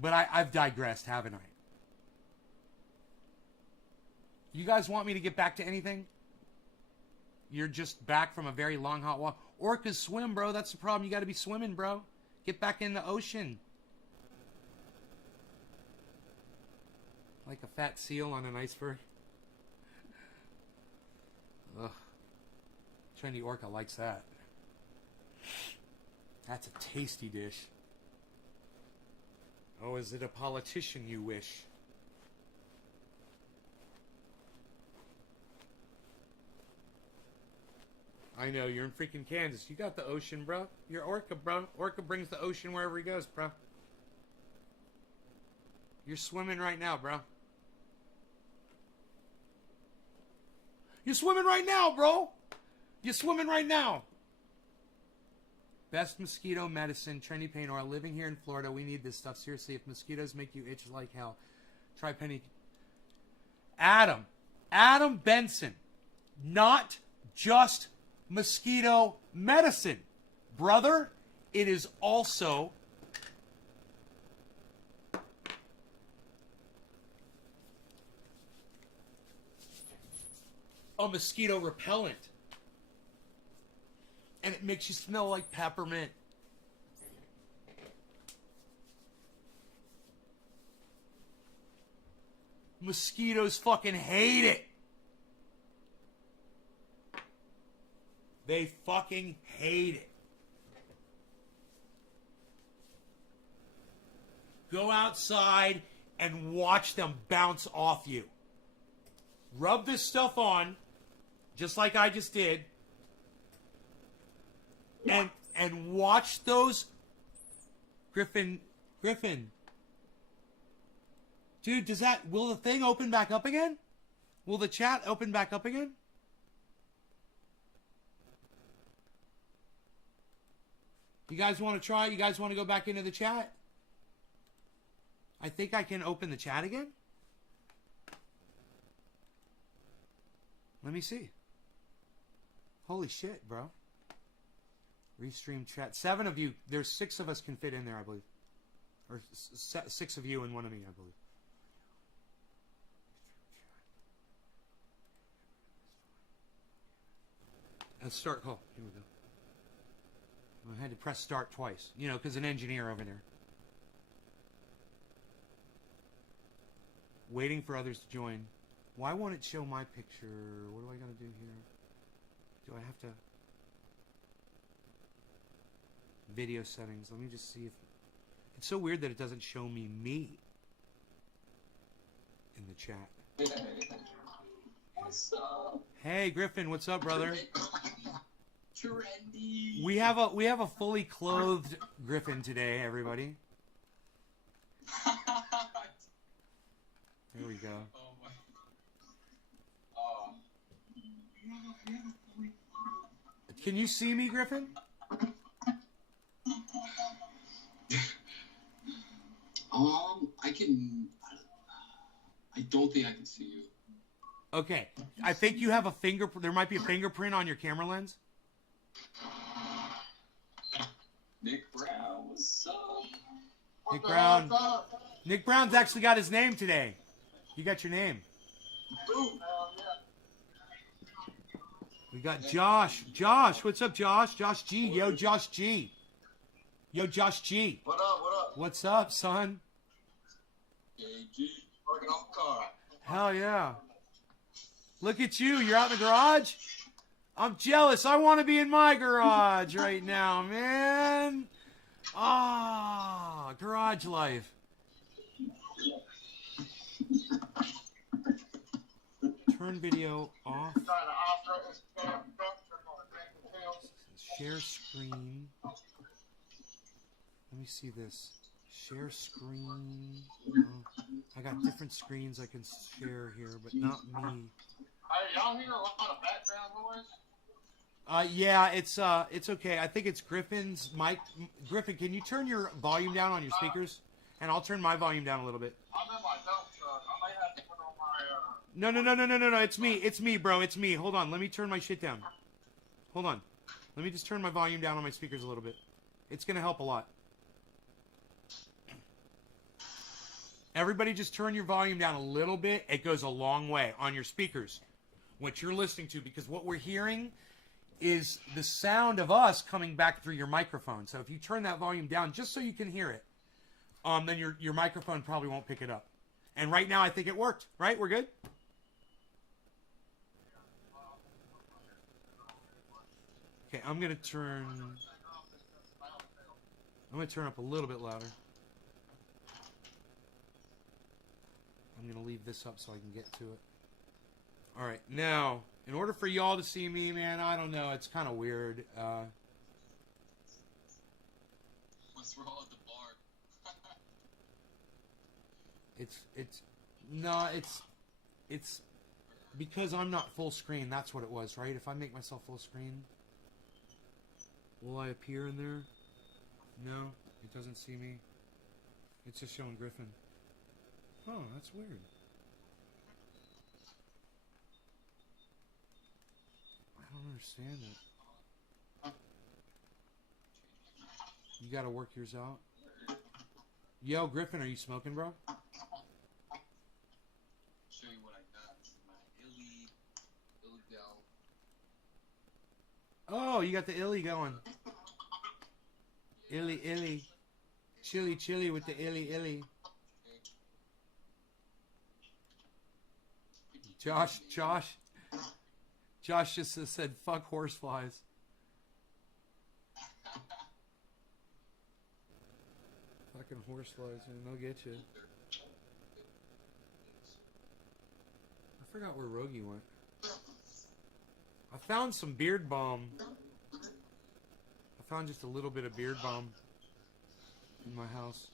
But I've digressed, haven't I? You guys want me to get back to anything? You're just back from a very long, hot walk. Orcas swim, bro. That's the problem. You got to be swimming, bro. Get back in the ocean. Like a fat seal on an iceberg. Ugh. Trendy Orca likes that. That's a tasty dish. Oh, is it a politician you wish? I know, you're in freaking Kansas. You got the ocean, bro. You're Orca, bro. Orca brings the ocean wherever he goes, bro. You're swimming right now, bro. You're swimming right now, bro. You're swimming right now. Best mosquito medicine, trendy paint oil. Living here in Florida, we need this stuff. Seriously, if mosquitoes make you itch like hell, try penny. Adam Benson. Not just mosquito medicine, brother. It is also a mosquito repellent. And it makes you smell like peppermint. Mosquitoes fucking hate it. They fucking hate it. Go outside and watch them bounce off you. Rub this stuff on, just like I just did. And watch those. Griffin. Dude, will the thing open back up again? Will the chat open back up again? You guys want to try? You guys want to go back into the chat? I think I can open the chat again. Let me see. Holy shit, bro. Restream chat. 7 of you. There's 6 of us can fit in there, I believe. Or 6 of you and 1 of me, I believe. Let's start call. Here we go. I had to press start twice. You know, because an engineer over there. Waiting for others to join. Why won't it show my picture? What do I got to do here? Do I have to... Video settings. Let me just see if... It's so weird that it doesn't show me in the chat. What's up? Hey, Griffin. What's up, brother? Trendy. We have a fully clothed Griffin today, everybody. There we go. Oh my. Can you see me, Griffin? I can. I don't think I can see you. Okay. I think you have a fingerprint. There might be a fingerprint on your camera lens. Nick Brown, what's up? Nick Brown. Nick Brown's actually got his name today. You got your name. Boom. We got Josh. Josh, what's up, Josh? Josh G. Yo, Josh G. Yo, Josh G. What up? What up? What's up, son? AG. Working on the car. Hell yeah. Look at you. You're out in the garage? I'm jealous. I want to be in my garage right now, man. Ah, garage life. Turn video off. Share screen. Let me see this. Share screen. Oh, I got different screens I can share here, but not me. Hey, y'all hear a lot of background noise? Yeah, it's okay. I think it's Griffin's mic. Griffin, can you turn your volume down on your speakers? And I'll turn my volume down a little bit. I'm in my dump truck. I may have to put on my, No. It's me, bro. It's me. Hold on. Let me turn my shit down. Hold on. Let me just turn my volume down on my speakers a little bit. It's going to help a lot. Everybody just turn your volume down a little bit. It goes a long way on your speakers. What you're listening to, because what we're hearing is the sound of us coming back through your microphone. So if you turn that volume down just so you can hear it, then your microphone probably won't pick it up. And right now I think it worked, right? We're good? Okay, I'm going to turn up a little bit louder. I'm going to leave this up so I can get to it. All right, now, in order for y'all to see me, man, I don't know. It's kind of weird. what's wrong with the bar? It's because I'm not full screen. That's what it was, right? If I make myself full screen, will I appear in there? No, it doesn't see me. It's just showing Griffin. Oh, that's weird. I don't understand it. You gotta work yours out. Yo, Griffin, are you smoking, bro? Show you what I got. My illy gal. Oh, you got the illy going. Illy. Chilly with the illy. Josh just said, fuck horseflies. Fucking horseflies, man, they'll get you. I forgot where Rogie went. I found some beard balm. I found just a little bit of beard balm in my house.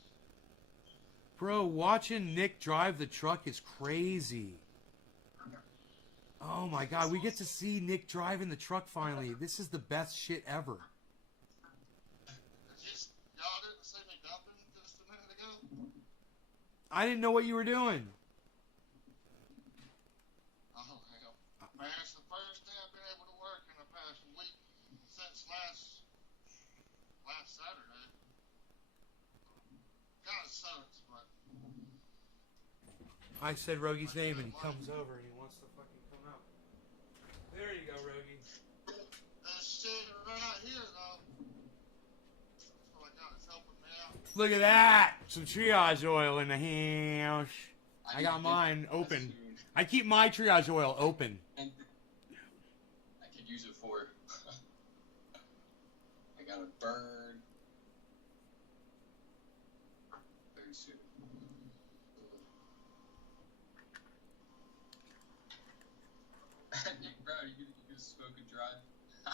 Bro, watching Nick drive the truck is crazy. Oh my god, we get to see Nick driving the truck finally. This is the best shit ever. Y'all didn't see me dumping just a minute ago? I didn't know what you were doing. Oh, hell. Man, it's the first day I've been able to work in the past week since last Saturday. Kind of sucks, but... I said Rogie's name and he comes over and he wants to fucking come out. There you go, Rogie. That shit right here, though. That's what I got. It's helping me out. Look at that! Some triage oil in the house. I got mine open. I keep my triage oil open. I could use it for... I got a burn. Very soon. Nick Brown, you gonna smoke and drive? I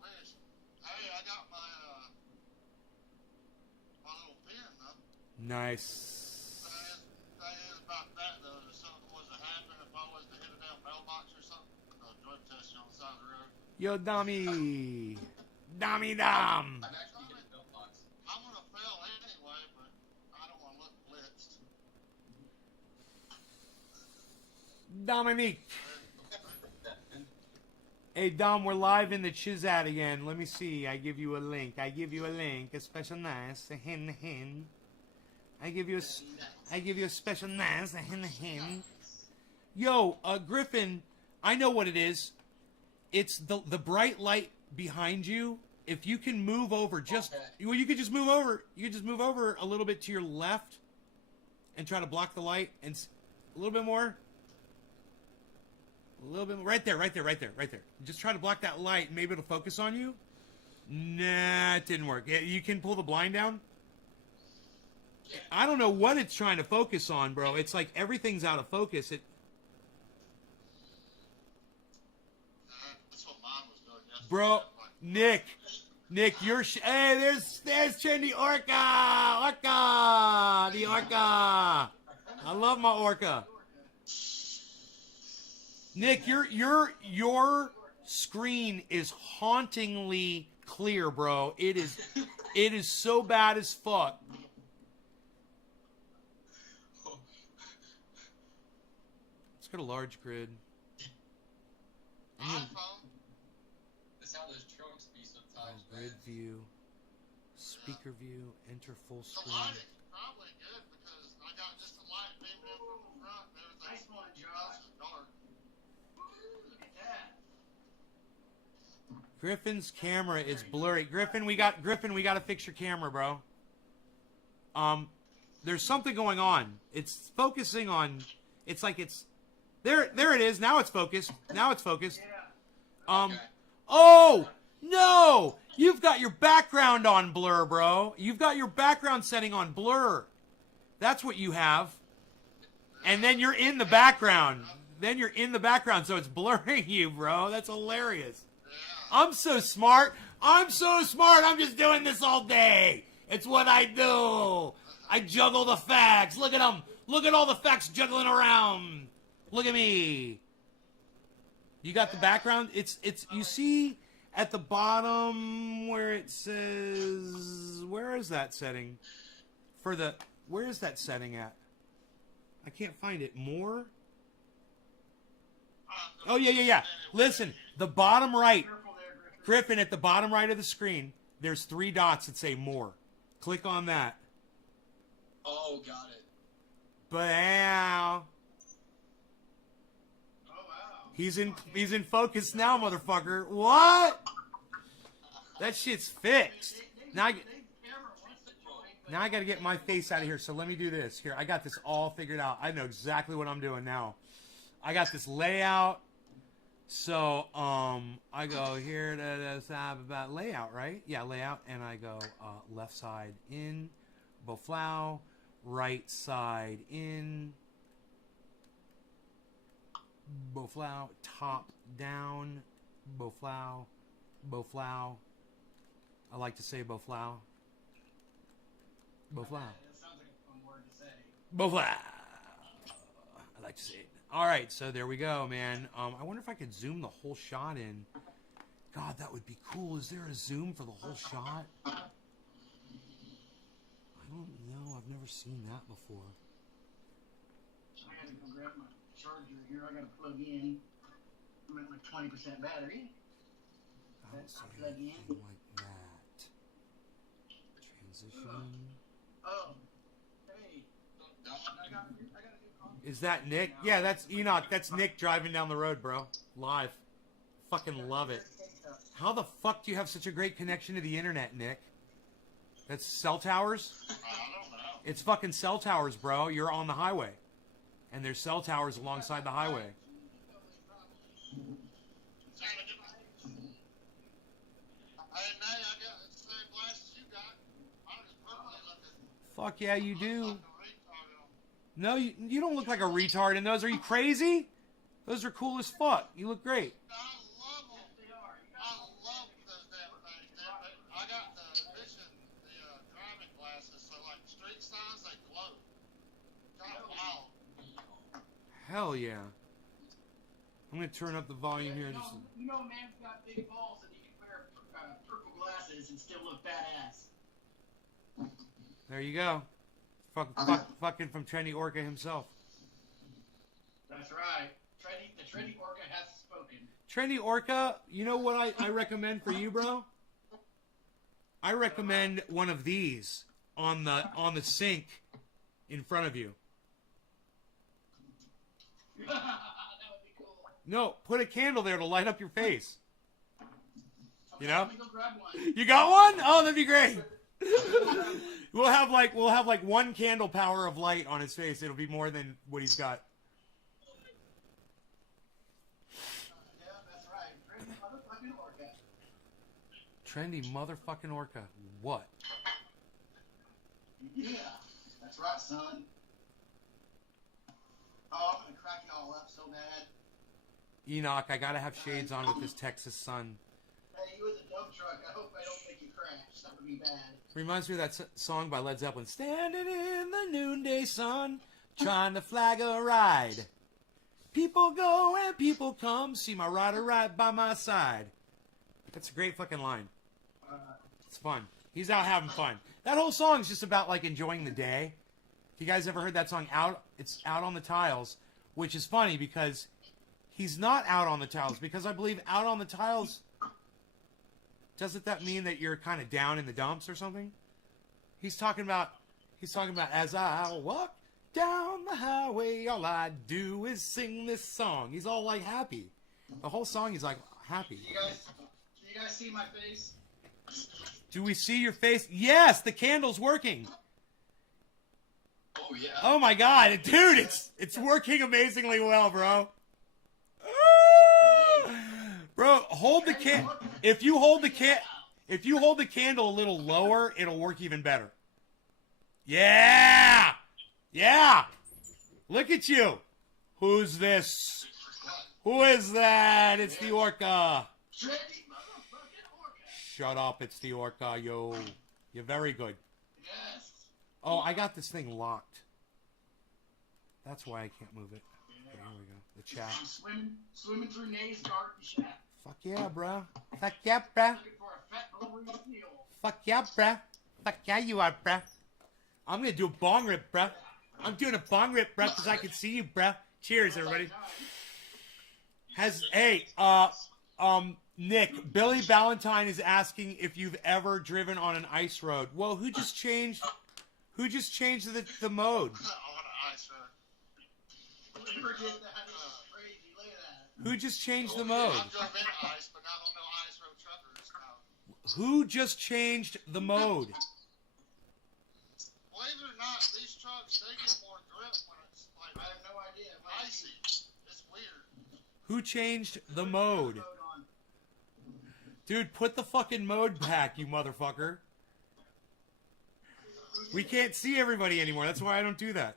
wish. Hey, I got my little pen though. Nice. Thing is about that though, if something was to happen, if I was to hit a damn mailbox or something, I'll drug test you on the side of the road. Yo, Dummy. Dummy Dum. I'm actually hitting a mailbox. I'm gonna fail anyway, but I don't want to look blitzed. Dominique. Hey, Dom, we're live in the Chizat again. Let me see. I give you a link. A special nice. A hin. I give you a special nice. A hin. Yo, Griffin, I know what it is. It's the bright light behind you. If you can move over, you could just move over. You could just move over a little bit to your left, and try to block the light, and a little bit more. A little bit more. Right there. Just try to block that light, and maybe it'll focus on you. Nah, it didn't work. Yeah, you can pull the blind down. I don't know what it's trying to focus on, bro. It's like everything's out of focus. That's what mine was doing yesterday. Bro, Nick, you're hey, there's Trendy Orca, the Orca. I love my Orca. Nick, your screen is hauntingly clear, bro. It is so bad as fuck. Let's go to large grid. iPhone. That's how those trucks be sometimes, man. Grid view, speaker view, enter full The screen. lighting's probably good because I got just the light beaming in from the front and everything's Nice one, Josh. dark. Look at that. Griffin's camera is blurry. Griffin, we got to fix your camera, bro. There's something going on. It's focusing on. It's like it's there. There it is. Now it's focused. Okay. Oh no! You've got your background on blur, bro. You've got your background setting on blur. That's what you have. And then you're in the background. So it's blurring you, bro. That's hilarious. I'm so smart. I'm just doing this all day. It's what I do. I juggle the facts. Look at them. Look at all the facts juggling around. Look at me. You got the background? It's you see at the bottom where it says, where is that setting? Where is that setting at? I can't find it. More? Oh, yeah. Listen, the bottom right. Careful there, Griffin. Griffin, at the bottom right of the screen, there's 3 dots that say more. Click on that. Oh, got it. Bow. Oh, wow. He's in focus now, motherfucker. What? That shit's fixed. Now I got to get my face out of here. So let me do this. Here, I got this all figured out. I know exactly what I'm doing now. I got this layout. So I go here to about layout, right? Yeah, layout, and I go left side in, Boflow, right side in, Boflow, top down, Boflow. I like to say Boflow. That sounds like a fun word to say. Boflow. I like to say it. All right, so there we go, man. I wonder if I could zoom the whole shot in. God, that would be cool. Is there a zoom for the whole shot? I don't know. I've never seen that before. I gotta go grab my charger here. I gotta plug in. I'm at like 20% battery. I don't see Plug in. anything like that. Transition. Oh, hey. I got a new call. Is that Nick? Yeah, that's Enoch. That's Nick driving down the road, bro. Live. Fucking love it. How the fuck do you have such a great connection to the internet, Nick? That's cell towers? I don't know. It's fucking cell towers, bro. You're on the highway. And there's cell towers alongside the highway. Hey, Nay, I got the same glasses you got. Mine is purpley looking. Fuck yeah, you do. Like a retard on. No, you don't look like a retard in those. Are you crazy? Those are cool as fuck. You look great. I love them. I love those damn things. I got the vision, the driving glasses, so like street signs, they glow. Kind of wild. Hell yeah. I'm gonna turn up the volume here. Just You know, man's got big balls and he can wear purple glasses and still look badass. there you go. Fucking from Trendy Orca himself. That's right. The Trendy Orca has spoken. Trendy Orca, you know what I recommend for you, bro? I recommend one of these on the sink in front of you. That would be cool. No, put a candle there to light up your face. Okay, You know? Let me go grab one. You got one? Oh, that'd be great. We'll have like one candle power of light on his face. It'll be more than what he's got. Yeah, that's right. Crazy motherfucking orca. Trendy motherfucking orca. What? Yeah, that's right, son. Oh, I'm gonna crack y'all up so bad. Enoch, I gotta have shades on with this Texas sun. Hey, you was a dump truck. I hope I don't make you crash. That would be bad. Reminds me of that song by Led Zeppelin. Standing in the noonday sun, trying to flag a ride. People go and people come, see my rider right by my side. That's a great fucking line. It's fun. He's out having fun. That whole song's just about like enjoying the day. You guys ever heard that song Out? It's Out on the Tiles, which is funny because he's not out on the tiles, because I believe out on the tiles, doesn't that mean that you're kind of down in the dumps or something? He's talking about as I walk down the highway, all I do is sing this song. He's all like happy. The whole song he's like happy. Do you guys see my face? Do we see your face? Yes, the candle's working. Oh yeah. Oh my god, dude, it's working amazingly well, bro. Bro, hold the if you hold the candle a little lower, it'll work even better. Yeah! Yeah! Look at you. Who's this? Who is that? It's the orca. Trendy motherfucking orca. Shut up, it's the orca, yo. You're very good. Yes. Oh, I got this thing locked. That's why I can't move it. Okay, here we go. The chat. I'm swimming through Nay's garden shack. Fuck yeah, bro. Fuck yeah, bruh. Looking for a fat blubbery seal. Fuck yeah, bruh. Fuck yeah, you are, bruh. I'm gonna do a bong rip, bruh. I'm doing a bong rip, bruh, because I can see you, bruh. Cheers, everybody. Nick, Billy Ballantyne is asking if you've ever driven on an ice road. Well, who just changed the mode? On an ice road. Never did that. It's crazy. Look at that. Who just changed the mode? I've driven ice, but I don't know ice road truckers. No. Who just changed the mode? Believe it or not, these trucks, they get more grip when it's like I have no idea. icy. It's weird. Who changed the mode? Mode on. Dude, put the fucking mode back, you motherfucker. We can't see everybody anymore. That's why I don't do that.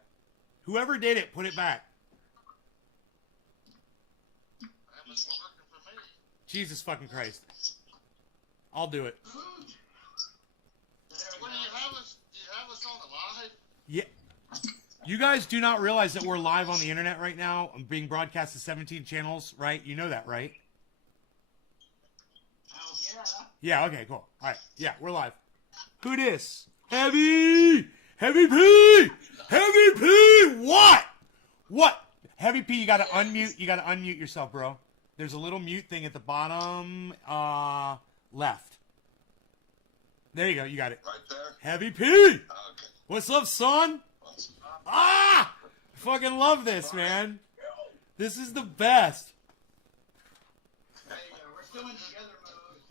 Whoever did it, put it back. That was working for me. Jesus fucking Christ. I'll do it. When do you have us on the live? Yeah. You guys do not realize that we're live on the internet right now. I'm being broadcast to 17 channels, right? You know that, right? Hell yeah. Yeah, okay, cool. All right. Yeah, we're live. Who dis? Heavy! Heavy P! Heavy P! What? What? Heavy P, you gotta unmute. You gotta unmute yourself, bro. There's a little mute thing at the bottom left. There you go. You got it. Right there? Heavy P! Okay. What's up, son? Ah! I fucking love this, man. This is the best. There you go. We're still in together mode.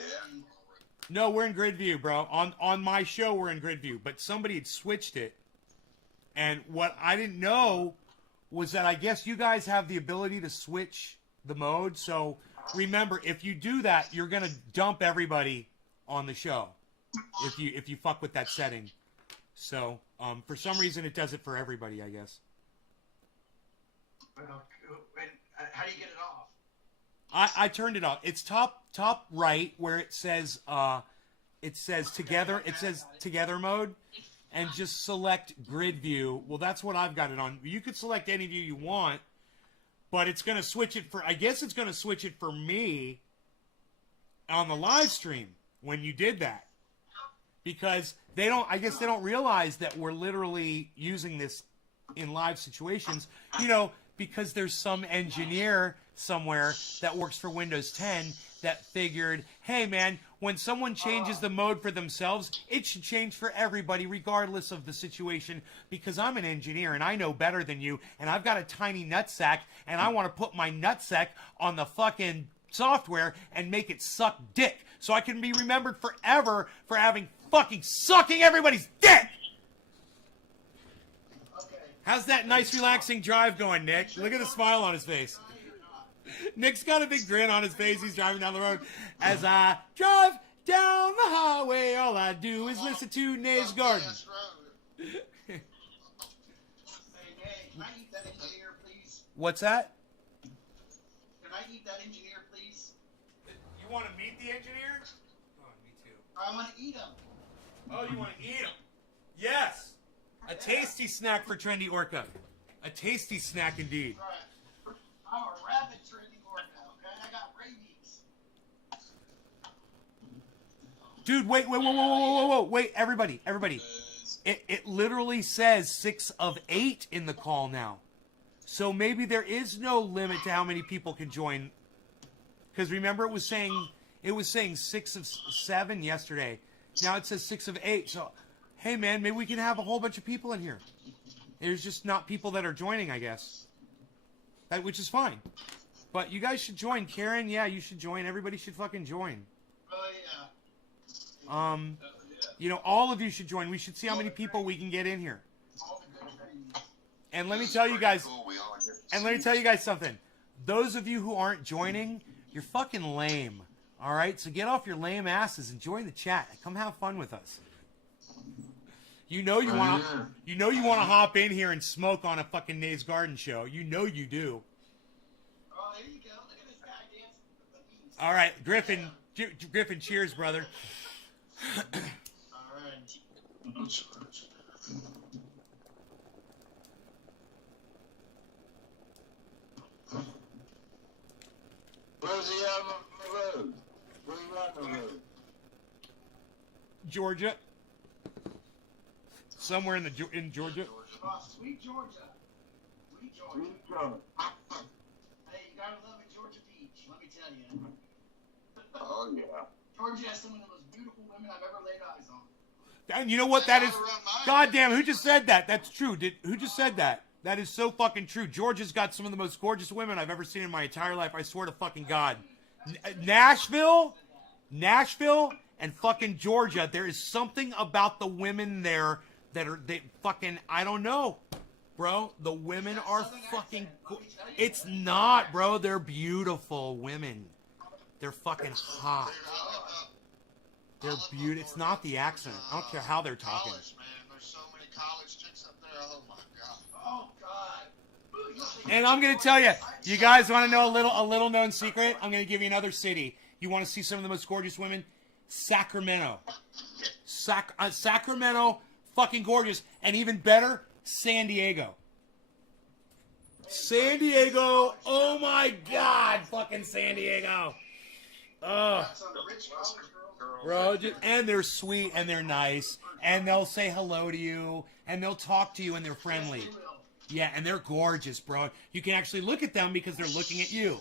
Yeah. No, we're in grid view, bro. On my show, we're in grid view, but somebody had switched it. And what I didn't know was that I guess you guys have the ability to switch the mode. So remember, if you do that, you're gonna dump everybody on the show if you fuck with that setting. So for some reason, it does it for everybody, I guess. Well, how do you get it off? I turned it off. It's top right where it says together. It says together mode, and just select grid view. Well, that's what I've got it on. You could select any view you want, but it's gonna switch it for. I guess it's gonna switch it for me on the live stream when you did that, because they don't. I guess they don't realize that we're literally using this in live situations. You know, because there's some engineer somewhere that works for Windows 10 that figured, hey man, when someone changes the mode for themselves, it should change for everybody regardless of the situation, because I'm an engineer and I know better than you, and I've got a tiny nutsack and I want to put my nutsack on the fucking software and make it suck dick. so I can be remembered forever for having fucking sucking everybody's dick. Okay. How's that nice relaxing drive going, Nick? Look at the smile on his face. Nick's got a big grin on his face. He's driving down the road. As I drive down the highway, all I do is listen to Nays Garden. Yes, road. Hey, can I eat that engineer, please? What's that? Can I eat that engineer, please? You want to meet the engineer? Oh, me too. I want to eat him. Oh, you want to eat him? Yes. A tasty snack for Trendy Orca. A tasty snack indeed. Right. I'm a rabid training orca, okay? I got rabies. Dude, wait, wait, everybody. It literally says 6 of 8 in the call now. So maybe there is no limit to how many people can join. Because remember it was saying 6 of 7 yesterday. Now it says 6 of 8. So, hey man, maybe we can have a whole bunch of people in here. There's just not people that are joining, I guess. Which is fine. But you guys should join. Karen, yeah, you should join. Everybody should fucking join. Oh, yeah. You know, all of you should join. We should see how many people we can get in here. All the good things. And let me tell you guys, something. Those of you who aren't joining, you're fucking lame. All right? So get off your lame asses and join the chat. Come have fun with us. You know you want to hop in here and smoke on a fucking Nays Garden show. You know you do. Oh, there you go. Look at this guy dancing with the beans. All right, Griffin. Griffin, cheers, brother. All right. Where's he on the road? Where's he on the road? Georgia. Somewhere in Georgia. Oh, sweet Georgia. Sweet Georgia. Hey, you gotta love a Georgia peach, let me tell you. Oh, yeah. Georgia has some of the most beautiful women I've ever laid eyes on. And you know what that is? Goddamn, who just said that? That's true. Who just said that? That is so fucking true. Georgia's got some of the most gorgeous women I've ever seen in my entire life. I swear to fucking God. Nashville, and fucking Georgia. There is something about the women there that are fucking. I don't know, bro. The women are fucking. It's not, bro. They're beautiful women. They're fucking hot. They're beautiful. It's not the accent. I don't care how they're talking. College, man. There's so many college chicks up there. Oh my god. Oh, God. And I'm gonna tell you, you guys want to know a little known secret? I'm gonna give you another city. You want to see some of the most gorgeous women? Sacramento. Sacramento, fucking gorgeous, and even better, San Diego. San Diego, oh my God, fucking San Diego. Oh, Some rich college girls. bro, and they're sweet and they're nice, and they'll say hello to you, and they'll talk to you, and they're friendly. They will. Yeah, and they're gorgeous, bro. You can actually look at them because they're looking at you,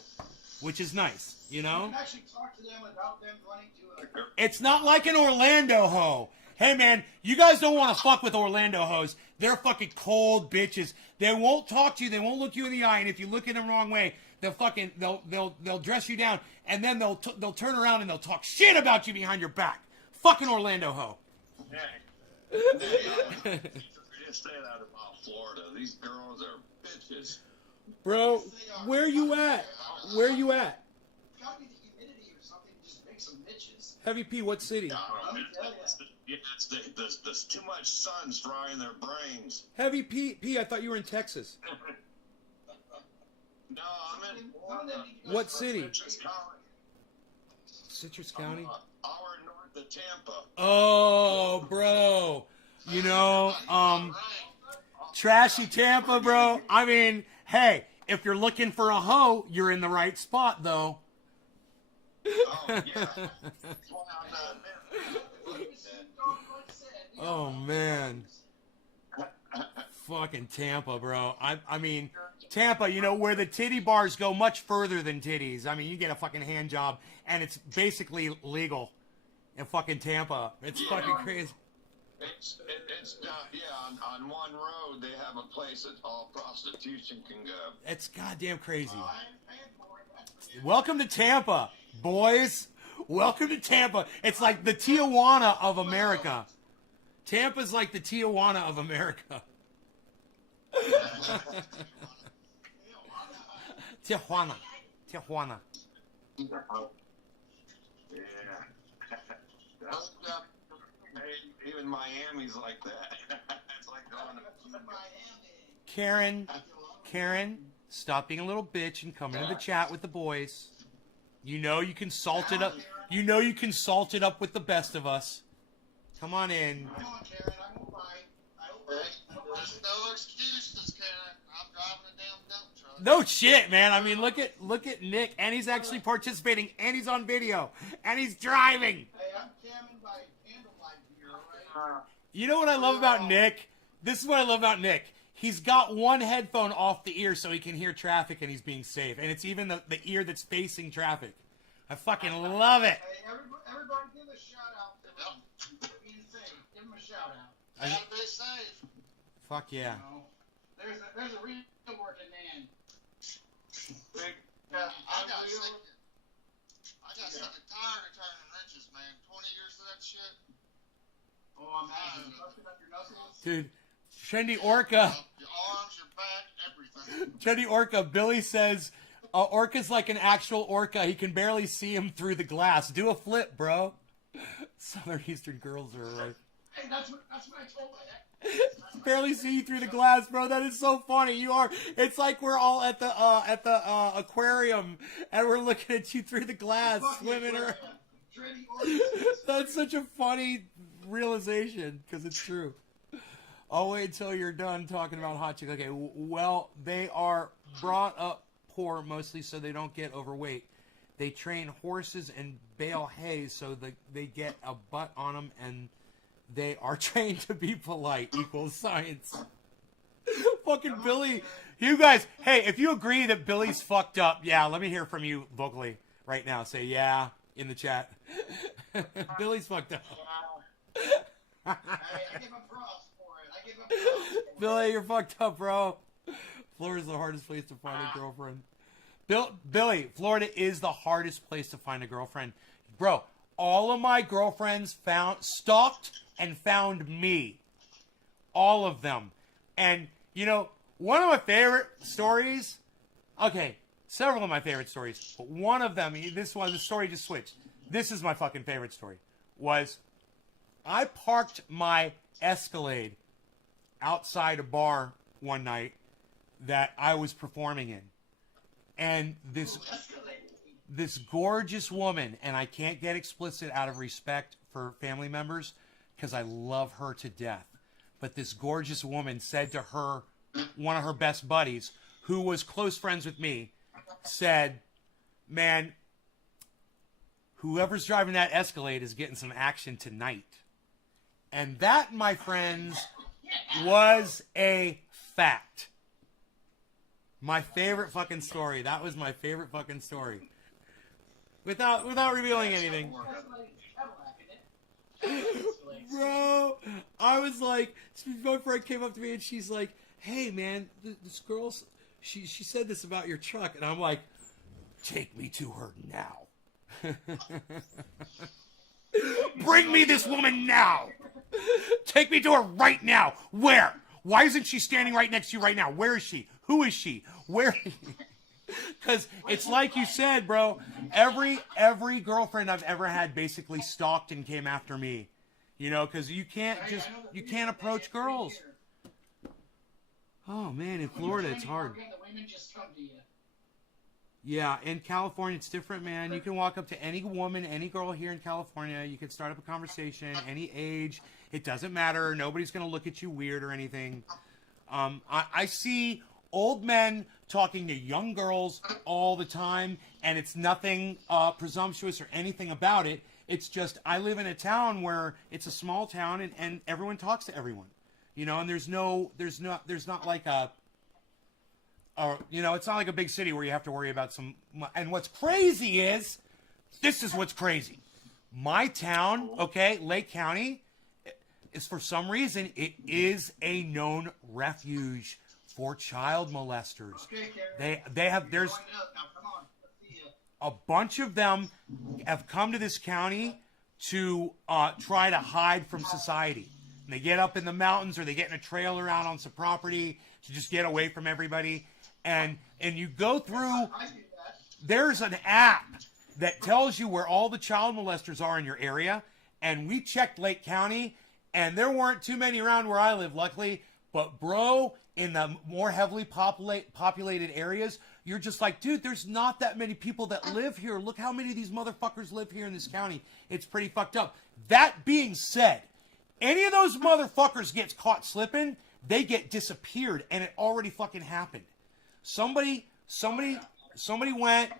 which is nice, you You know? can actually talk to them without them running to a... It's not like an Orlando hoe. Hey, man, you guys don't want to fuck with Orlando hoes. They're fucking cold bitches. They won't talk to you. They won't look you in the eye. And if you look in the wrong way, they'll dress you down. And then they'll turn around and they'll talk shit about you behind your back. Fucking Orlando hoe. Just staying out of Florida. These girls are bitches. Bro, where you at? Where you at? It's gotta be the humidity or something that just makes them bitches. Heavy P, what city? There's too much sun frying their brains. Heavy P, I thought you were in Texas. No, I'm in Some of them need to go What to city? Citrus County. Citrus County? Hour north of Tampa. Oh, bro. You know, trashy Tampa, bro. I mean, hey, if you're looking for a hoe, you're in the right spot, though. Oh, yeah. That's why Oh, man. Fucking Tampa, bro. I mean, Tampa, you know, where the titty bars go much further than titties. I mean, you get a fucking hand job, and it's basically legal in fucking Tampa. It's fucking crazy. It's on one road they have a place that all prostitution can go. It's goddamn crazy. Welcome to Tampa, boys. Welcome to Tampa. It's like the Tijuana of America. Tampa's like the Tijuana of America. Tijuana. Tijuana. Yeah. That's, even Miami's like that. It's like going to Karen, stop being a little bitch and come into the chat with the boys. You know you can salt it up. You know you can salt it up with the best of us. Come on in. Come on, Karen. I won't bite. I won't bite. There's no excuses, Karen. I'm driving a damn dump truck. No shit, man. I mean, look at Nick, and he's actually participating, and he's on video, and he's driving. Hey, I'm camming by candlelight here, all right? You know what I love about Nick? This is what I love about Nick. He's got one headphone off the ear so he can hear traffic and he's being safe. And it's even the ear that's facing traffic. I fucking love it. Hey, everybody give a shout out to him. Being safe. Give him a shout out. Gotta be safe. Fuck yeah. You know, there's a real working man. I got sick and tired of turning wrenches, man. 20 years of that shit. Oh, I'm happy. Busting up your knuckles. Dude, Trendy Orca. Your arms, your back, everything. Trendy Orca. Billy says, Orca's like an actual orca. He can barely see him through the glass. Do a flip, bro. Southern Eastern girls are like... Hey, that's what I told my ex. Barely see you through the glass, bro. That is so funny. You are. It's like we're all at the aquarium and we're looking at you through the glass, swimming around. That's such a funny realization because it's true. I'll wait until you're done talking about hot chick. Okay, well, they are brought up poor mostly so they don't get overweight. They train horses and bale hay so they get a butt on them, and they are trained to be polite. Equals science. Fucking Billy. You guys, hey, if you agree that Billy's fucked up, yeah, let me hear from you vocally right now. Say yeah in the chat. Billy's fucked up. I give him props for it. I give him props for it. Billy, you're fucked up, bro. Florida's the hardest place to find a girlfriend. Billy, Florida is the hardest place to find a girlfriend. Bro, all of my girlfriends stalked and found me. All of them. And, you know, one of my favorite stories, okay, several of my favorite stories, but one of them, the story just switched. This is my fucking favorite story, was I parked my Escalade outside a bar one night that I was performing in. And this gorgeous woman, and I can't get explicit out of respect for family members because I love her to death. But this gorgeous woman said to her, one of her best buddies, who was close friends with me, said, man, whoever's driving that Escalade is getting some action tonight. And that, my friends, was a fact. My favorite fucking story. That was my favorite fucking story. Without revealing anything. Bro, I was like, my friend came up to me and she's like, hey man, this girl, she said this about your truck. And I'm like, take me to her now. Bring me this woman now. Take me to her right now. Where? Why isn't she standing right next to you right now? Where is she? Who is she? Where? Because it's like you said, bro. Every girlfriend I've ever had basically stalked and came after me. You know, because you can't approach girls. Oh man, in Florida it's hard. Yeah, in California it's different, man. You can walk up to any woman, any girl here in California. You can start up a conversation, any age. It doesn't matter. Nobody's going to look at you weird or anything. I see old men talking to young girls all the time, and it's nothing presumptuous or anything about it. It's just I live in a town where it's a small town, and everyone talks to everyone, you know. And there's not like a, you know, it's not like a big city where you have to worry about some. And what's crazy is, this is what's crazy. My town, okay, Lake County, is for some reason it is a known refuge for child molesters. Okay, Karen. They have there's. Now, come on. Let's see A bunch of them have come to this county to try to hide from society. And they get up in the mountains, or they get in a trailer out on some property to just get away from everybody. And you go through, there's an app that tells you where all the child molesters are in your area. And we checked Lake County, and there weren't too many around where I live, luckily. But bro, in the more heavily populated areas, you're just like, dude, there's not that many people that live here. Look how many of these motherfuckers live here in this county. It's pretty fucked up. That being said, any of those motherfuckers gets caught slipping, they get disappeared, and it already fucking happened. Somebody went,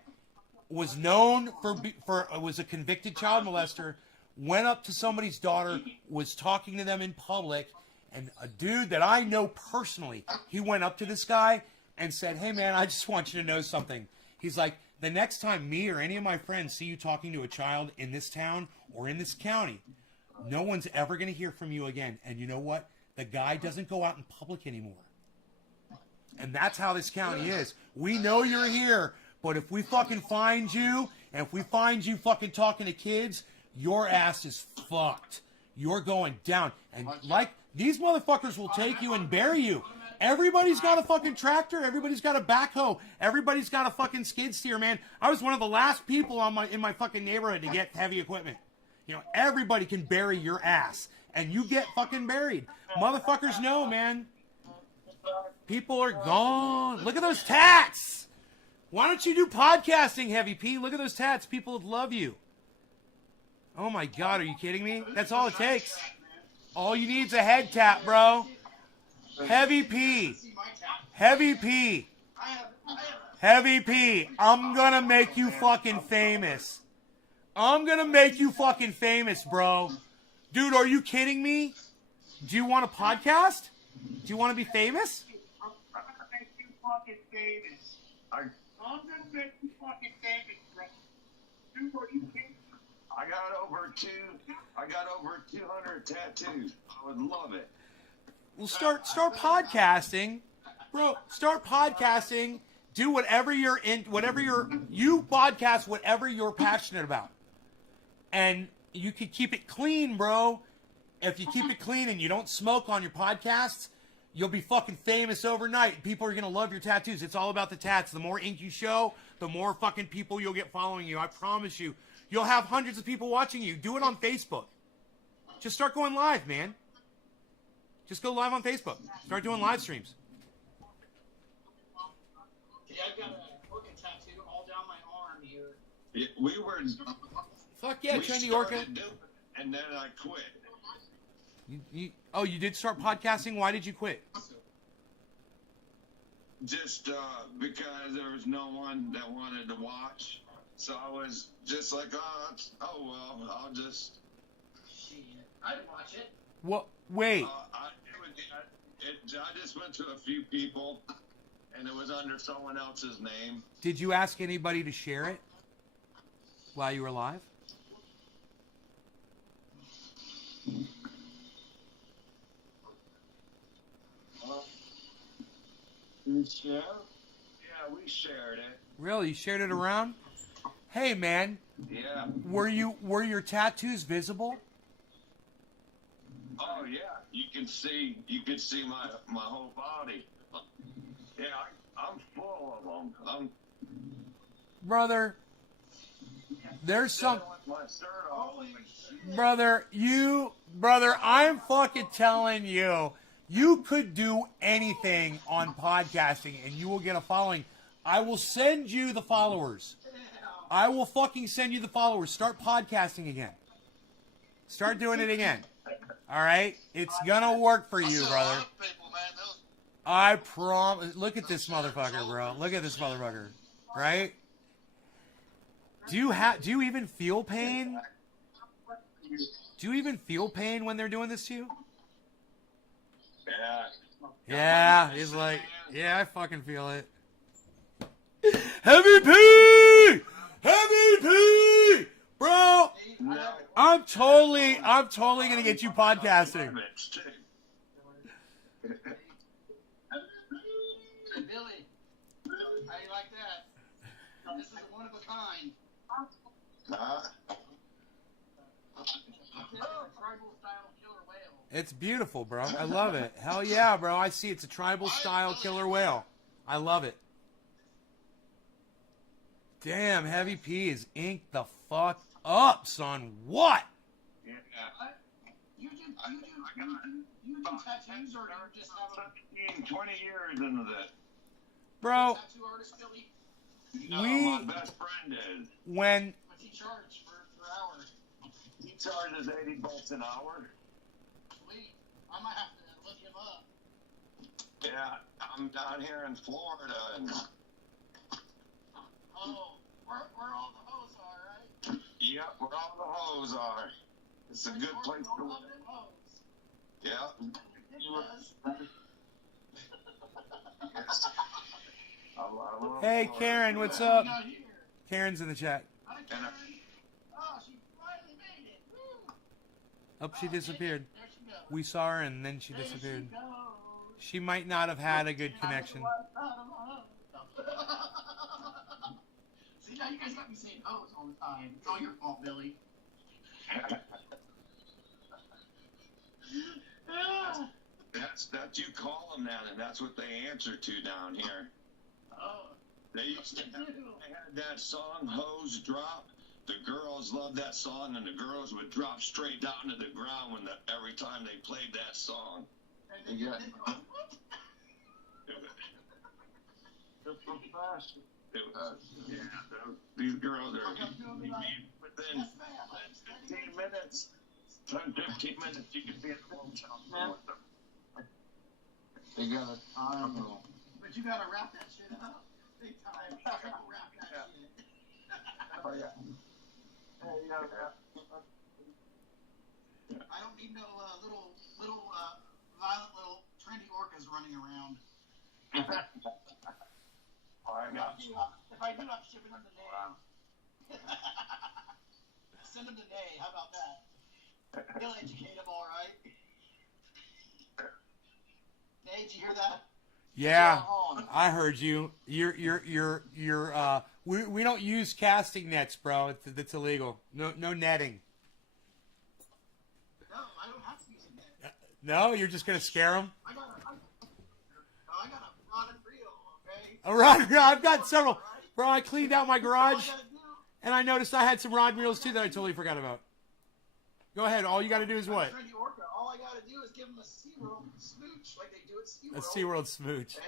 was known for was a convicted child molester, went up to somebody's daughter, was talking to them in public, and a dude that I know personally, he went up to this guy and said, hey man, I just want you to know something. He's like, the next time me or any of my friends see you talking to a child in this town or in this county, no one's ever going to hear from you again. And you know what? The guy doesn't go out in public anymore. And that's how this county is. We know you're here, but if we fucking find you, and if we find you fucking talking to kids, your ass is fucked. You're going down. And like, these motherfuckers will take you and bury you. Everybody's got a fucking tractor. Everybody's got a backhoe. Everybody's got a fucking skid steer, man. I was one of the last people in my fucking neighborhood to get heavy equipment. You know, everybody can bury your ass, and you get fucking buried. Motherfuckers know, man. People are gone. Look at those tats. Why don't you do podcasting, Heavy P? Look at those tats. People would love you. Oh my God, are you kidding me? That's all it takes. All you need is a head tap, bro. Heavy P. Heavy P. Heavy P. I'm gonna make you fucking famous. I'm gonna make you fucking famous, bro. Dude, are you kidding me? Do you want a podcast? Do you want to be famous? I'm gonna make you fucking famous. I'm gonna make you fucking famous, bro. Dude, are you kidding me? I got over 200 tattoos. I would love it. Well, start podcasting, bro. Start podcasting. Do whatever you're in. You podcast whatever you're passionate about, and you can keep it clean, bro. If you keep it clean and you don't smoke on your podcasts, you'll be fucking famous overnight. People are gonna love your tattoos. It's all about the tats. The more ink you show, the more fucking people you'll get following you. I promise you. You'll have hundreds of people watching you. Do it on Facebook. Just start going live, man. Just go live on Facebook. Start doing live streams. Yeah, I've got a orca tattoo all down my arm here. Yeah, we were. Fuck yeah, Trendy Orca. And then I quit. You did start podcasting? Why did you quit? Just because there was no one that wanted to watch. So I was just like, oh well, I'll just. Shit, I'd watch it. What? Wait. I just went to a few people, and it was under someone else's name. Did you ask anybody to share it while you were live? You share? Yeah, we shared it. Really? You shared it around? Hey, man. Yeah. Were your tattoos visible? Oh yeah, you can see my whole body. Yeah, I'm full of them. Brother, there's some... With my shirt off. Brother, I'm fucking telling you, you could do anything on podcasting and you will get a following. I will send you the followers. I will fucking send you the followers. Start podcasting again. Start doing it again. All right? It's gonna work for you, brother. I promise. Look at this motherfucker, bro. Look at this motherfucker. Right? Do you even feel pain? Do you even feel pain when they're doing this to you? Yeah. Yeah, he's like, yeah, I fucking feel it. Heavy P! Heavy P! Bro, I'm totally gonna get you podcasting. Billy, how you like that? This is a one of a kind. Tribal style killer whale. It's beautiful, bro. I love it. Hell yeah, bro. I see it's a tribal style killer whale. I love it. Damn, Heavy P is inked the fuck up, son. What? Yeah. You do tattoos or you just have a 20 years into this. Bro, tattoo artist, Billy? No, We- my best friend is. when What's he charge per hour? He charges $80 an hour. Sweet. I might have to look him up. Yeah, I'm down here in Florida, and Oh, where all the hoes are, right? yeah, where all the hoes are. It's a good place to live. Yeah. It does. Yes. I love Hey, Florida. Karen, what's What up? we got here? Karen's in the chat. Hi, Karen. Oh, she finally made it. Woo. Oh, she disappeared. There she goes. We saw her and then she There disappeared. She goes. She might not have had a good connection. See, now you guys got me saying hoes all the time. It's all your fault, Billy. That's you call them that, and that's what they answer to down here. Oh. They used to have, they had that song "Hose Drop." The girls loved that song, and the girls would drop straight down to the ground every time they played that song. And Yeah. what? Yeah, these girls are I'm doing like, within yes, ma'am. 15 minutes. 15 minutes, you can be at the hotel. They got But you gotta wrap that shit up. Big time. Triple wrap that shit. Oh yeah. I don't need no little violent little trendy orcas running around. I got you. If I do, I'm shipping them to Nay. Send them to Nay. How about that? He'll educate them, all right. Nay, did you hear that? Yeah, Go on. I heard you. We don't use casting nets, bro. It's illegal. No netting. No, I don't have to use a net. No, you're just gonna scare them. I got a rod and reel, okay? A rod reel. I've got several. All right? Bro, I cleaned out my All I garage, gotta do, and I noticed I had some rod reels too that I totally forgot about. Go ahead. All you got to do is what? trendy orca. All I gotta do is give them a SeaWorld smooch like they do at SeaWorld. A SeaWorld smooch. And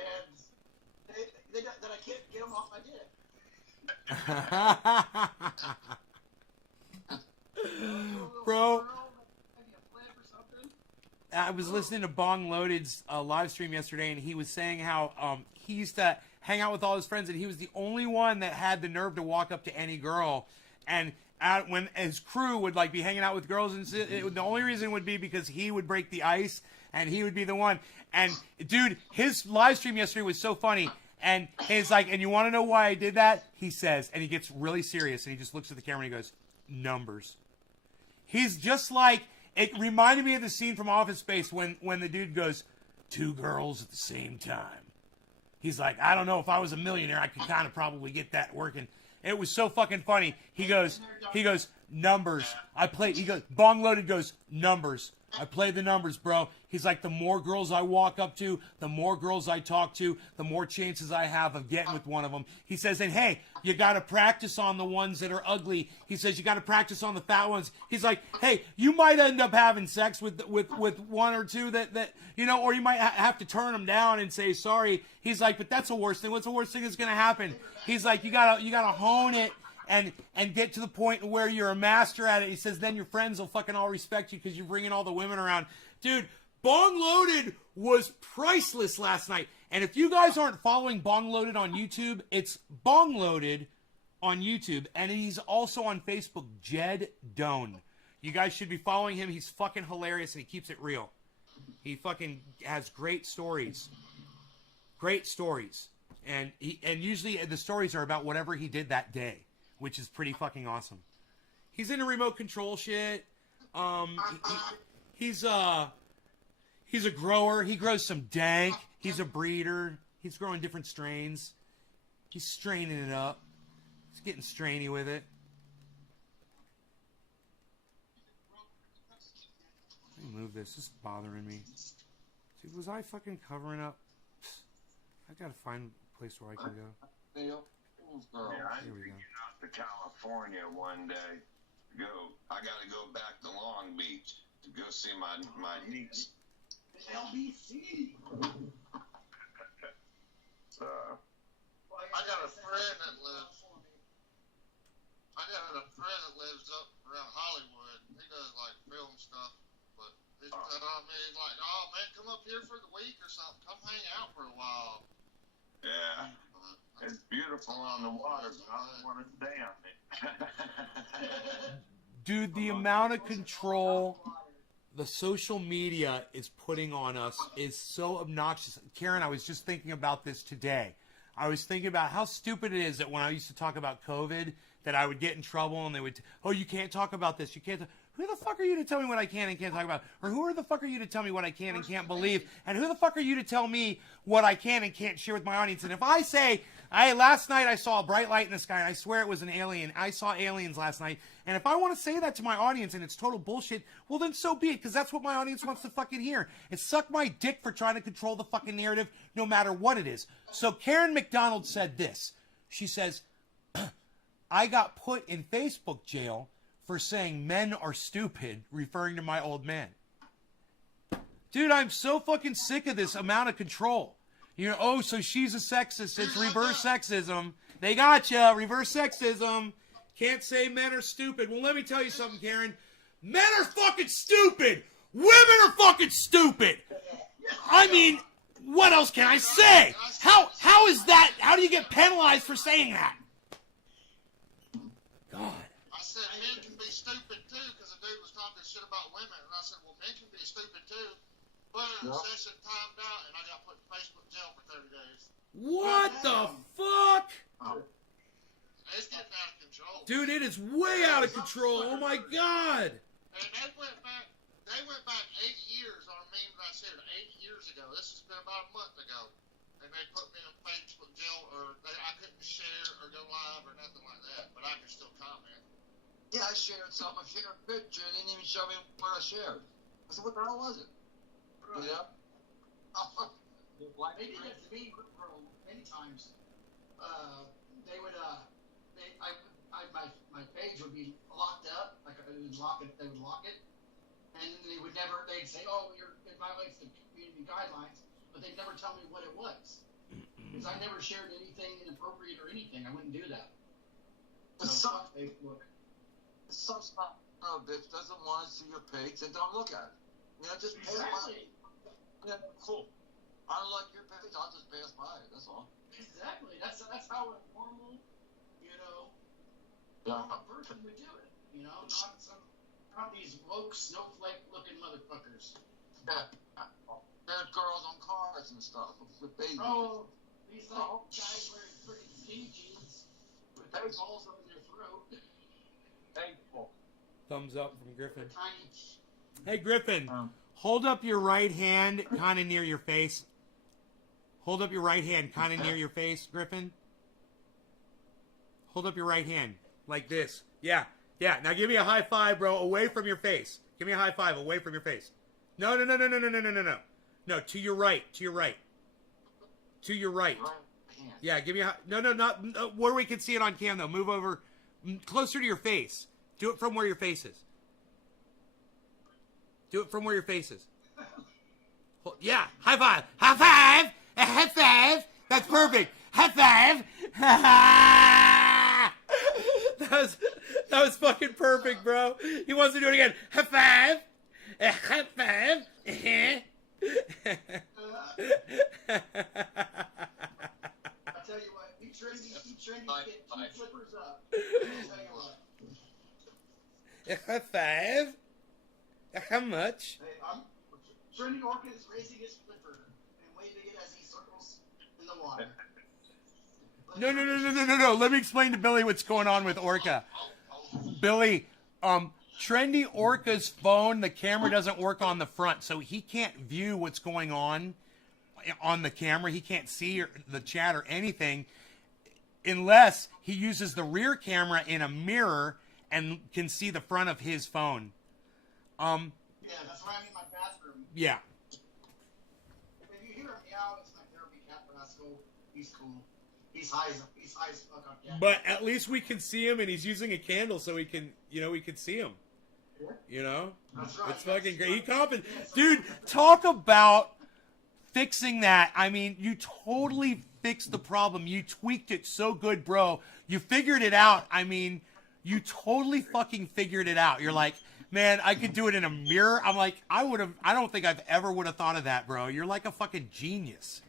that I can't get them off my dick. Bro, Maybe a flip or something. I was listening to Bong Loaded's live stream yesterday, and he was saying how he used to hang out with all his friends, and he was the only one that had the nerve to walk up to any girl. And when his crew would like be hanging out with girls, and the only reason would be because he would break the ice, and he would be the one. And dude, his live stream yesterday was so funny. And he's like, and you want to know why I did that? He says, and he gets really serious, and he just looks at the camera and he goes, numbers. He's just like, it reminded me of the scene from Office Space when the dude goes, 2 girls at the same time. He's like, I don't know, if I was a millionaire, I could kind of probably get that working. It was so fucking funny. He goes, numbers. He goes, Bong Loaded goes, numbers. I play the numbers, bro. He's like, the more girls I walk up to, the more girls I talk to, the more chances I have of getting with one of them. He says, and hey, you got to practice on the ones that are ugly. He says, you got to practice on the fat ones. He's like, hey, you might end up having sex with one or two that or you might have to turn them down and say sorry. He's like, but that's the worst thing. What's the worst thing that's going to happen? He's like, you gotta hone it. And get to the point where you're a master at it. He says, then your friends will fucking all respect you because you're bringing all the women around. Dude, Bong Loaded was priceless last night. And if you guys aren't following Bong Loaded on YouTube, it's Bong Loaded on YouTube. And he's also on Facebook, Jed Doan. You guys should be following him. He's fucking hilarious and he keeps it real. He fucking has great stories. Great stories. And usually the stories are about whatever he did that day, which is pretty fucking awesome. He's into remote control shit. He's a grower. He grows some dank. He's a breeder. He's growing different strains. He's straining it up. It's getting strainy with it. Let me move this. This is bothering me. Dude, was I fucking covering up? I gotta find a place where I can go. Yeah, I Here we go. get out to California one day. I gotta go back to Long Beach to go see my niece. LBC. So, I got a friend that lives. I got a friend that lives up around Hollywood. He does like film stuff, but he's, I mean, like, oh man, come up here for the week or something. Come hang out for a while. yeah, it's beautiful on the water, but I don't want to stay on it. Dude, the amount of control the social media is putting on us is so obnoxious. Karen, I was just thinking about this today. I was thinking about how stupid it is that when I used to talk about COVID, that I would get in trouble and they would, oh, you can't talk about this. You can't. Who the fuck are you to tell me what I can and can't talk about? Or who the fuck are you to tell me what I can and can't believe? And who the fuck are you to tell me what I can and can't share with my audience? And if I say, last night I saw a bright light in the sky and I swear it was an alien. I saw aliens last night. And if I want to say that to my audience and it's total bullshit, well then so be it, because that's what my audience wants to fucking hear. And suck my dick for trying to control the fucking narrative no matter what it is. So Karen McDonald said this. She says, I got put in Facebook jail for saying men are stupid, referring to my old man. Dude, I'm so fucking sick of this amount of control. You know, oh, so she's a sexist. It's reverse sexism. They got ya. Reverse sexism. Can't say men are stupid. Well, let me tell you something, Karen. Men are fucking stupid. Women are fucking stupid. I mean, what else can I say? How is that? How do you get penalized for saying that? God. I said men can be stupid too, because the dude was talking shit about women, and I said, well, men can be stupid too. But the session timed out, and I got put in Facebook jail for 30 days. What the fuck? It's getting out of control. Dude, it is way out of control. Oh my God. And they went back 8 years on a meme that I shared 8 years ago. This has been about a month ago. And they put me in Facebook jail, or I couldn't share or go live or nothing like that, but I can still comment. Yeah, I shared something. I shared a picture and didn't even show me what I shared. I said, what the hell was it? Right. Yeah. They did that to me many times. They would, my page would be locked up, like they would lock it, and they'd say, oh, it violates the community guidelines, but they'd never tell me what it was. Because I never shared anything inappropriate or anything. I wouldn't do that. So fuck Facebook. Some bitch doesn't want to see your page, then don't look at it. You know, just pass by. Yeah, cool. I don't like your page, I'll just pass by it, that's all. Exactly. That's how a normal, person would do it. Not these woke snowflake looking motherfuckers. Yeah. There's girls on cars and stuff with babies. Oh, these guys wearing pretty skinny jeans with their balls up in their throat. Thankful. Thumbs up from Griffin. Tiny. Hey, Griffin, hold up your right hand kind of near your face. Hold up your right hand kind of near your face, Griffin. Hold up your right hand like this. Yeah. Now give me a high five, bro, away from your face. Give me a high five away from your face. No. No, to your right. To your right. Yeah, give me a no, not where we can see it on cam, though. Move over closer to your face. Do it from where your face is. Do it from where your face is. Yeah, high five. High five. A high five. That's perfect. High five. That was fucking perfect, bro. He wants to do it again. High five. A high five. I tell you what, be trendy, get 2 flippers up. I'll tell you what. A high five. How much? Hey, Trendy Orchid is raising his flipper and waving it as he circles in the water. No. Let me explain to Billy what's going on with Orca. Billy, Trendy Orca's phone, the camera doesn't work on the front, so he can't view what's going on the camera. He can't see the chat or anything. unless he uses the rear camera in a mirror and can see the front of his phone. Yeah, that's why I'm in my bathroom. Yeah. If you hear him meow, it's my therapy cat Rascal. He's cool. He's high as fuck up yet. But at least we can see him, and he's using a candle so we can see him. You know? That's right. It's fucking great. He dude, talk about fixing that. I mean, you totally fixed the problem. You tweaked it so good, bro. You figured it out. I mean, you totally fucking figured it out. You're like, man, I could do it in a mirror. I'm like, I don't think I've ever would have thought of that, bro. You're like a fucking genius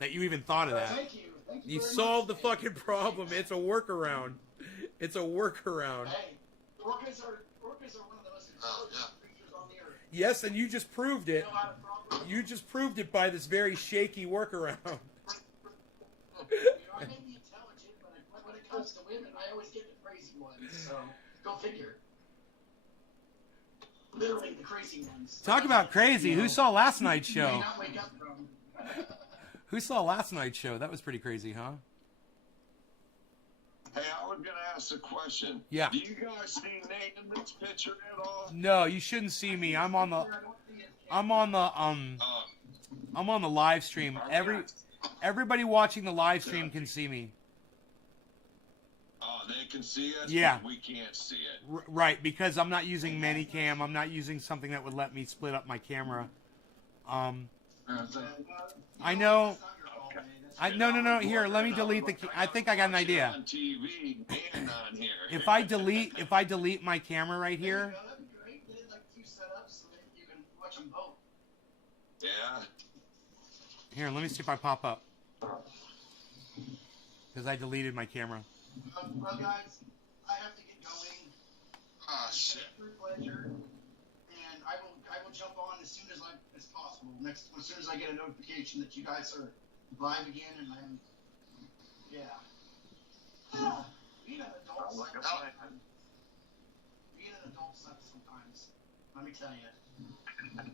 that you even thought of that. Thank you. You solved the fucking problem. It's a workaround. It's a workaround. Hey, orcas are one of the most intelligent creatures on the earth. Yes, and you just proved it. You know how to problem? You just proved it by this very shaky workaround. You know, I may be intelligent, but when it comes to women, I always get the crazy ones. So go figure. Literally the crazy ones. Talk about crazy. Who saw last night's You may show? not wake up from. Who saw last night's show? That was pretty crazy, huh? Hey, I was gonna ask a question. Yeah. Do you guys see Nate in this picture at all? No, you shouldn't see me. I'm on the live stream. Everybody watching the live stream can see me. Oh, they can see us. Yeah. But we can't see it. Right, because I'm not using Manycam. I'm not using something that would let me split up my camera. I know. No. Here, let me delete the. I think I got an idea. On TV and on here. If I delete my camera right here. That'd be great. They did like 2 setups so that you can watch them both. Yeah. Here, let me see if I pop up. Because I deleted my camera. Well, guys, I have to get going. Ah, shit. True pleasure, and I will jump on as soon as possible. As soon as I get a notification that you guys are live again, and I'm being an adult Sounds like a sucks. plan. Being an adult sucks sometimes. Let me tell you. not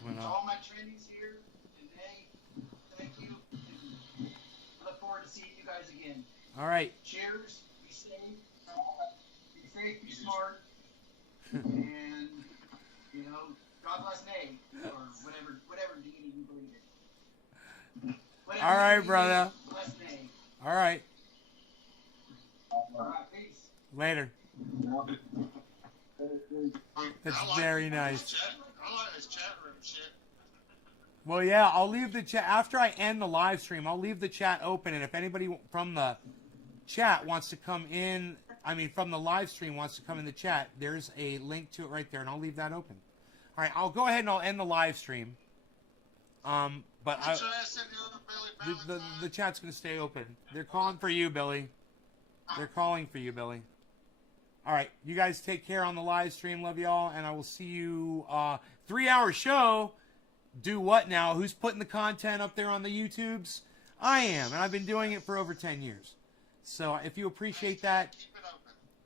coming To up. all my trainees here, and thank you. I look forward to seeing you guys again. All right. Cheers. Be safe. Be smart. And, you know, God bless Nay. Or whatever deity you believe in. Whatever All right, deity brother. bless Nay. All right. All right, peace. Later. That's I like very this nice. chat- I like this chat room shit. Well, yeah, I'll leave the chat after I end the live stream. I'll leave the chat open, and if anybody from the chat wants to come in, from the live stream wants to come in the chat, there's a link to it right there, and I'll leave that open. All right, I'll go ahead and I'll end the live stream. But What's your ass in the other Billy the Valentine? chat's gonna stay open. They're calling for you, Billy. They're calling for you, Billy. All right, you guys take care on the live stream. Love y'all, and I will see you. 3-hour show. Do what now? Who's putting the content up there on the YouTubes? I am, and I've been doing it for over 10 years. So if you appreciate that, Keep it open.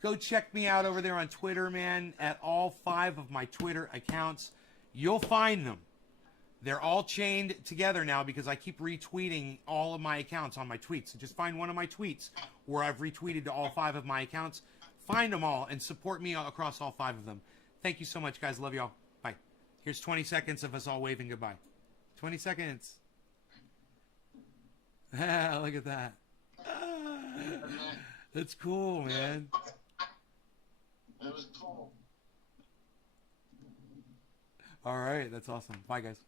go check me out over there on Twitter, man, at all 5 of my Twitter accounts. You'll find them. They're all chained together now because I keep retweeting all of my accounts on my tweets. So just find one of my tweets where I've retweeted to all 5 of my accounts. Find them all and support me across all 5 of them. Thank you so much, guys. Love y'all. Bye. Here's 20 seconds of us all waving goodbye. 20 seconds. Look at that. That's cool, man. It was cool. All right. That's awesome. Bye, guys.